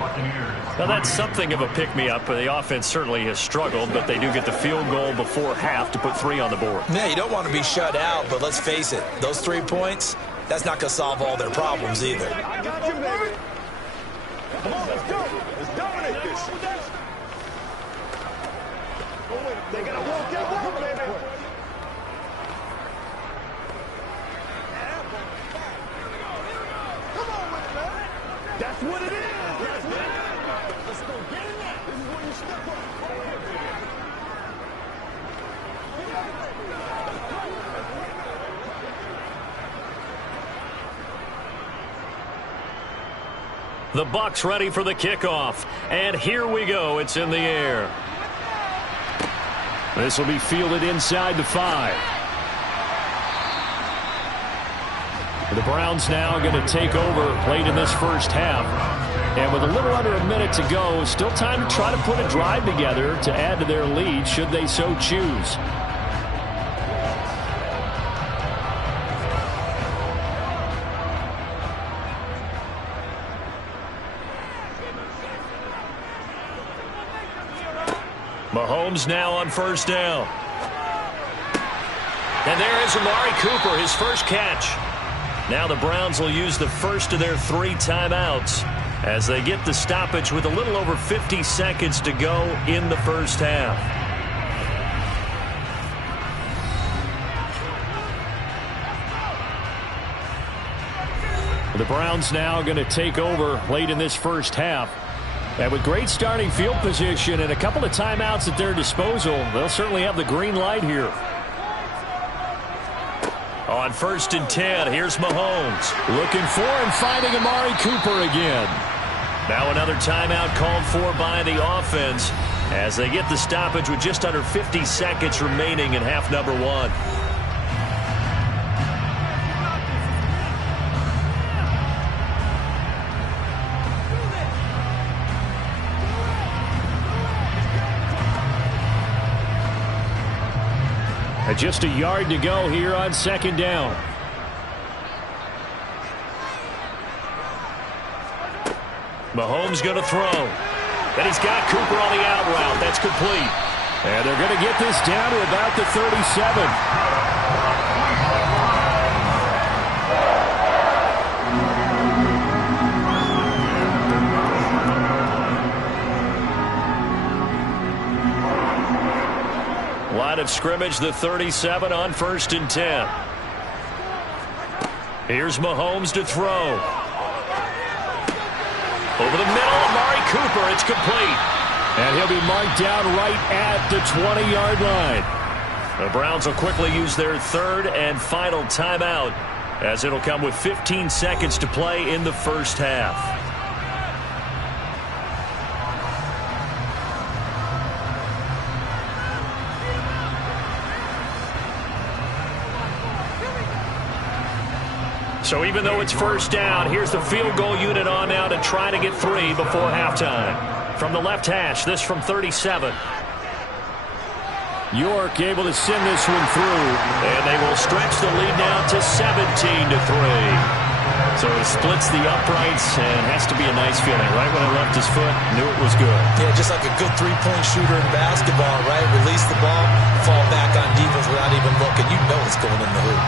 Now, that's something of a pick-me-up. The offense certainly has struggled, but they do get the field goal before half to put 3 on the board. Yeah, you don't want to be shut out, but let's face it, those 3 points, that's not going to solve all their problems either. I got you, baby. Come on, let's go. Let's dominate this. They got to walk that walk, baby. Come on with it, man. That's what it is. Let's go get it now. This is where you step up. The Bucs ready for the kickoff. And here we go. It's in the air. This will be fielded inside the 5. The Browns now going to take over late in this first half. And with a little under a minute to go, still time to try to put a drive together to add to their lead should they so choose. Mahomes now on 1st down. And there is Amari Cooper, his first catch. Now the Browns will use the first of their 3 timeouts as they get the stoppage with a little over 50 seconds to go in the first half. The Browns now going to take over late in this first half. And with great starting field position and a couple of timeouts at their disposal, they'll certainly have the green light here. On 1st and 10, here's Mahomes. Looking for and finding Amari Cooper again. Now another timeout called for by the offense as they get the stoppage with just under 50 seconds remaining in half number one. Just a yard to go here on second down. Mahomes going to throw. And he's got Cooper on the out route. That's complete. And they're going to get this down to about the 37. Line of scrimmage, the 37 on 1st and 10. Here's Mahomes to throw. Over the middle, Amari Cooper. It's complete. And he'll be marked down right at the 20-yard line. The Browns will quickly use their third and final timeout as it'll come with 15 seconds to play in the first half. So even though it's first down, here's the field goal unit on now to try to get 3 before halftime. From the left hash, this from 37. York able to send this one through. And they will stretch the lead now to 17-3. So he splits the uprights and has to be a nice feeling. Right when he left his foot, knew it was good. Yeah, just like a good three-point shooter in basketball, right? Release the ball, fall back on defense without even looking. You know it's going in the hoop.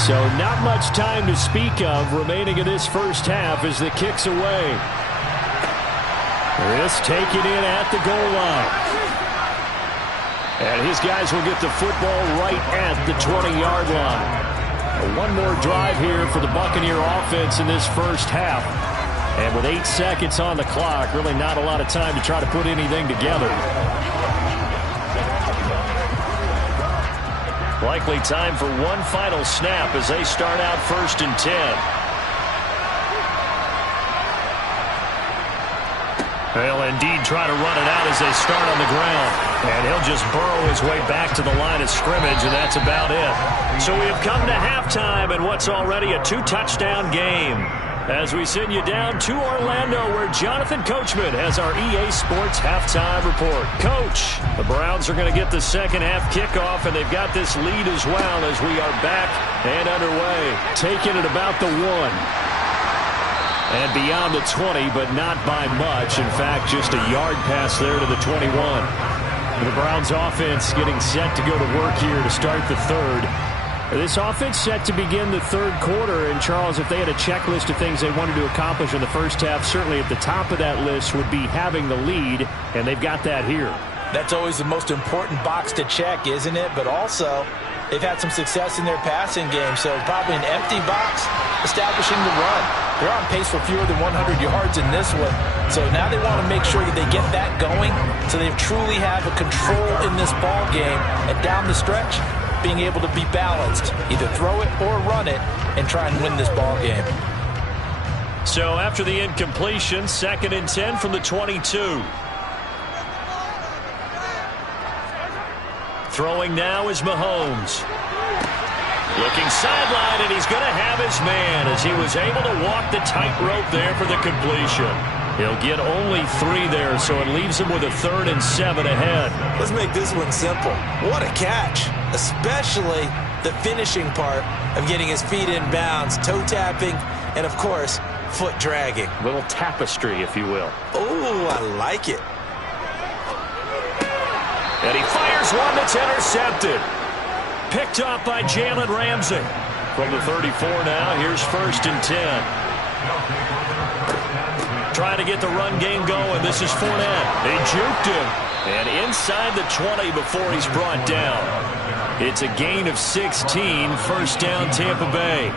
So not much time to speak of remaining in this first half as the kick's away. This taken in at the goal line. And his guys will get the football right at the 20-yard line. One more drive here for the Buccaneer offense in this first half. And with 8 seconds on the clock, really not a lot of time to try to put anything together. Likely time for one final snap as they start out 1st and 10. They'll indeed try to run it out as they start on the ground. And he'll just burrow his way back to the line of scrimmage, and that's about it. So we have come to halftime in what's already a 2-touchdown game. As we send you down to Orlando, where Jonathan Coachman has our EA Sports halftime report. Coach, the Browns are going to get the second half kickoff, and they've got this lead as well as we are back and underway. Taking it about the 1. And beyond the 20, but not by much. In fact, just a yard pass there to the 21. The Browns offense getting set to go to work here to start the third. This offense set to begin the third quarter, and Charles, if they had a checklist of things they wanted to accomplish in the first half, certainly at the top of that list would be having the lead, and they've got that here. That's always the most important box to check, isn't it? But also, they've had some success in their passing game, so probably an empty box establishing the run. They're on pace for fewer than 100 yards in this one, so now they want to make sure that they get that going so they truly have a control in this ball game, and down the stretch, being able to be balanced, either throw it or run it, and try and win this ball game. So after the incompletion, 2nd and 10 from the 22. Throwing now is Mahomes. Looking sideline, and he's going to have his man as he was able to walk the tightrope there for the completion. He'll get only 3 there, so it leaves him with a 3rd and 7 ahead. Let's make this one simple. What a catch, especially the finishing part of getting his feet in bounds, toe tapping, and of course, foot dragging. Little tapestry, if you will. Oh, I like it. And he fires one that's intercepted. Picked up by Jalen Ramsey. From the 34 now, here's 1st and 10. Trying to get the run game going. This is Fournette. They juked him. And inside the 20 before he's brought down. It's a gain of 16. First down, Tampa Bay.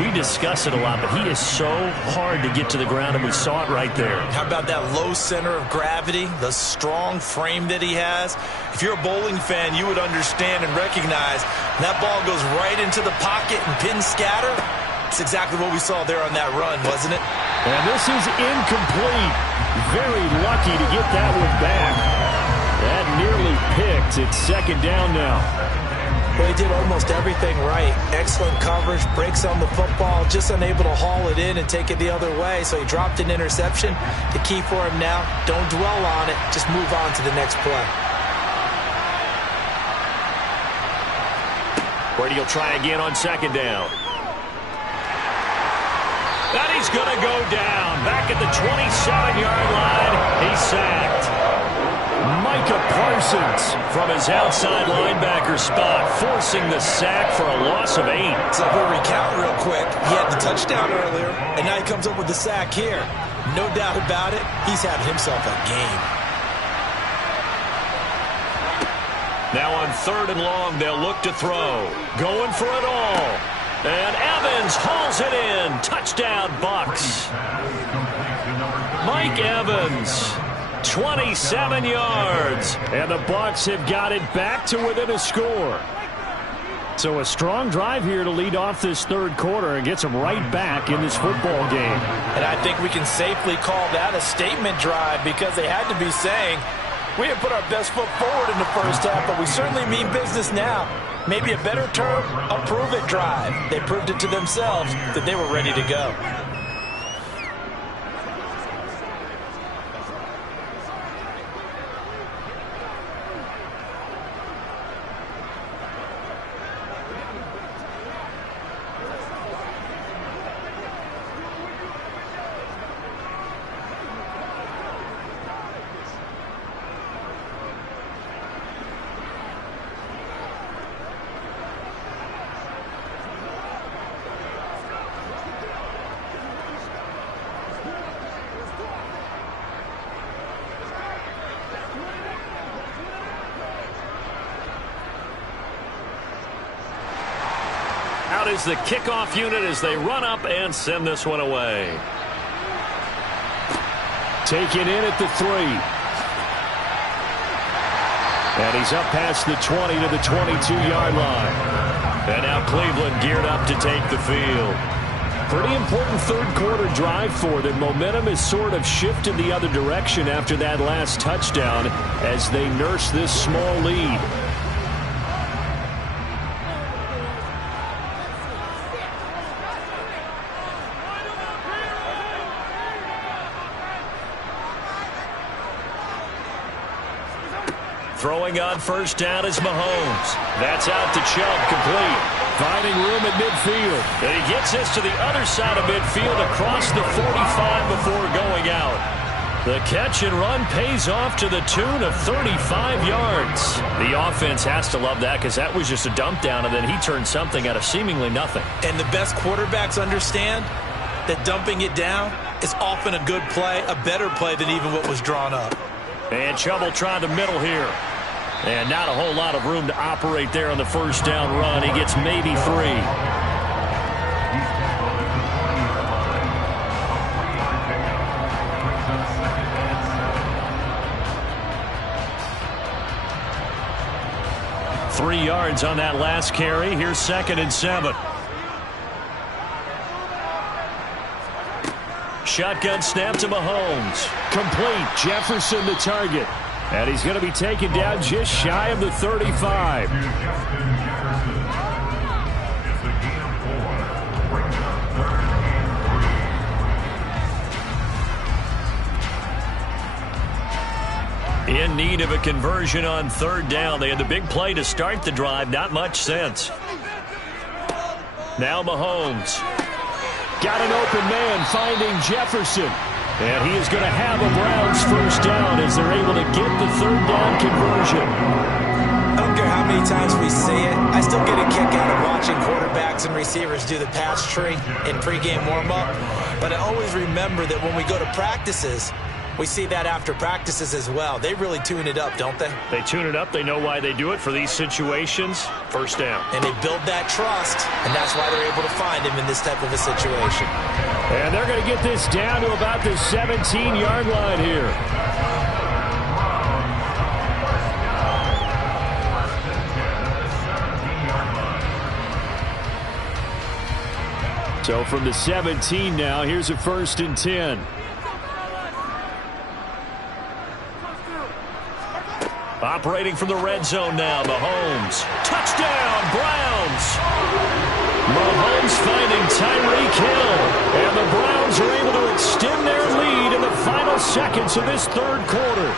We discuss it a lot, but he is so hard to get to the ground, and we saw it right there. How about that low center of gravity, the strong frame that he has? If you're a bowling fan, you would understand and recognize that ball goes right into the pocket and pin scatter. It's exactly what we saw there on that run, wasn't it? And this is incomplete. Very lucky to get that one back. That nearly picked. It's second down now. Well, he did almost everything right. Excellent coverage, breaks on the football, just unable to haul it in and take it the other way. So he dropped an interception. The key for him now, don't dwell on it. Just move on to the next play. Brady will try again on second down. And he's going to go down. Back at the 27-yard line. He's sacked. Micah Parsons from his outside linebacker spot, forcing the sack for a loss of 8. So we'll recount real quick. He had the touchdown earlier, and now he comes up with the sack here. No doubt about it, he's having himself a game. Now on 3rd and long, they'll look to throw. Going for it all. And Evans hauls it in. Touchdown, Bucs. Mike Evans, 27 yards. And the Bucs have got it back to within a score. So a strong drive here to lead off this third quarter and gets them right back in this football game. And I think we can safely call that a statement drive because they had to be saying, we have put our best foot forward in the first half, but we certainly mean business now. Maybe a better term, a prove-it drive. They proved it to themselves that they were ready to go. Out is the kickoff unit as they run up and send this one away. Taken in at the 3. And he's up past the 20 to the 22-yard line. And now Cleveland geared up to take the field. Pretty important third quarter drive for them. Momentum has sort of shifted the other direction after that last touchdown as they nurse this small lead. Throwing on first down is Mahomes. That's out to Chubb, complete. Finding room at midfield. And he gets this to the other side of midfield across the 45 before going out. The catch and run pays off to the tune of 35 yards. The offense has to love that because that was just a dump down, and then he turned something out of seemingly nothing. And the best quarterbacks understand that dumping it down is often a good play, a better play than even what was drawn up. And Chubb will try the middle here. And not a whole lot of room to operate there on the first down run. He gets maybe 3. Three yards on that last carry. Here's 2nd and 7. Shotgun snap to Mahomes. Complete. Jefferson the target. And he's going to be taken down just shy of the 35. In need of a conversion on 3rd down. They had the big play to start the drive. Not much sense. Now Mahomes. Got an open man finding Jefferson. And he is going to have a Browns first down as they're able to get the 3rd down conversion. I don't care how many times we see it. I still get a kick out of watching watching quarterbacks and receivers do the pass tree in pregame warm-up, but I always remember that when we go to practices, we see that after practices as well. They really tune it up, don't they? They tune it up. They know why they do it for these situations. First down. And they build that trust, and that's why they're able to find him in this type of a situation. And they're going to get this down to about the 17-yard line here. So from the 17 now, here's a 1st and 10. Operating from the red zone now, Mahomes. Touchdown, Browns! Mahomes finding Tyreek Hill. And the Browns are able to extend their lead in the final seconds of this third quarter.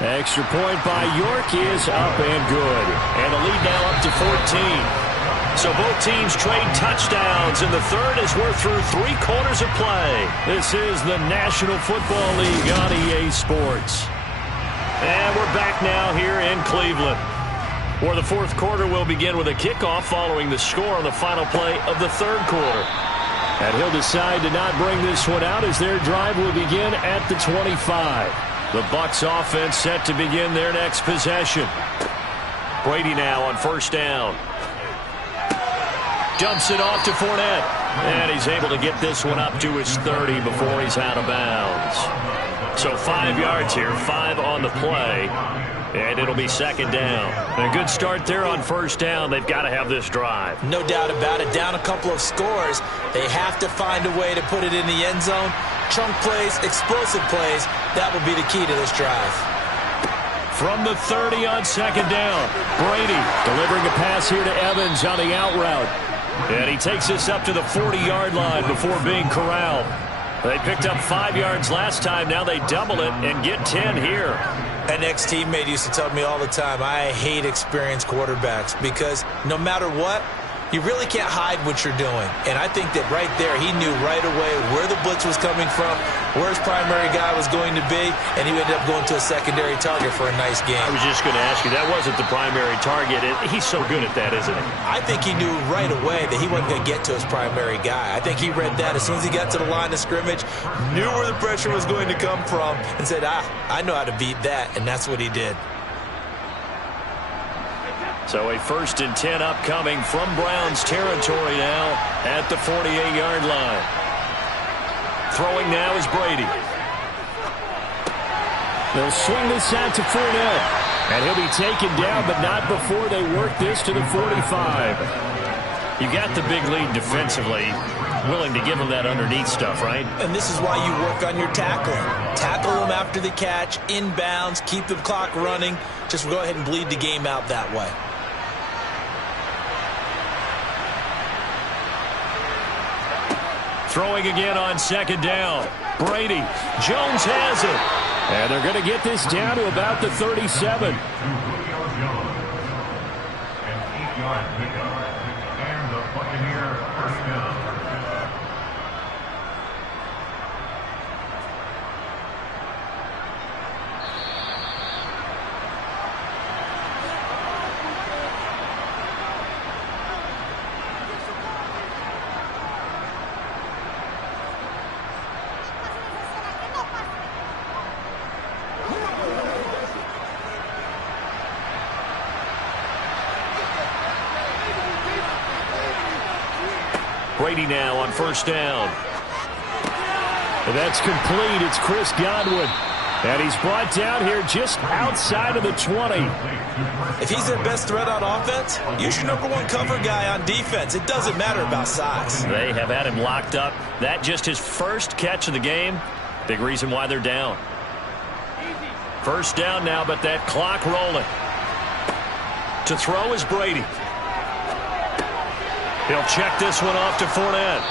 Extra point by York is up and good. And the lead now up to 14. So both teams trade touchdowns in the third as we're through 3 quarters of play. This is the National Football League on EA Sports. And we're back now here in Cleveland, where the fourth quarter will begin with a kickoff following the score on the final play of the third quarter. And he'll decide to not bring this one out as their drive will begin at the 25. The Bucs offense set to begin their next possession. Brady now on first down. Dumps it off to Fournette. And he's able to get this one up to his 30 before he's out of bounds. So 5 yards here, 5 on the play, and it'll be second down. A good start there on first down. They've got to have this drive. No doubt about it. Down a couple of scores. They have to find a way to put it in the end zone. Chunk plays, explosive plays. That will be the key to this drive. From the 30 on second down, Brady delivering a pass here to Evans on the out route. And he takes this up to the 40-yard line before being corralled. They picked up 5 yards last time. Now they double it and get 10 here. An ex-teammate used to tell me all the time, I hate experienced quarterbacks because no matter what, you really can't hide what you're doing. And I think that right there, he knew right away where the blitz was coming from, where his primary guy was going to be, and he ended up going to a secondary target for a nice game. I was just going to ask you, that wasn't the primary target. He's so good at that, isn't he? I think he knew right away that he wasn't going to get to his primary guy. I think he read that as soon as he got to the line of scrimmage, knew where the pressure was going to come from, and said, I know how to beat that, and that's what he did. So a 1st and 10 upcoming from Browns territory now at the 48-yard line. Throwing now is Brady. They'll swing this out to Fournette. And he'll be taken down, but not before they work this to the 45. You got the big lead defensively. Willing to give him that underneath stuff, right? And this is why you work on your tackling. Tackle them after the catch, inbounds, keep the clock running. Just go ahead and bleed the game out that way. Throwing again on second down. Brady. Jones has it. And they're going to get this down to about the 37. An 8-yard pickup. And the Buccaneer first down. Brady now on first down. And that's complete. It's Chris Godwin. And he's brought down here just outside of the 20. If he's their best threat on offense, use your #1 cover guy on defense. It doesn't matter about size. They have had him locked up. That just his first catch of the game. Big reason why they're down. First down now, but that clock rolling. To throw is Brady. He'll check this one off to Fournette.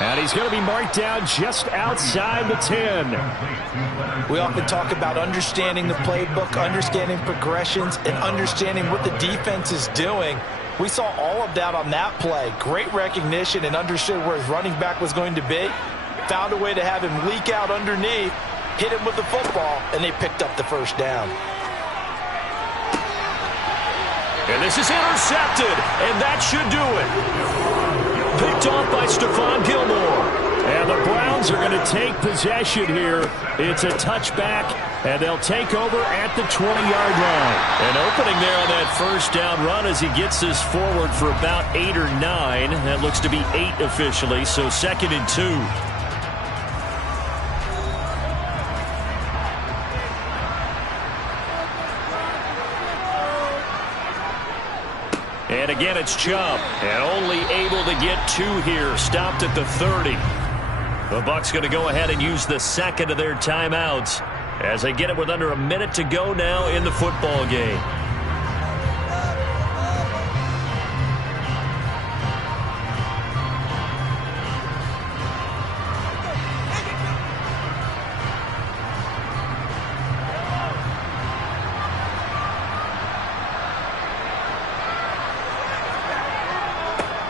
And he's going to be marked down just outside the 10. We often talk about understanding the playbook, understanding progressions, and understanding what the defense is doing. We saw all of that on that play. Great recognition and understood where his running back was going to be. Found a way to have him leak out underneath, hit him with the football, and they picked up the first down. And this is intercepted, and that should do it. Picked off by Stephon Gilmore. And the Browns are going to take possession here. It's a touchback, and they'll take over at the 20-yard line. And opening there on that first down run as he gets this forward for about 8 or 9. That looks to be 8 officially, so 2nd and 2. And again, it's Chubb, and only able to get 2 here. Stopped at the 30. The Bucs going to go ahead and use the second of their timeouts as they get it with under a minute to go now in the football game.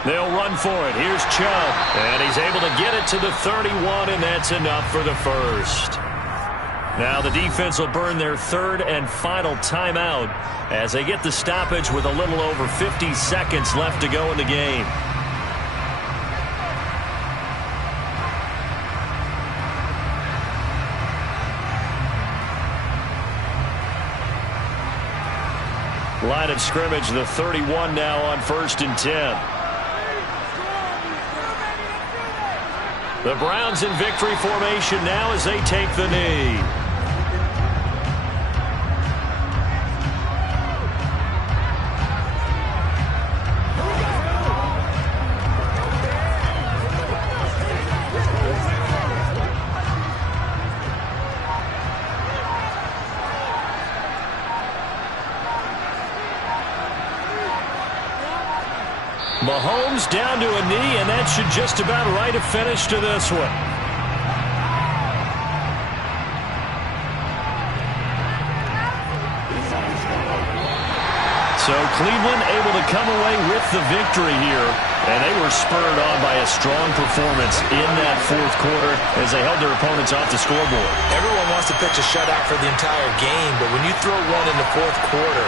They'll run for it. Here's Chubb. And he's able to get it to the 31, and that's enough for the first. Now the defense will burn their 3rd and final timeout as they get the stoppage with a little over 50 seconds left to go in the game. Line of scrimmage, the 31 now on 1st and 10. The Browns in victory formation now as they take the knee. Mahomes down to a knee, and that should just about write a finish to this one. So Cleveland able to come away with the victory here, and they were spurred on by a strong performance in that 4th quarter as they held their opponents off the scoreboard. Everyone wants to pitch a shutout for the entire game, but when you throw one in the 4th quarter,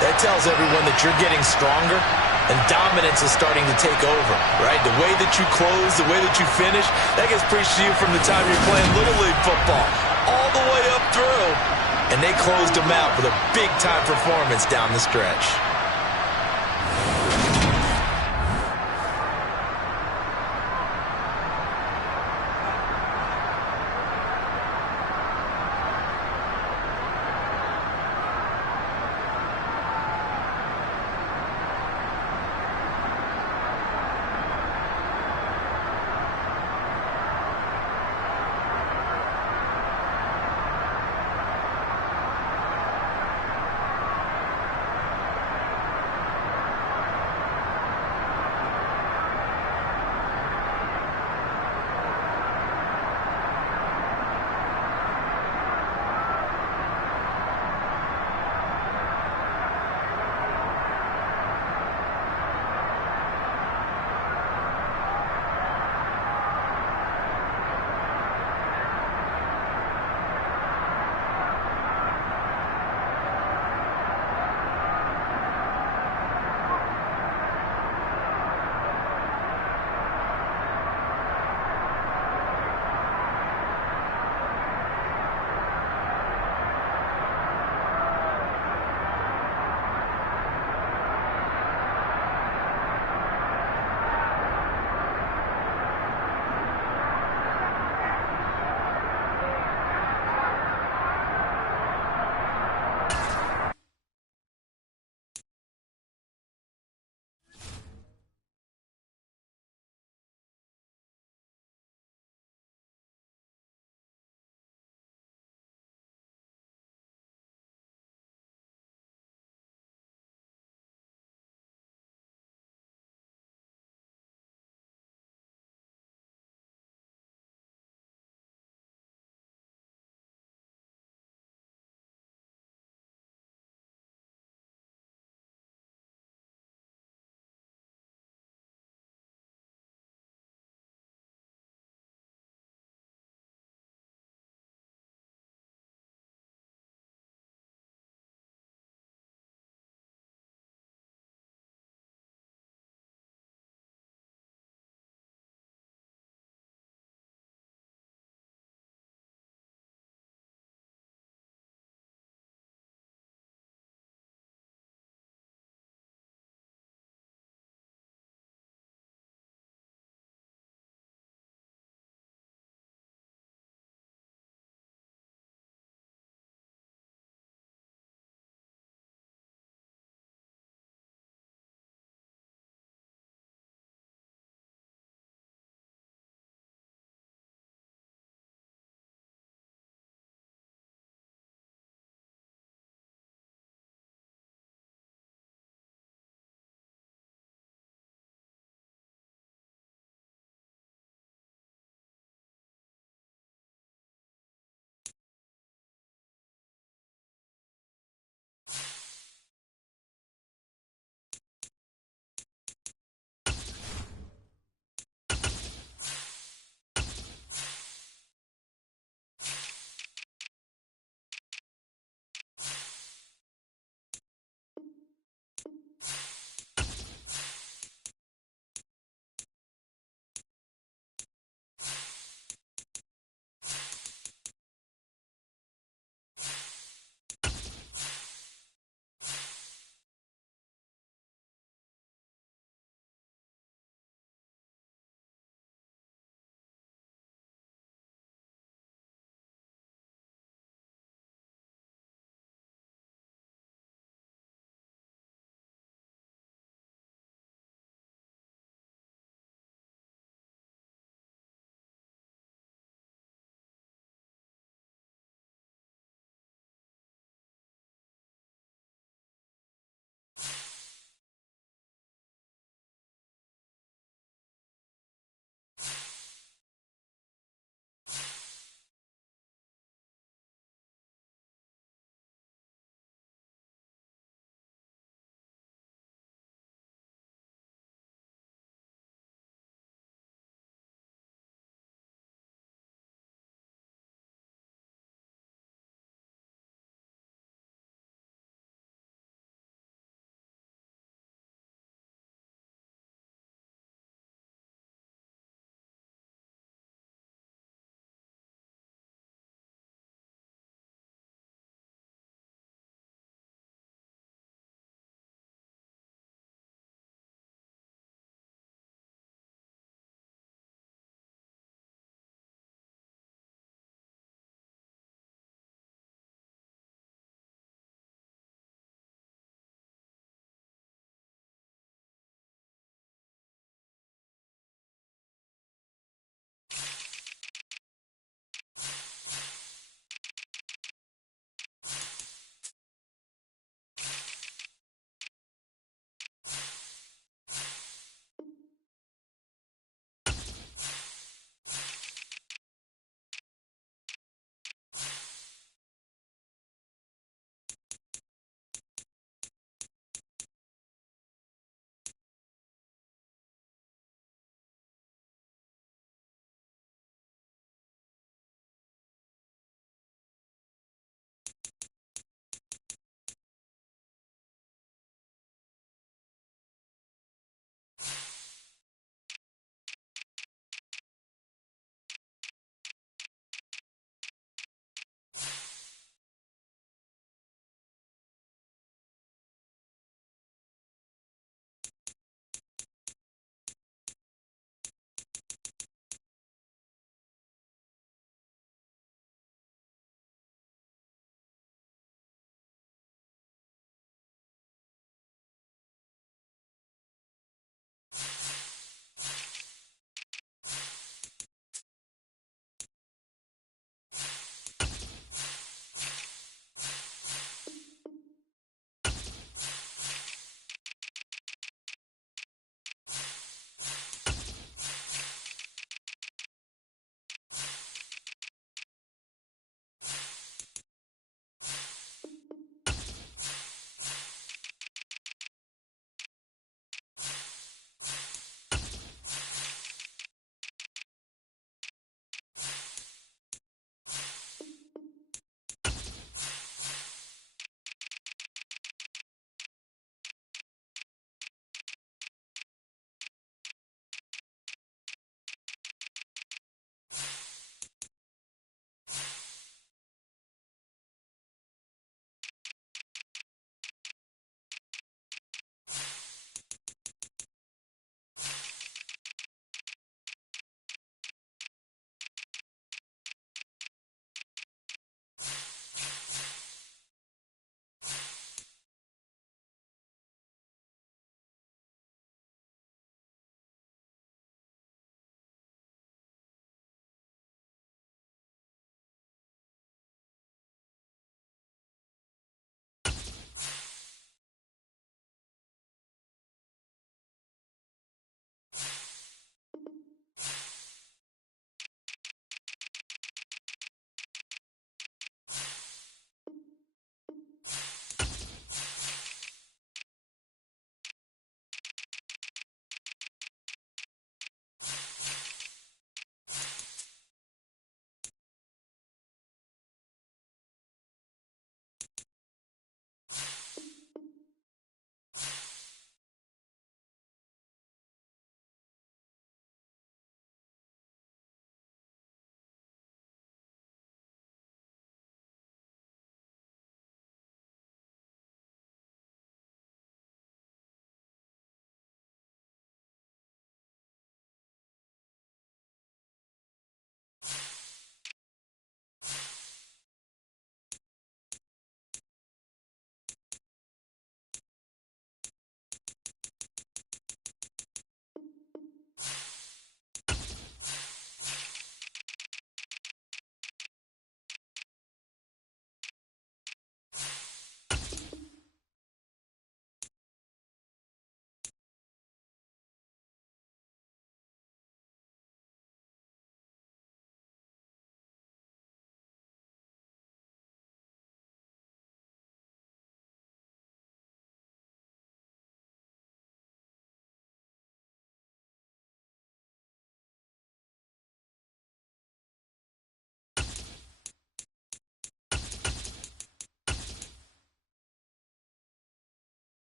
that tells everyone that you're getting stronger. And dominance is starting to take over, right? The way that you close, the way that you finish, that gets preached to you from the time you're playing Little League football all the way up through. And they closed them out with a big-time performance down the stretch.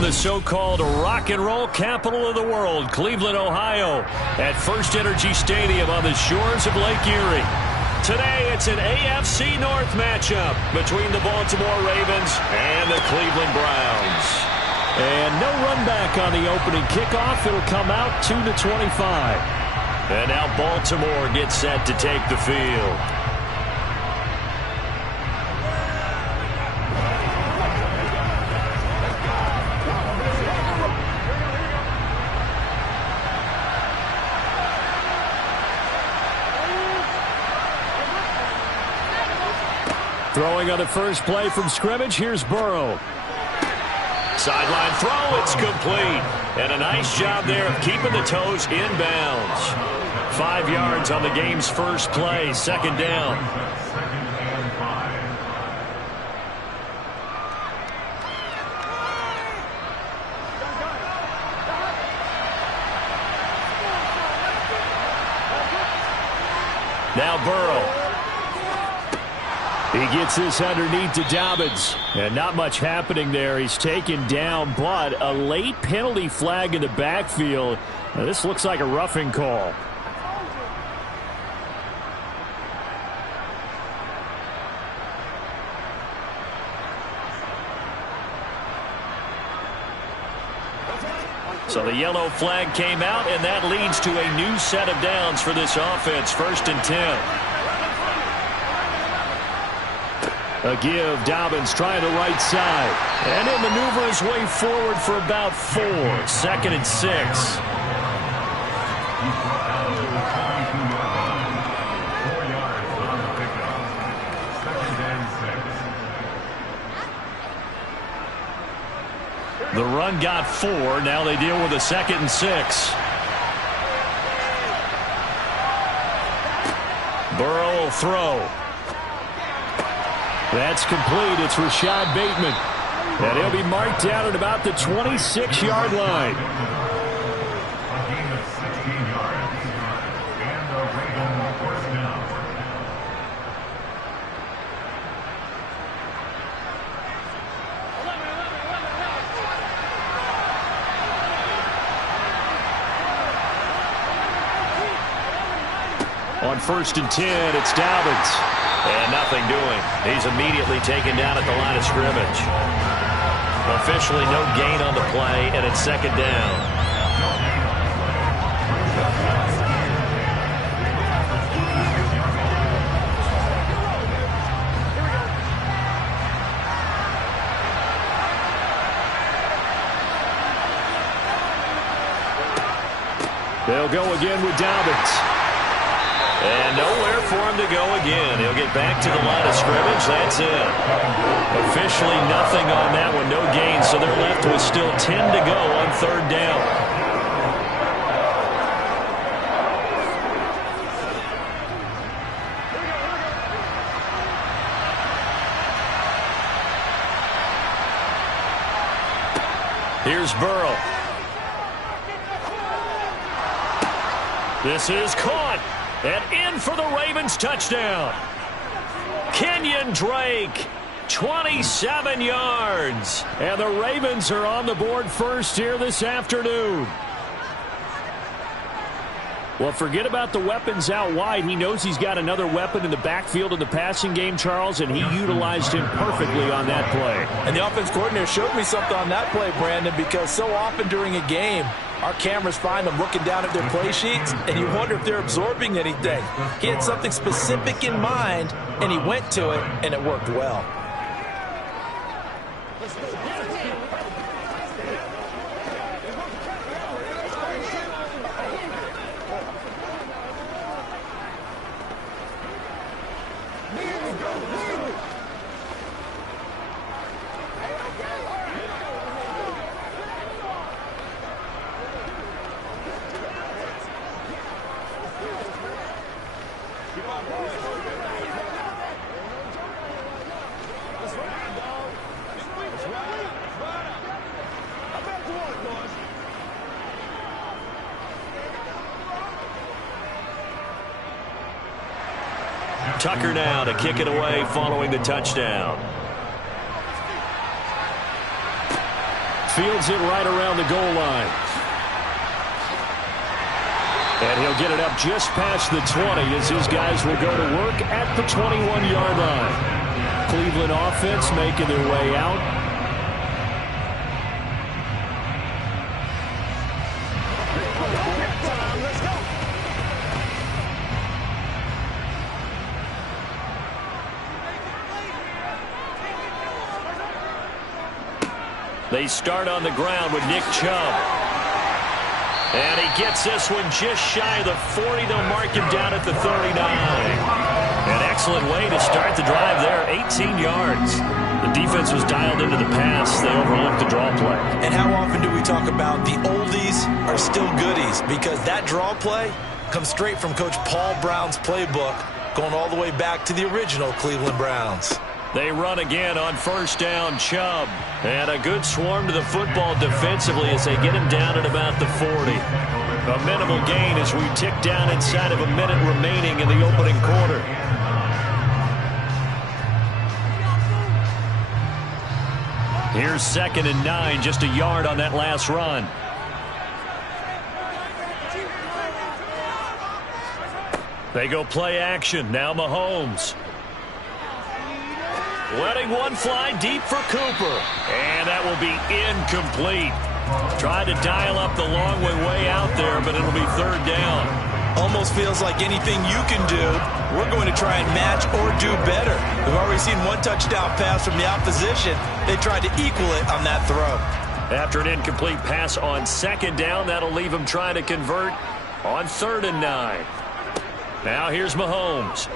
in the so-called rock and roll capital of the world, Cleveland, Ohio, at First Energy Stadium on the shores of Lake Erie. Today, it's an AFC North matchup between the Baltimore Ravens and the Cleveland Browns. And no run back on the opening kickoff. It'll come out 2-25. And now Baltimore gets set to take the field. Throwing on the first play from scrimmage, here's Burrow. Sideline throw, it's complete. And a nice job there of keeping the toes in bounds. 5 yards on the game's first play, second down. Now Burrow. He gets this underneath to Dobbins. And not much happening there. He's taken down, but a late penalty flag in the backfield. Now, this looks like a roughing call. So the yellow flag came out, and that leads to a new set of downs for this offense. 1st and 10. A give, Dobbins trying the right side. And he'll maneuver his way forward for about 4. 2nd and 6. The run got 4. Now they deal with a 2nd and 6. Burrow will throw. That's complete. It's Rashad Bateman. And he'll be marked down at about the 26-yard line. A gain of 16 yards. And the Ravens first down. On 1st and 10, it's Dobbins. And nothing doing. He's immediately taken down at the line of scrimmage. Officially no gain on the play, and it's 2nd down. They'll go again with Dobbins. And nowhere for him to go again. He'll get back to the line of scrimmage. That's it. Officially nothing on that one. No gain, so they're left with still 10 to go on 3rd down. Here's Burrow. This is caught. And in for the Ravens touchdown. Kenyon Drake, 27 yards. And the Ravens are on the board first here this afternoon. Well, forget about the weapons out wide. He knows he's got another weapon in the backfield in the passing game, Charles, and he utilized him perfectly on that play. And the offense coordinator showed me something on that play, Brandon, because so often during a game, our cameras find them looking down at their play sheets, and you wonder if they're absorbing anything. He had something specific in mind, and he went to it, and it worked well. Tucker now to kick it away following the touchdown. fields it right around the goal line. And he'll get it up just past the 20 as his guys will go to work at the 21-yard line. Cleveland offense making their way out. They start on the ground with Nick Chubb. And he gets this one just shy of the 40. They'll mark him down at the 39. An excellent way to start the drive there, 18 yards. The defense was dialed into the pass. They overlooked the draw play. And how often do we talk about the oldies are still goodies? Because that draw play comes straight from Coach Paul Brown's playbook, going all the way back to the original Cleveland Browns. They run again on first down, Chubb. And a good swarm to the football defensively as they get him down at about the 40. A minimal gain as we tick down inside of a minute remaining in the opening quarter. Here's 2nd and 9, just a yard on that last run. They go play action. Now Mahomes. Letting one fly deep for Cooper. And that will be incomplete. Tried to dial up the long way out there, but it'll be 3rd down. Almost feels like anything you can do, we're going to try and match or do better. We've already seen one touchdown pass from the opposition. They tried to equal it on that throw. After an incomplete pass on 2nd down, that'll leave him trying to convert on 3rd and 9. Now here's Mahomes.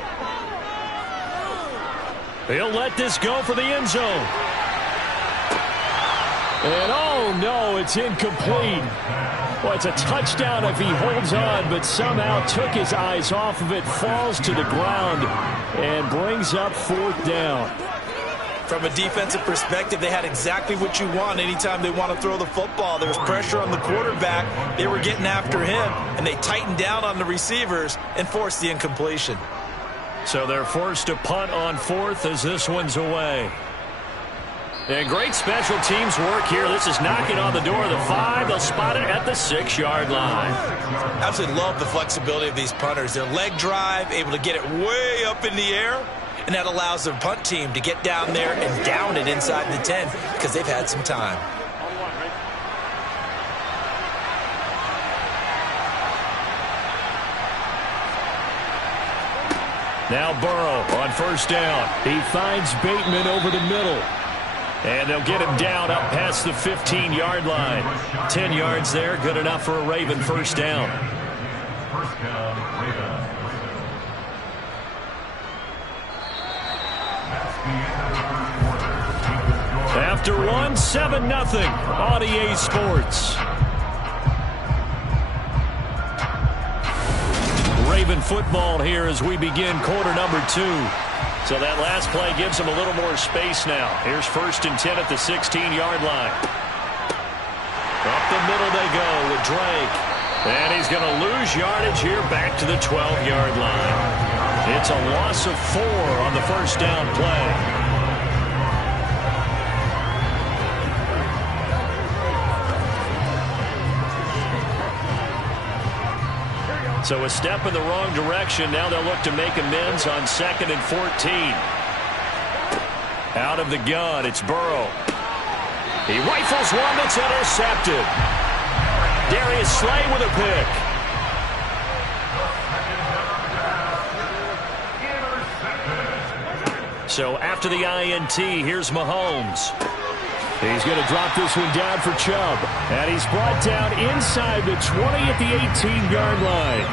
He'll let this go for the end zone. And oh no, it's incomplete. Well, it's a touchdown if he holds on, but somehow took his eyes off of it, falls to the ground, and brings up 4th down. From a defensive perspective, they had exactly what you want anytime they want to throw the football. There was pressure on the quarterback. They were getting after him, and they tightened down on the receivers and forced the incompletion. So they're forced to punt on 4th as this one's away. And great special teams work here. This is knocking on the door of the 5. They'll spot it at the 6-yard line. Absolutely love the flexibility of these punters. Their leg drive, able to get it way up in the air, and that allows their punt team to get down there and down it inside the 10 because they've had some time. Now Burrow on first down. He finds Bateman over the middle. And they'll get him down up past the 15-yard line. 10 yards there, good enough for a Raven first down. First down, Raven. After one, 7-0 on EA Sports. Raven football here as we begin quarter number 2. So that last play gives them a little more space now. Here's 1st and 10 at the 16-yard line. Up the middle they go with Drake. And he's going to lose yardage here back to the 12-yard line. It's a loss of 4 on the first down play. So a step in the wrong direction. Now they'll look to make amends on 2nd and 14. Out of the gun, it's Burrow. He rifles one that's intercepted. Darius Slay with a pick. So after the INT, here's Mahomes. He's going to drop this one down for Chubb. And he's brought down inside the 20 at the 18-yard line.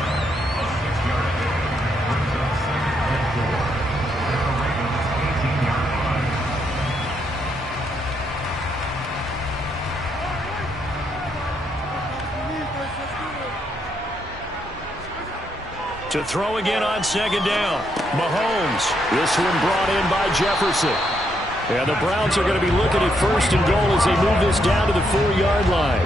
To throw again on 2nd down. Mahomes. This one brought in by Jefferson. And the Browns are going to be looking at 1st and goal as they move this down to the 4-yard line.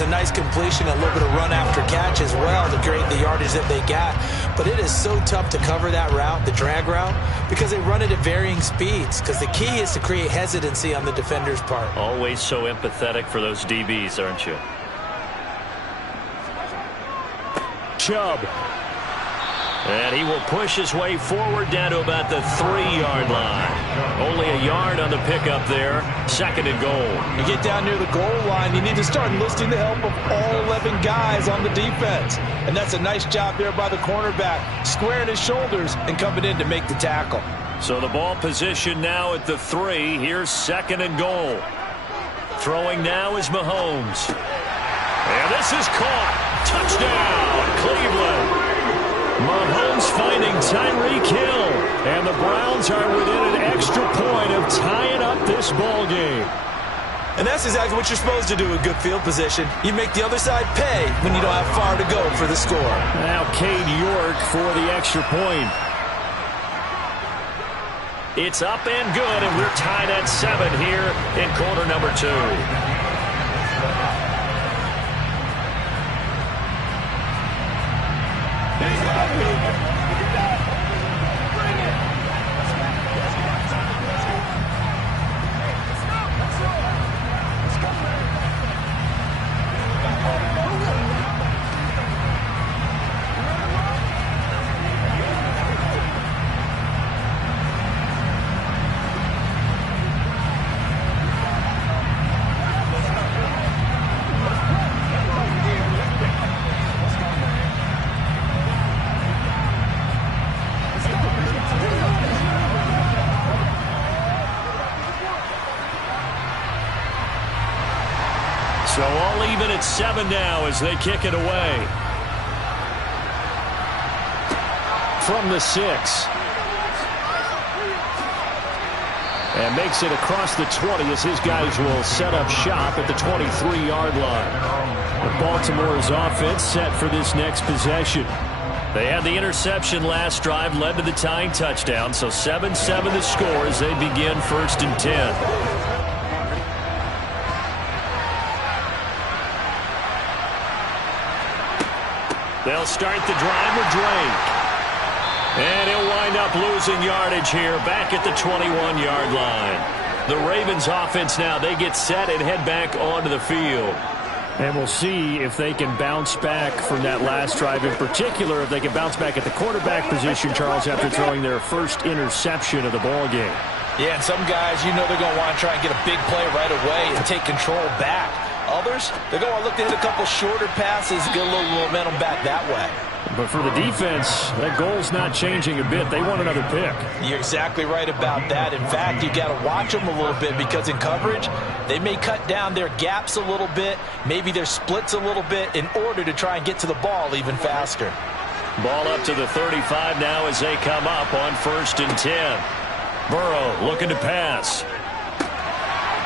was a nice completion, a little bit of run after catch as well to create the yardage that they got. But it is so tough to cover that route, the drag route, because they run it at varying speeds. Because the key is to create hesitancy on the defender's part. Always so empathetic for those DBs, aren't you? Chubb. And he will push his way forward down to about the 3-yard line. Only a yard on the pickup there. 2nd and goal. You get down near the goal line, you need to start enlisting the help of all 11 guys on the defense. And that's a nice job there by the cornerback, squaring his shoulders and coming in to make the tackle. So the ball position now at the 3. Here's 2nd and goal. Throwing now is Mahomes. And this is caught. Touchdown, Cleveland. Mahomes finding Tyreek Hill. And the Browns are within an extra point of tying up this ball game. And that's exactly what you're supposed to do with good field position. You make the other side pay when you don't have far to go for the score. Now Cade York for the extra point. It's up and good, and we're tied at 7 here in quarter number 2. So all even at 7 now as they kick it away. From the 6. And makes it across the 20 as his guys will set up shop at the 23-yard line. Baltimore's offense set for this next possession. They had the interception last drive, led to the tying touchdown. So 7-7 the score as they begin 1st and 10. They'll start the drive with Drake. And he'll wind up losing yardage here back at the 21-yard line. The Ravens offense now, they get set and head back onto the field. And we'll see if they can bounce back from that last drive. In particular, if they can bounce back at the quarterback position, Charles, after throwing their first interception of the ball game. Yeah, and some guys, you know they're going to want to try and get a big play right away and take control back. Others, they're going to look to hit a couple shorter passes, get a little momentum back that way. But for the defense, that goal's not changing a bit. They want another pick. You're exactly right about that. In fact, you got to watch them a little bit because in coverage, they may cut down their gaps a little bit, maybe their splits a little bit in order to try and get to the ball even faster. Ball up to the 35 now as they come up on 1st and 10. Burrow looking to pass.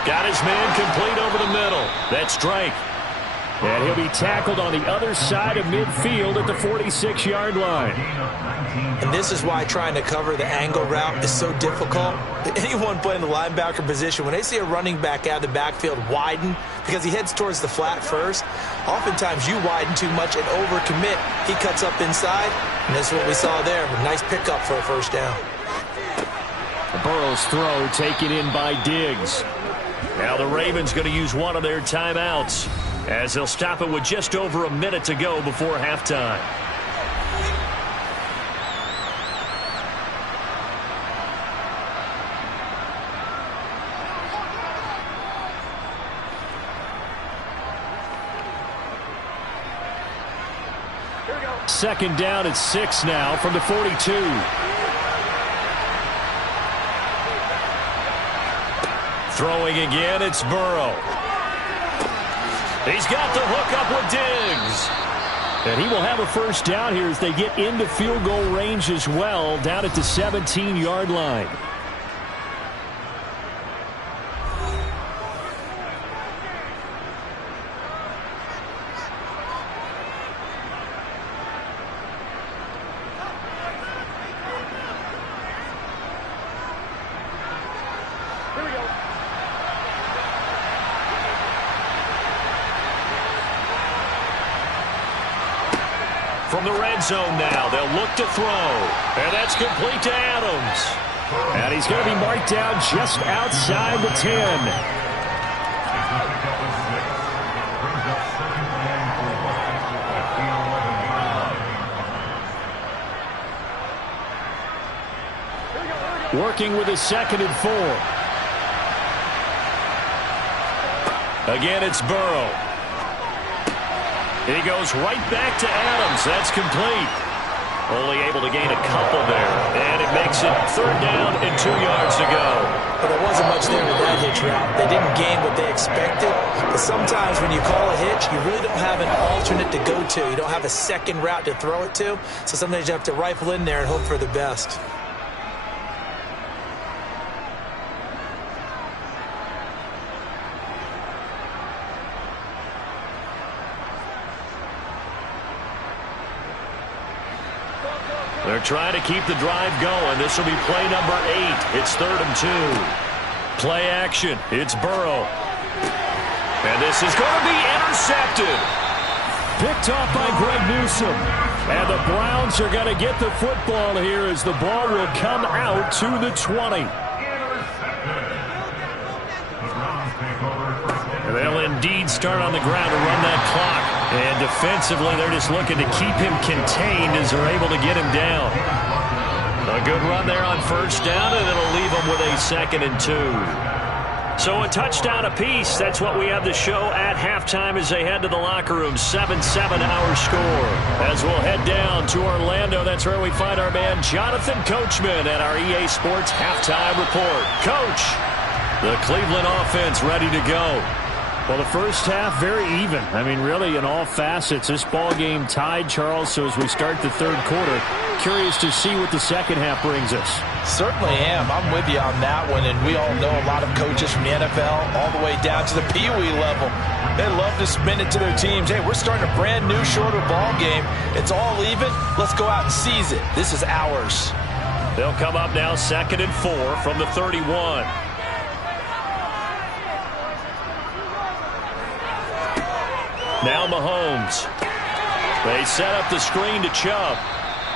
Got his man complete over the middle. That's Drake. And he'll be tackled on the other side of midfield at the 46-yard line. And this is why trying to cover the angle route is so difficult. Anyone playing the linebacker position, when they see a running back out of the backfield widen because he heads towards the flat first, oftentimes you widen too much and overcommit. He cuts up inside, and that's what we saw there. A nice pickup for a first down. Burrow's throw taken in by Diggs. Now the Ravens going to use one of their timeouts as they'll stop it with just over a minute to go before halftime. Second down at 6 now from the 42. Throwing again, it's Burrow. He's got the hook up with Diggs. And he will have a first down here as they get into field goal range as well, down at the 17-yard line. from the red zone now. They'll look to throw. And that's complete to Adams. And he's going to be marked down just outside the 10. Working with his 2nd and 4. Again, it's Burrow. He goes right back to Adams. That's complete. Only able to gain a couple there. And it makes it 3rd down and 2 yards to go. But there wasn't much there with that hitch route. They didn't gain what they expected. But sometimes when you call a hitch, you really don't have an alternate to go to. You don't have a second route to throw it to. So sometimes you have to rifle in there and hope for the best. They're trying to keep the drive going. This will be play number 8. It's 3rd and 2. Play action. It's Burrow. And this is going to be intercepted. Picked off by Greg Newsome. And the Browns are going to get the football here as the ball will come out to the 20. And they'll indeed start on the ground to run that clock. And defensively, they're just looking to keep him contained as they're able to get him down. A good run there on 1st down, and it'll leave them with a 2nd and 2. So a touchdown apiece. That's what we have to show at halftime as they head to the locker room. 7-7 our score. As we'll head down to Orlando, that's where we find our man Jonathan Coachman at our EA Sports Halftime Report. Coach, the Cleveland offense ready to go. Well, the first half, very even. I mean, really, in all facets, this ball game tied, Charles. So as we start the 3rd quarter, curious to see what the 2nd half brings us. Certainly am. I'm with you on that one. And we all know a lot of coaches from the NFL all the way down to the Pee Wee level. They love to spin it to their teams. Hey, we're starting a brand new, shorter ball game. It's all even. Let's go out and seize it. This is ours. They'll come up now 2nd and 4 from the 31. Now Mahomes. They set up the screen to Chubb.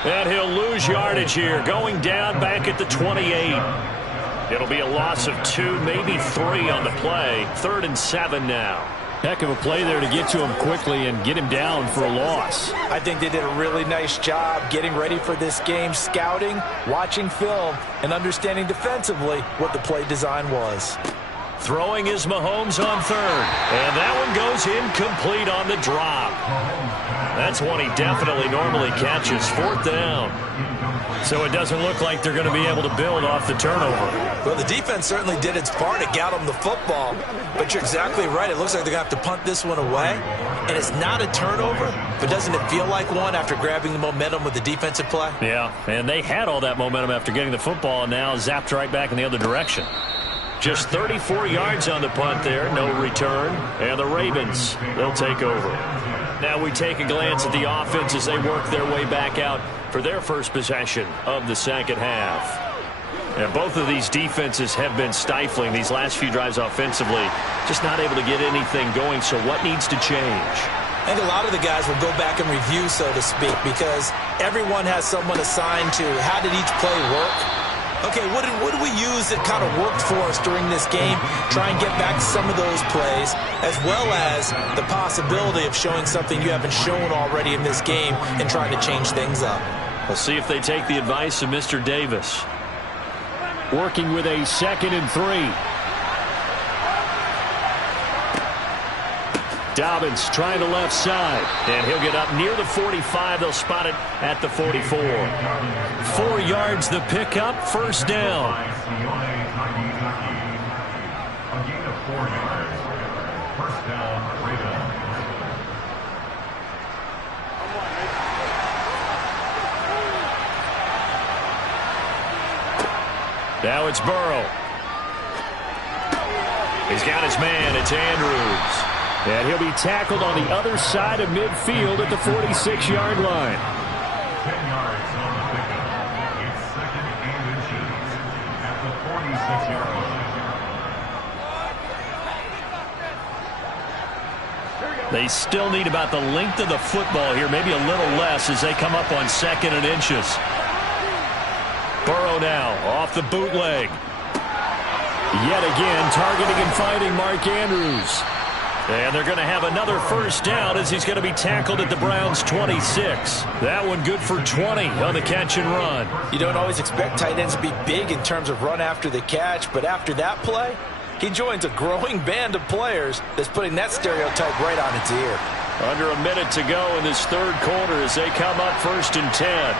And he'll lose yardage here, going down back at the 28. It'll be a loss of 2, maybe 3 on the play. 3rd and 7 now. Heck of a play there to get to him quickly and get him down for a loss. I think they did a really nice job getting ready for this game, scouting, watching film, and understanding defensively what the play design was. Throwing is Mahomes on 3rd. And that one goes incomplete on the drop. That's one he definitely normally catches. 4th down. So it doesn't look like they're going to be able to build off the turnover. Well, the defense certainly did its part to get them the football. But you're exactly right. It looks like they're going to have to punt this one away. And it's not a turnover, but doesn't it feel like one after grabbing the momentum with the defensive play? Yeah, and they had all that momentum after getting the football and now zapped right back in the other direction. Just 34 yards on the punt there, no return. And the Ravens, they'll take over. Now we take a glance at the offense as they work their way back out for their first possession of the 2nd half. And both of these defenses have been stifling these last few drives offensively. Just not able to get anything going, so what needs to change? I think a lot of the guys will go back and review, so to speak, because everyone has someone assigned to how did each play work. Okay, what did we use that kind of worked for us during this game? Try and get back to some of those plays, as well as the possibility of showing something you haven't shown already in this game and trying to change things up. We'll see if they take the advice of Mr. Davis. Working with a 2nd and 3. Dobbins trying the left side. And he'll get up near the 45. They'll spot it at the 44. 4 yards the pickup. 1st down. A gain of 4 yards. 1st down, Ravens. Now it's Burrow. He's got his man. It's Andrews. And he'll be tackled on the other side of midfield at the 46-yard line. 10 yards on the pickup. It's 2nd and inches at the 46-yard line. Here we go. They still need about the length of the football here, maybe a little less as they come up on 2nd and inches. Burrow now off the bootleg. Yet again, targeting and finding Mark Andrews. And they're going to have another first down as he's going to be tackled at the Browns' 26. That one good for 20 on the catch and run. You don't always expect tight ends to be big in terms of run after the catch, but after that play, he joins a growing band of players that's putting that stereotype right on its ear. Under a minute to go in this third quarter as they come up 1st and 10.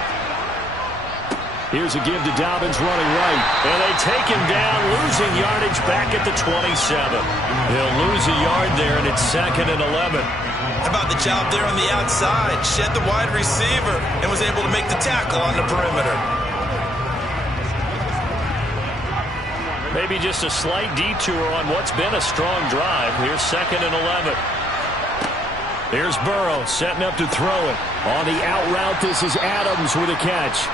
Here's a give to Dobbins running right. And they take him down, losing yardage back at the 27. They'll lose a yard there, and it's 2nd and 11. How about the job there on the outside? Shed the wide receiver and was able to make the tackle on the perimeter. Maybe just a slight detour on what's been a strong drive. Here's 2nd and 11. Here's Burrow setting up to throw it. On the out route, this is Adams with a catch.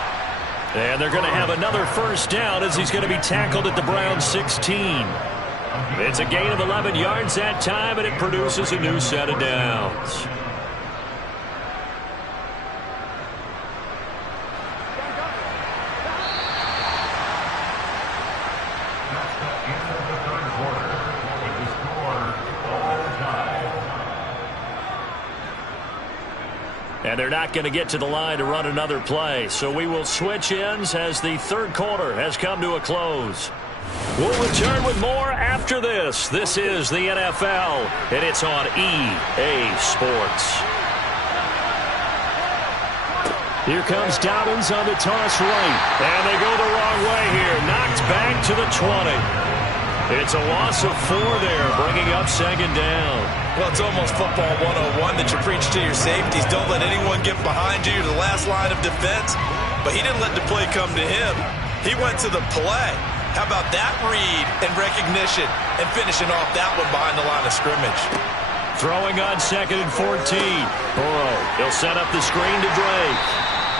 And they're going to have another first down as he's going to be tackled at the Browns' 16. It's a gain of 11 yards that time, and it produces a new set of downs. That's the end of the third quarter with the score all time. And they're not going to get to the line to run another play. So we will switch ends as the third quarter has come to a close. We'll return with more after this. This is the NFL, and it's on EA Sports. Here comes Dobbins on the toss right. And they go the wrong way here. Knocked back to the 20. It's a loss of 4 there, bringing up 2nd down. Well, it's almost football 101 that you preach to your safeties. Don't let anyone get behind you to the last line of defense. But he didn't let the play come to him. He went to the play. How about that read and recognition and finishing off that one behind the line of scrimmage? Throwing on 2nd and 14. Burrow, he'll set up the screen to Drake.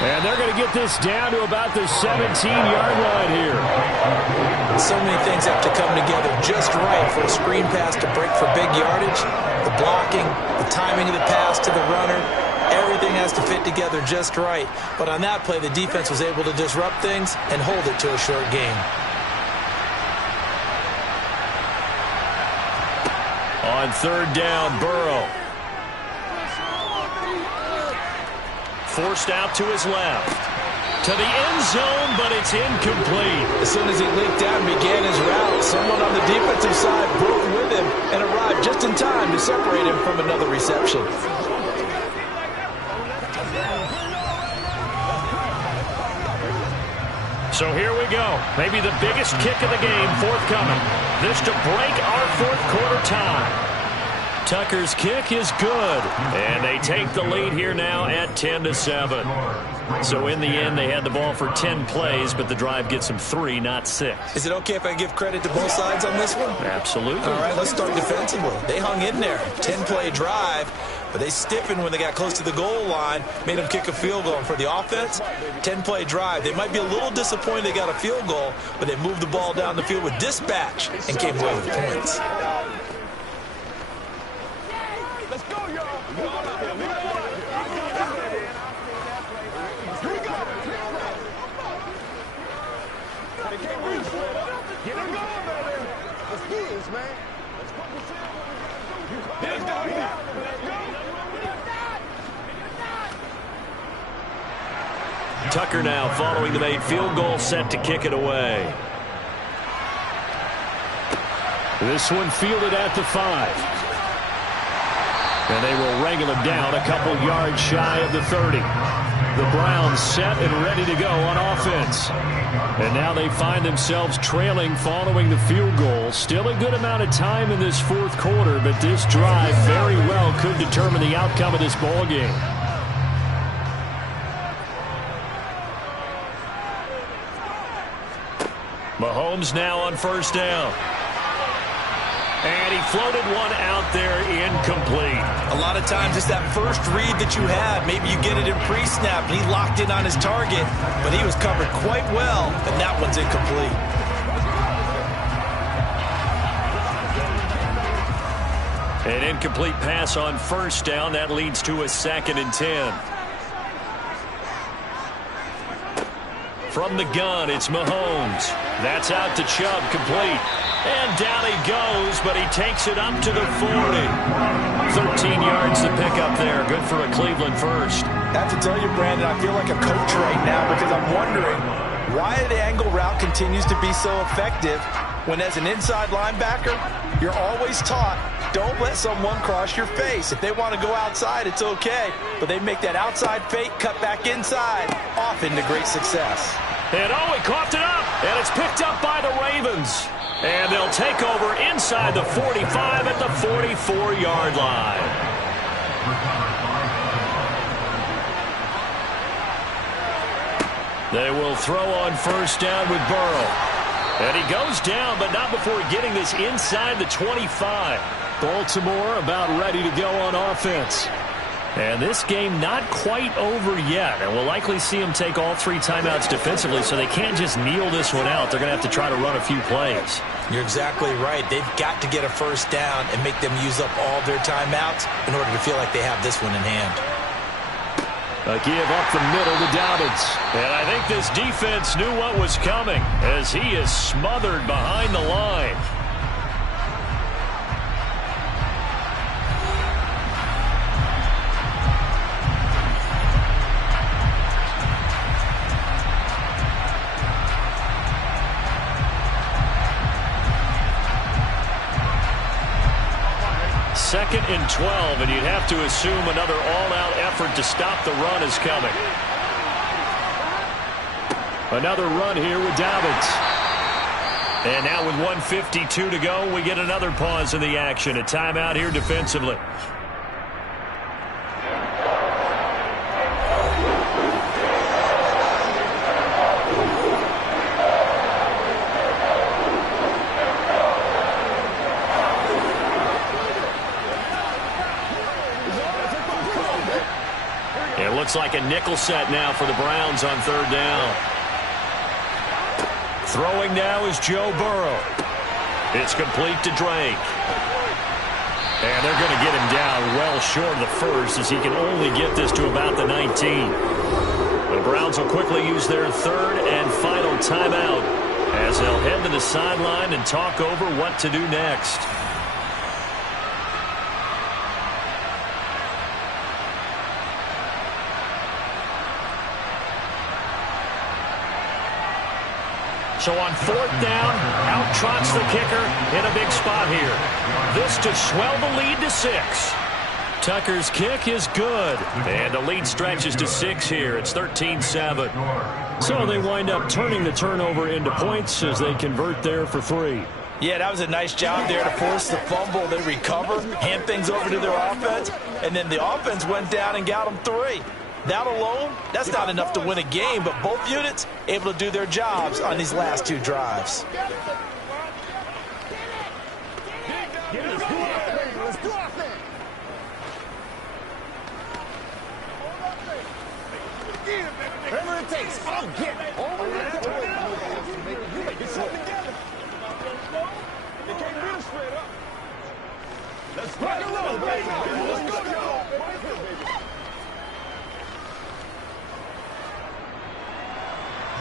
And they're going to get this down to about the 17-yard line here. So many things have to come together just right for a screen pass to break for big yardage. The blocking, the timing of the pass to the runner, everything has to fit together just right. But on that play, the defense was able to disrupt things and hold it to a short gain. On 3rd down, Burrow. Forced out to his left. To the end zone, but it's incomplete. As soon as he leaped out and began his route, someone on the defensive side broke with him and arrived just in time to separate him from another reception. So here we go. Maybe the biggest kick of the game forthcoming. This to break our fourth quarter tie. Tucker's kick is good. And they take the lead here now at 10-7. So in the end, they had the ball for 10 plays, but the drive gets them 3, not 6. Is it okay if I give credit to both sides on this one? Absolutely. All right, let's start defensively. They hung in there. 10-play drive, but they stiffened when they got close to the goal line, made them kick a field goal. And for the offense, 10-play drive. They might be a little disappointed they got a field goal, but they moved the ball down the field with dispatch and came away with points. Let's go, y'all. Get him going, baby. Let's do this, man. Let's focus in. Let's go. Tucker now following the made field goal, set to kick it away. This one fielded at the 5. And they will wrangle him down a couple yards shy of the 30. The Browns set and ready to go on offense. And now they find themselves trailing following the field goal. Still a good amount of time in this fourth quarter, but this drive very well could determine the outcome of this ball game. Mahomes now on 1st down. And he floated one out there incomplete. A lot of times it's that first read that you have. Maybe you get it in pre-snap, and he locked in on his target, but he was covered quite well, and that one's incomplete. An incomplete pass on first down. That leads to a 2nd and 10. From the gun, it's Mahomes. That's out to Chubb, complete. And down he goes, but he takes it up to the 40. 13 yards to pick up there. Good for a Cleveland first. I have to tell you, Brandon, I feel like a coach right now because I'm wondering why the angle route continues to be so effective when as an inside linebacker, you're always taught, don't let someone cross your face. If they want to go outside, it's okay. But they make that outside fake, cut back inside, often to great success. And he coughed it up, and it's picked up by the Ravens. And they'll take over inside the 45 at the 44-yard line. They will throw on first down with Burrow. And he goes down, but not before getting this inside the 25. Baltimore about ready to go on offense. And this game not quite over yet. And we'll likely see them take all 3 timeouts defensively, so they can't just kneel this one out. They're going to have to try to run a few plays. You're exactly right. They've got to get a first down and make them use up all their timeouts in order to feel like they have this one in hand. A give up the middle to Dobbins. And I think this defense knew what was coming as he is smothered behind the line. Second and 12, and you'd have to assume another all-out effort to stop the run is coming. Another run here with Dobbins. And now with 1:52 to go, we get another pause in the action. A timeout here defensively. Looks like a nickel set now for the Browns on 3rd down. Throwing now is Joe Burrow. It's complete to Drake. And they're going to get him down well short of the first as he can only get this to about the 19. The Browns will quickly use their 3rd and final timeout as they'll head to the sideline and talk over what to do next. So on 4th down, out trots the kicker in a big spot here. This to swell the lead to 6. Tucker's kick is good. And the lead stretches to 6 here. It's 13-7. So they wind up turning the turnover into points as they convert there for 3. Yeah, that was a nice job there to force the fumble. They recover, hand things over to their offense, and then the offense went down and got them 3. That alone, that's not enough to win a game, but both units able to do their jobs on these last 2 drives. Whatever it takes, I'll get it. You make it so together. You can't beat us straight up. Let's rock and roll, baby. Let's go, y'all.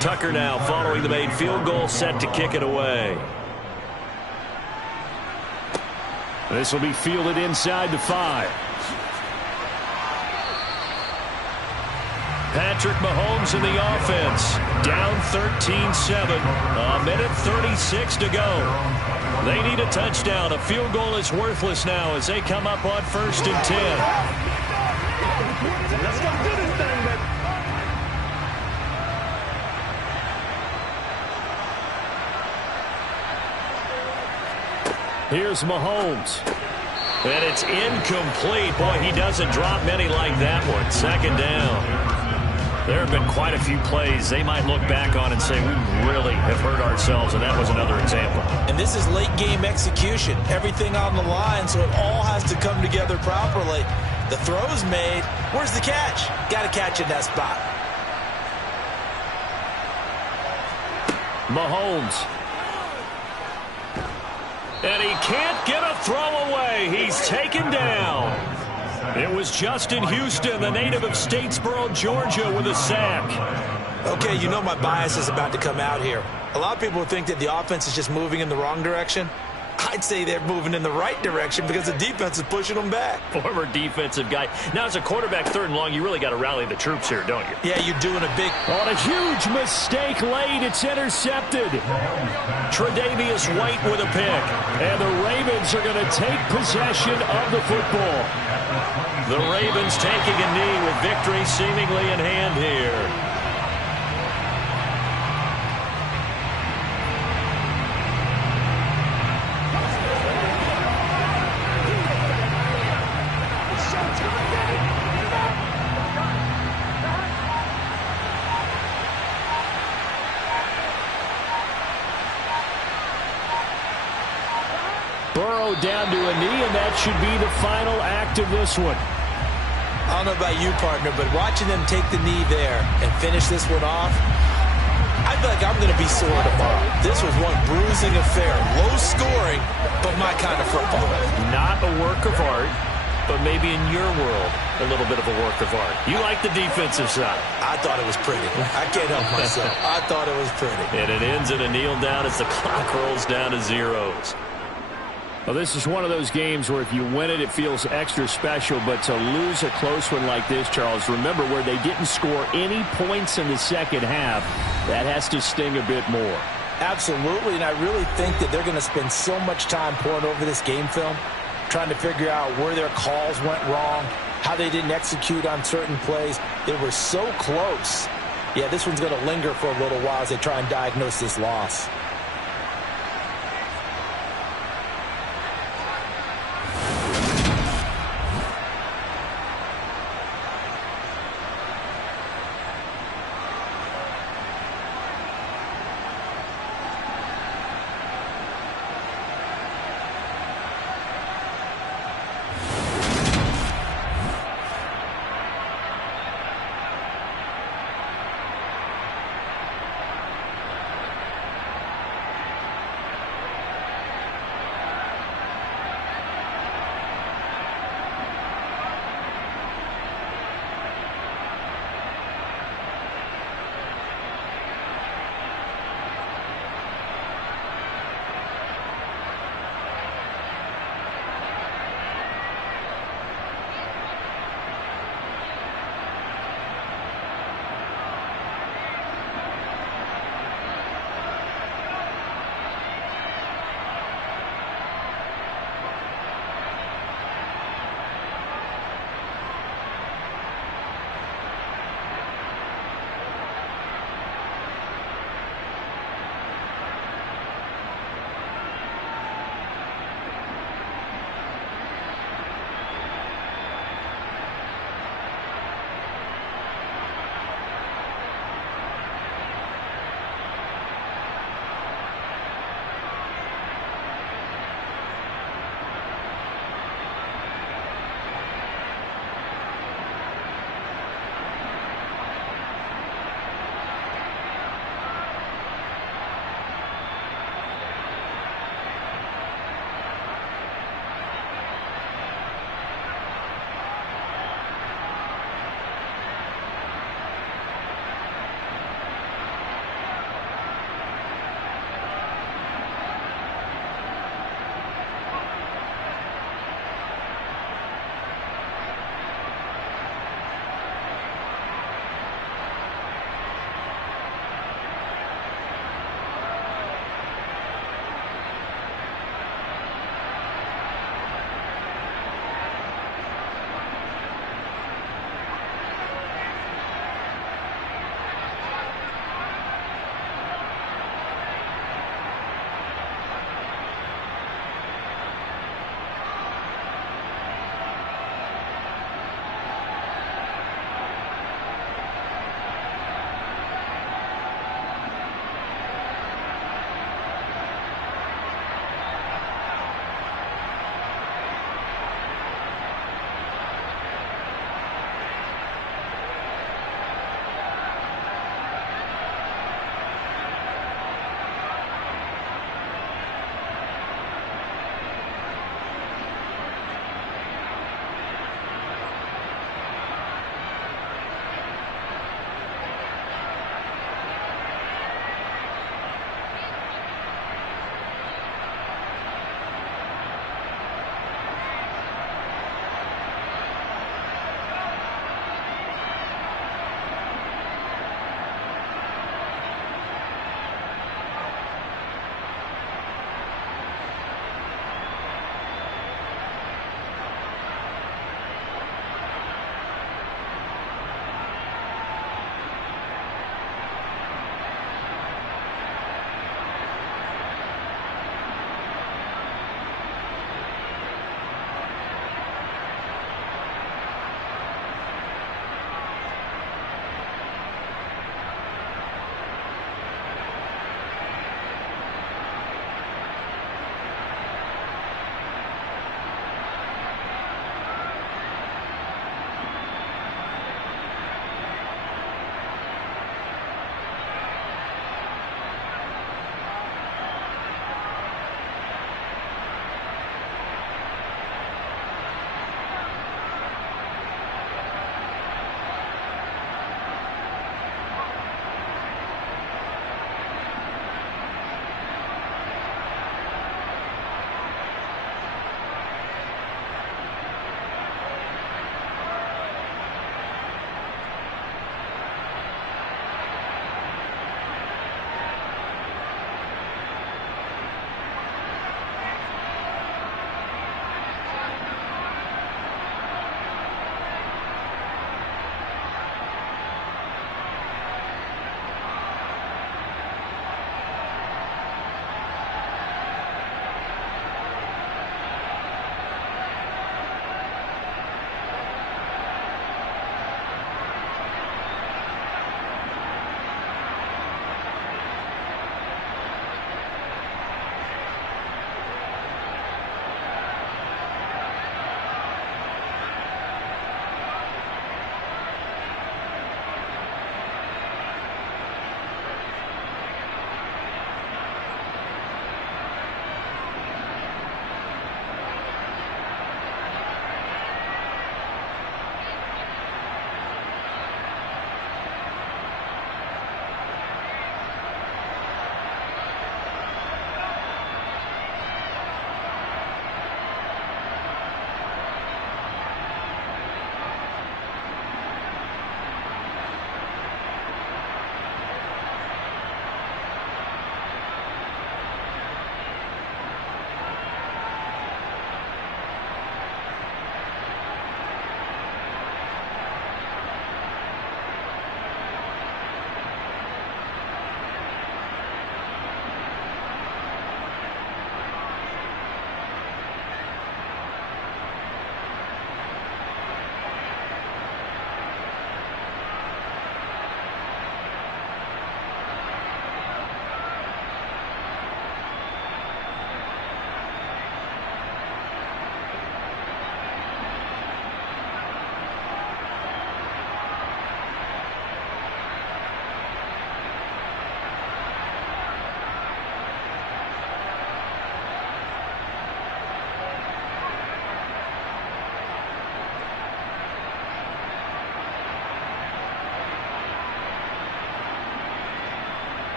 Tucker now following the made field goal, set to kick it away. This will be fielded inside the 5. Patrick Mahomes in the offense. Down 13-7. A minute 36 to go. They need a touchdown. A field goal is worthless now as they come up on 1st and 10. Let's go do this thing, baby. Here's Mahomes. And it's incomplete. Boy, he doesn't drop many like that one. 2nd down. There have been quite a few plays they might look back on and say, we really have hurt ourselves, and that was another example. And this is late-game execution. Everything on the line, so it all has to come together properly. The throw's made. Where's the catch? Got to catch in that spot. Mahomes. And he can't get a throw away. play. He's taken down. It was Justin Houston, the native of Statesboro, Georgia, with a sack. Okay, you know my bias is about to come out here. A lot of people think that the offense is just moving in the wrong direction. I'd say they're moving in the right direction because the defense is pushing them back. Former defensive guy. Now, as a quarterback, 3rd and long, you really got to rally the troops here, don't you? Yeah, you're doing a big... On a huge mistake late, it's intercepted. Tre'Davious White with a pick. And the Ravens are going to take possession of the football. The Ravens taking a knee with victory seemingly in hand here. Burrow down to a knee, and that should be the final act of this one. I don't know about you, partner, but watching them take the knee there and finish this one off, I feel like I'm going to be sore tomorrow. This was one bruising affair. Low scoring, but my kind of football. Not a work of art, but maybe in your world, a little bit of a work of art. You like the defensive side. I thought it was pretty. I can't help myself. I thought it was pretty. And it ends in a kneel down as the clock rolls down to zeros. Well, this is one of those games where if you win it, it feels extra special. But to lose a close one like this, Charles, remember where they didn't score any points in the second half, that has to sting a bit more. Absolutely, and I really think that they're going to spend so much time pouring over this game film, trying to figure out where their calls went wrong, how they didn't execute on certain plays. They were so close. Yeah, this one's going to linger for a little while as they try and diagnose this loss.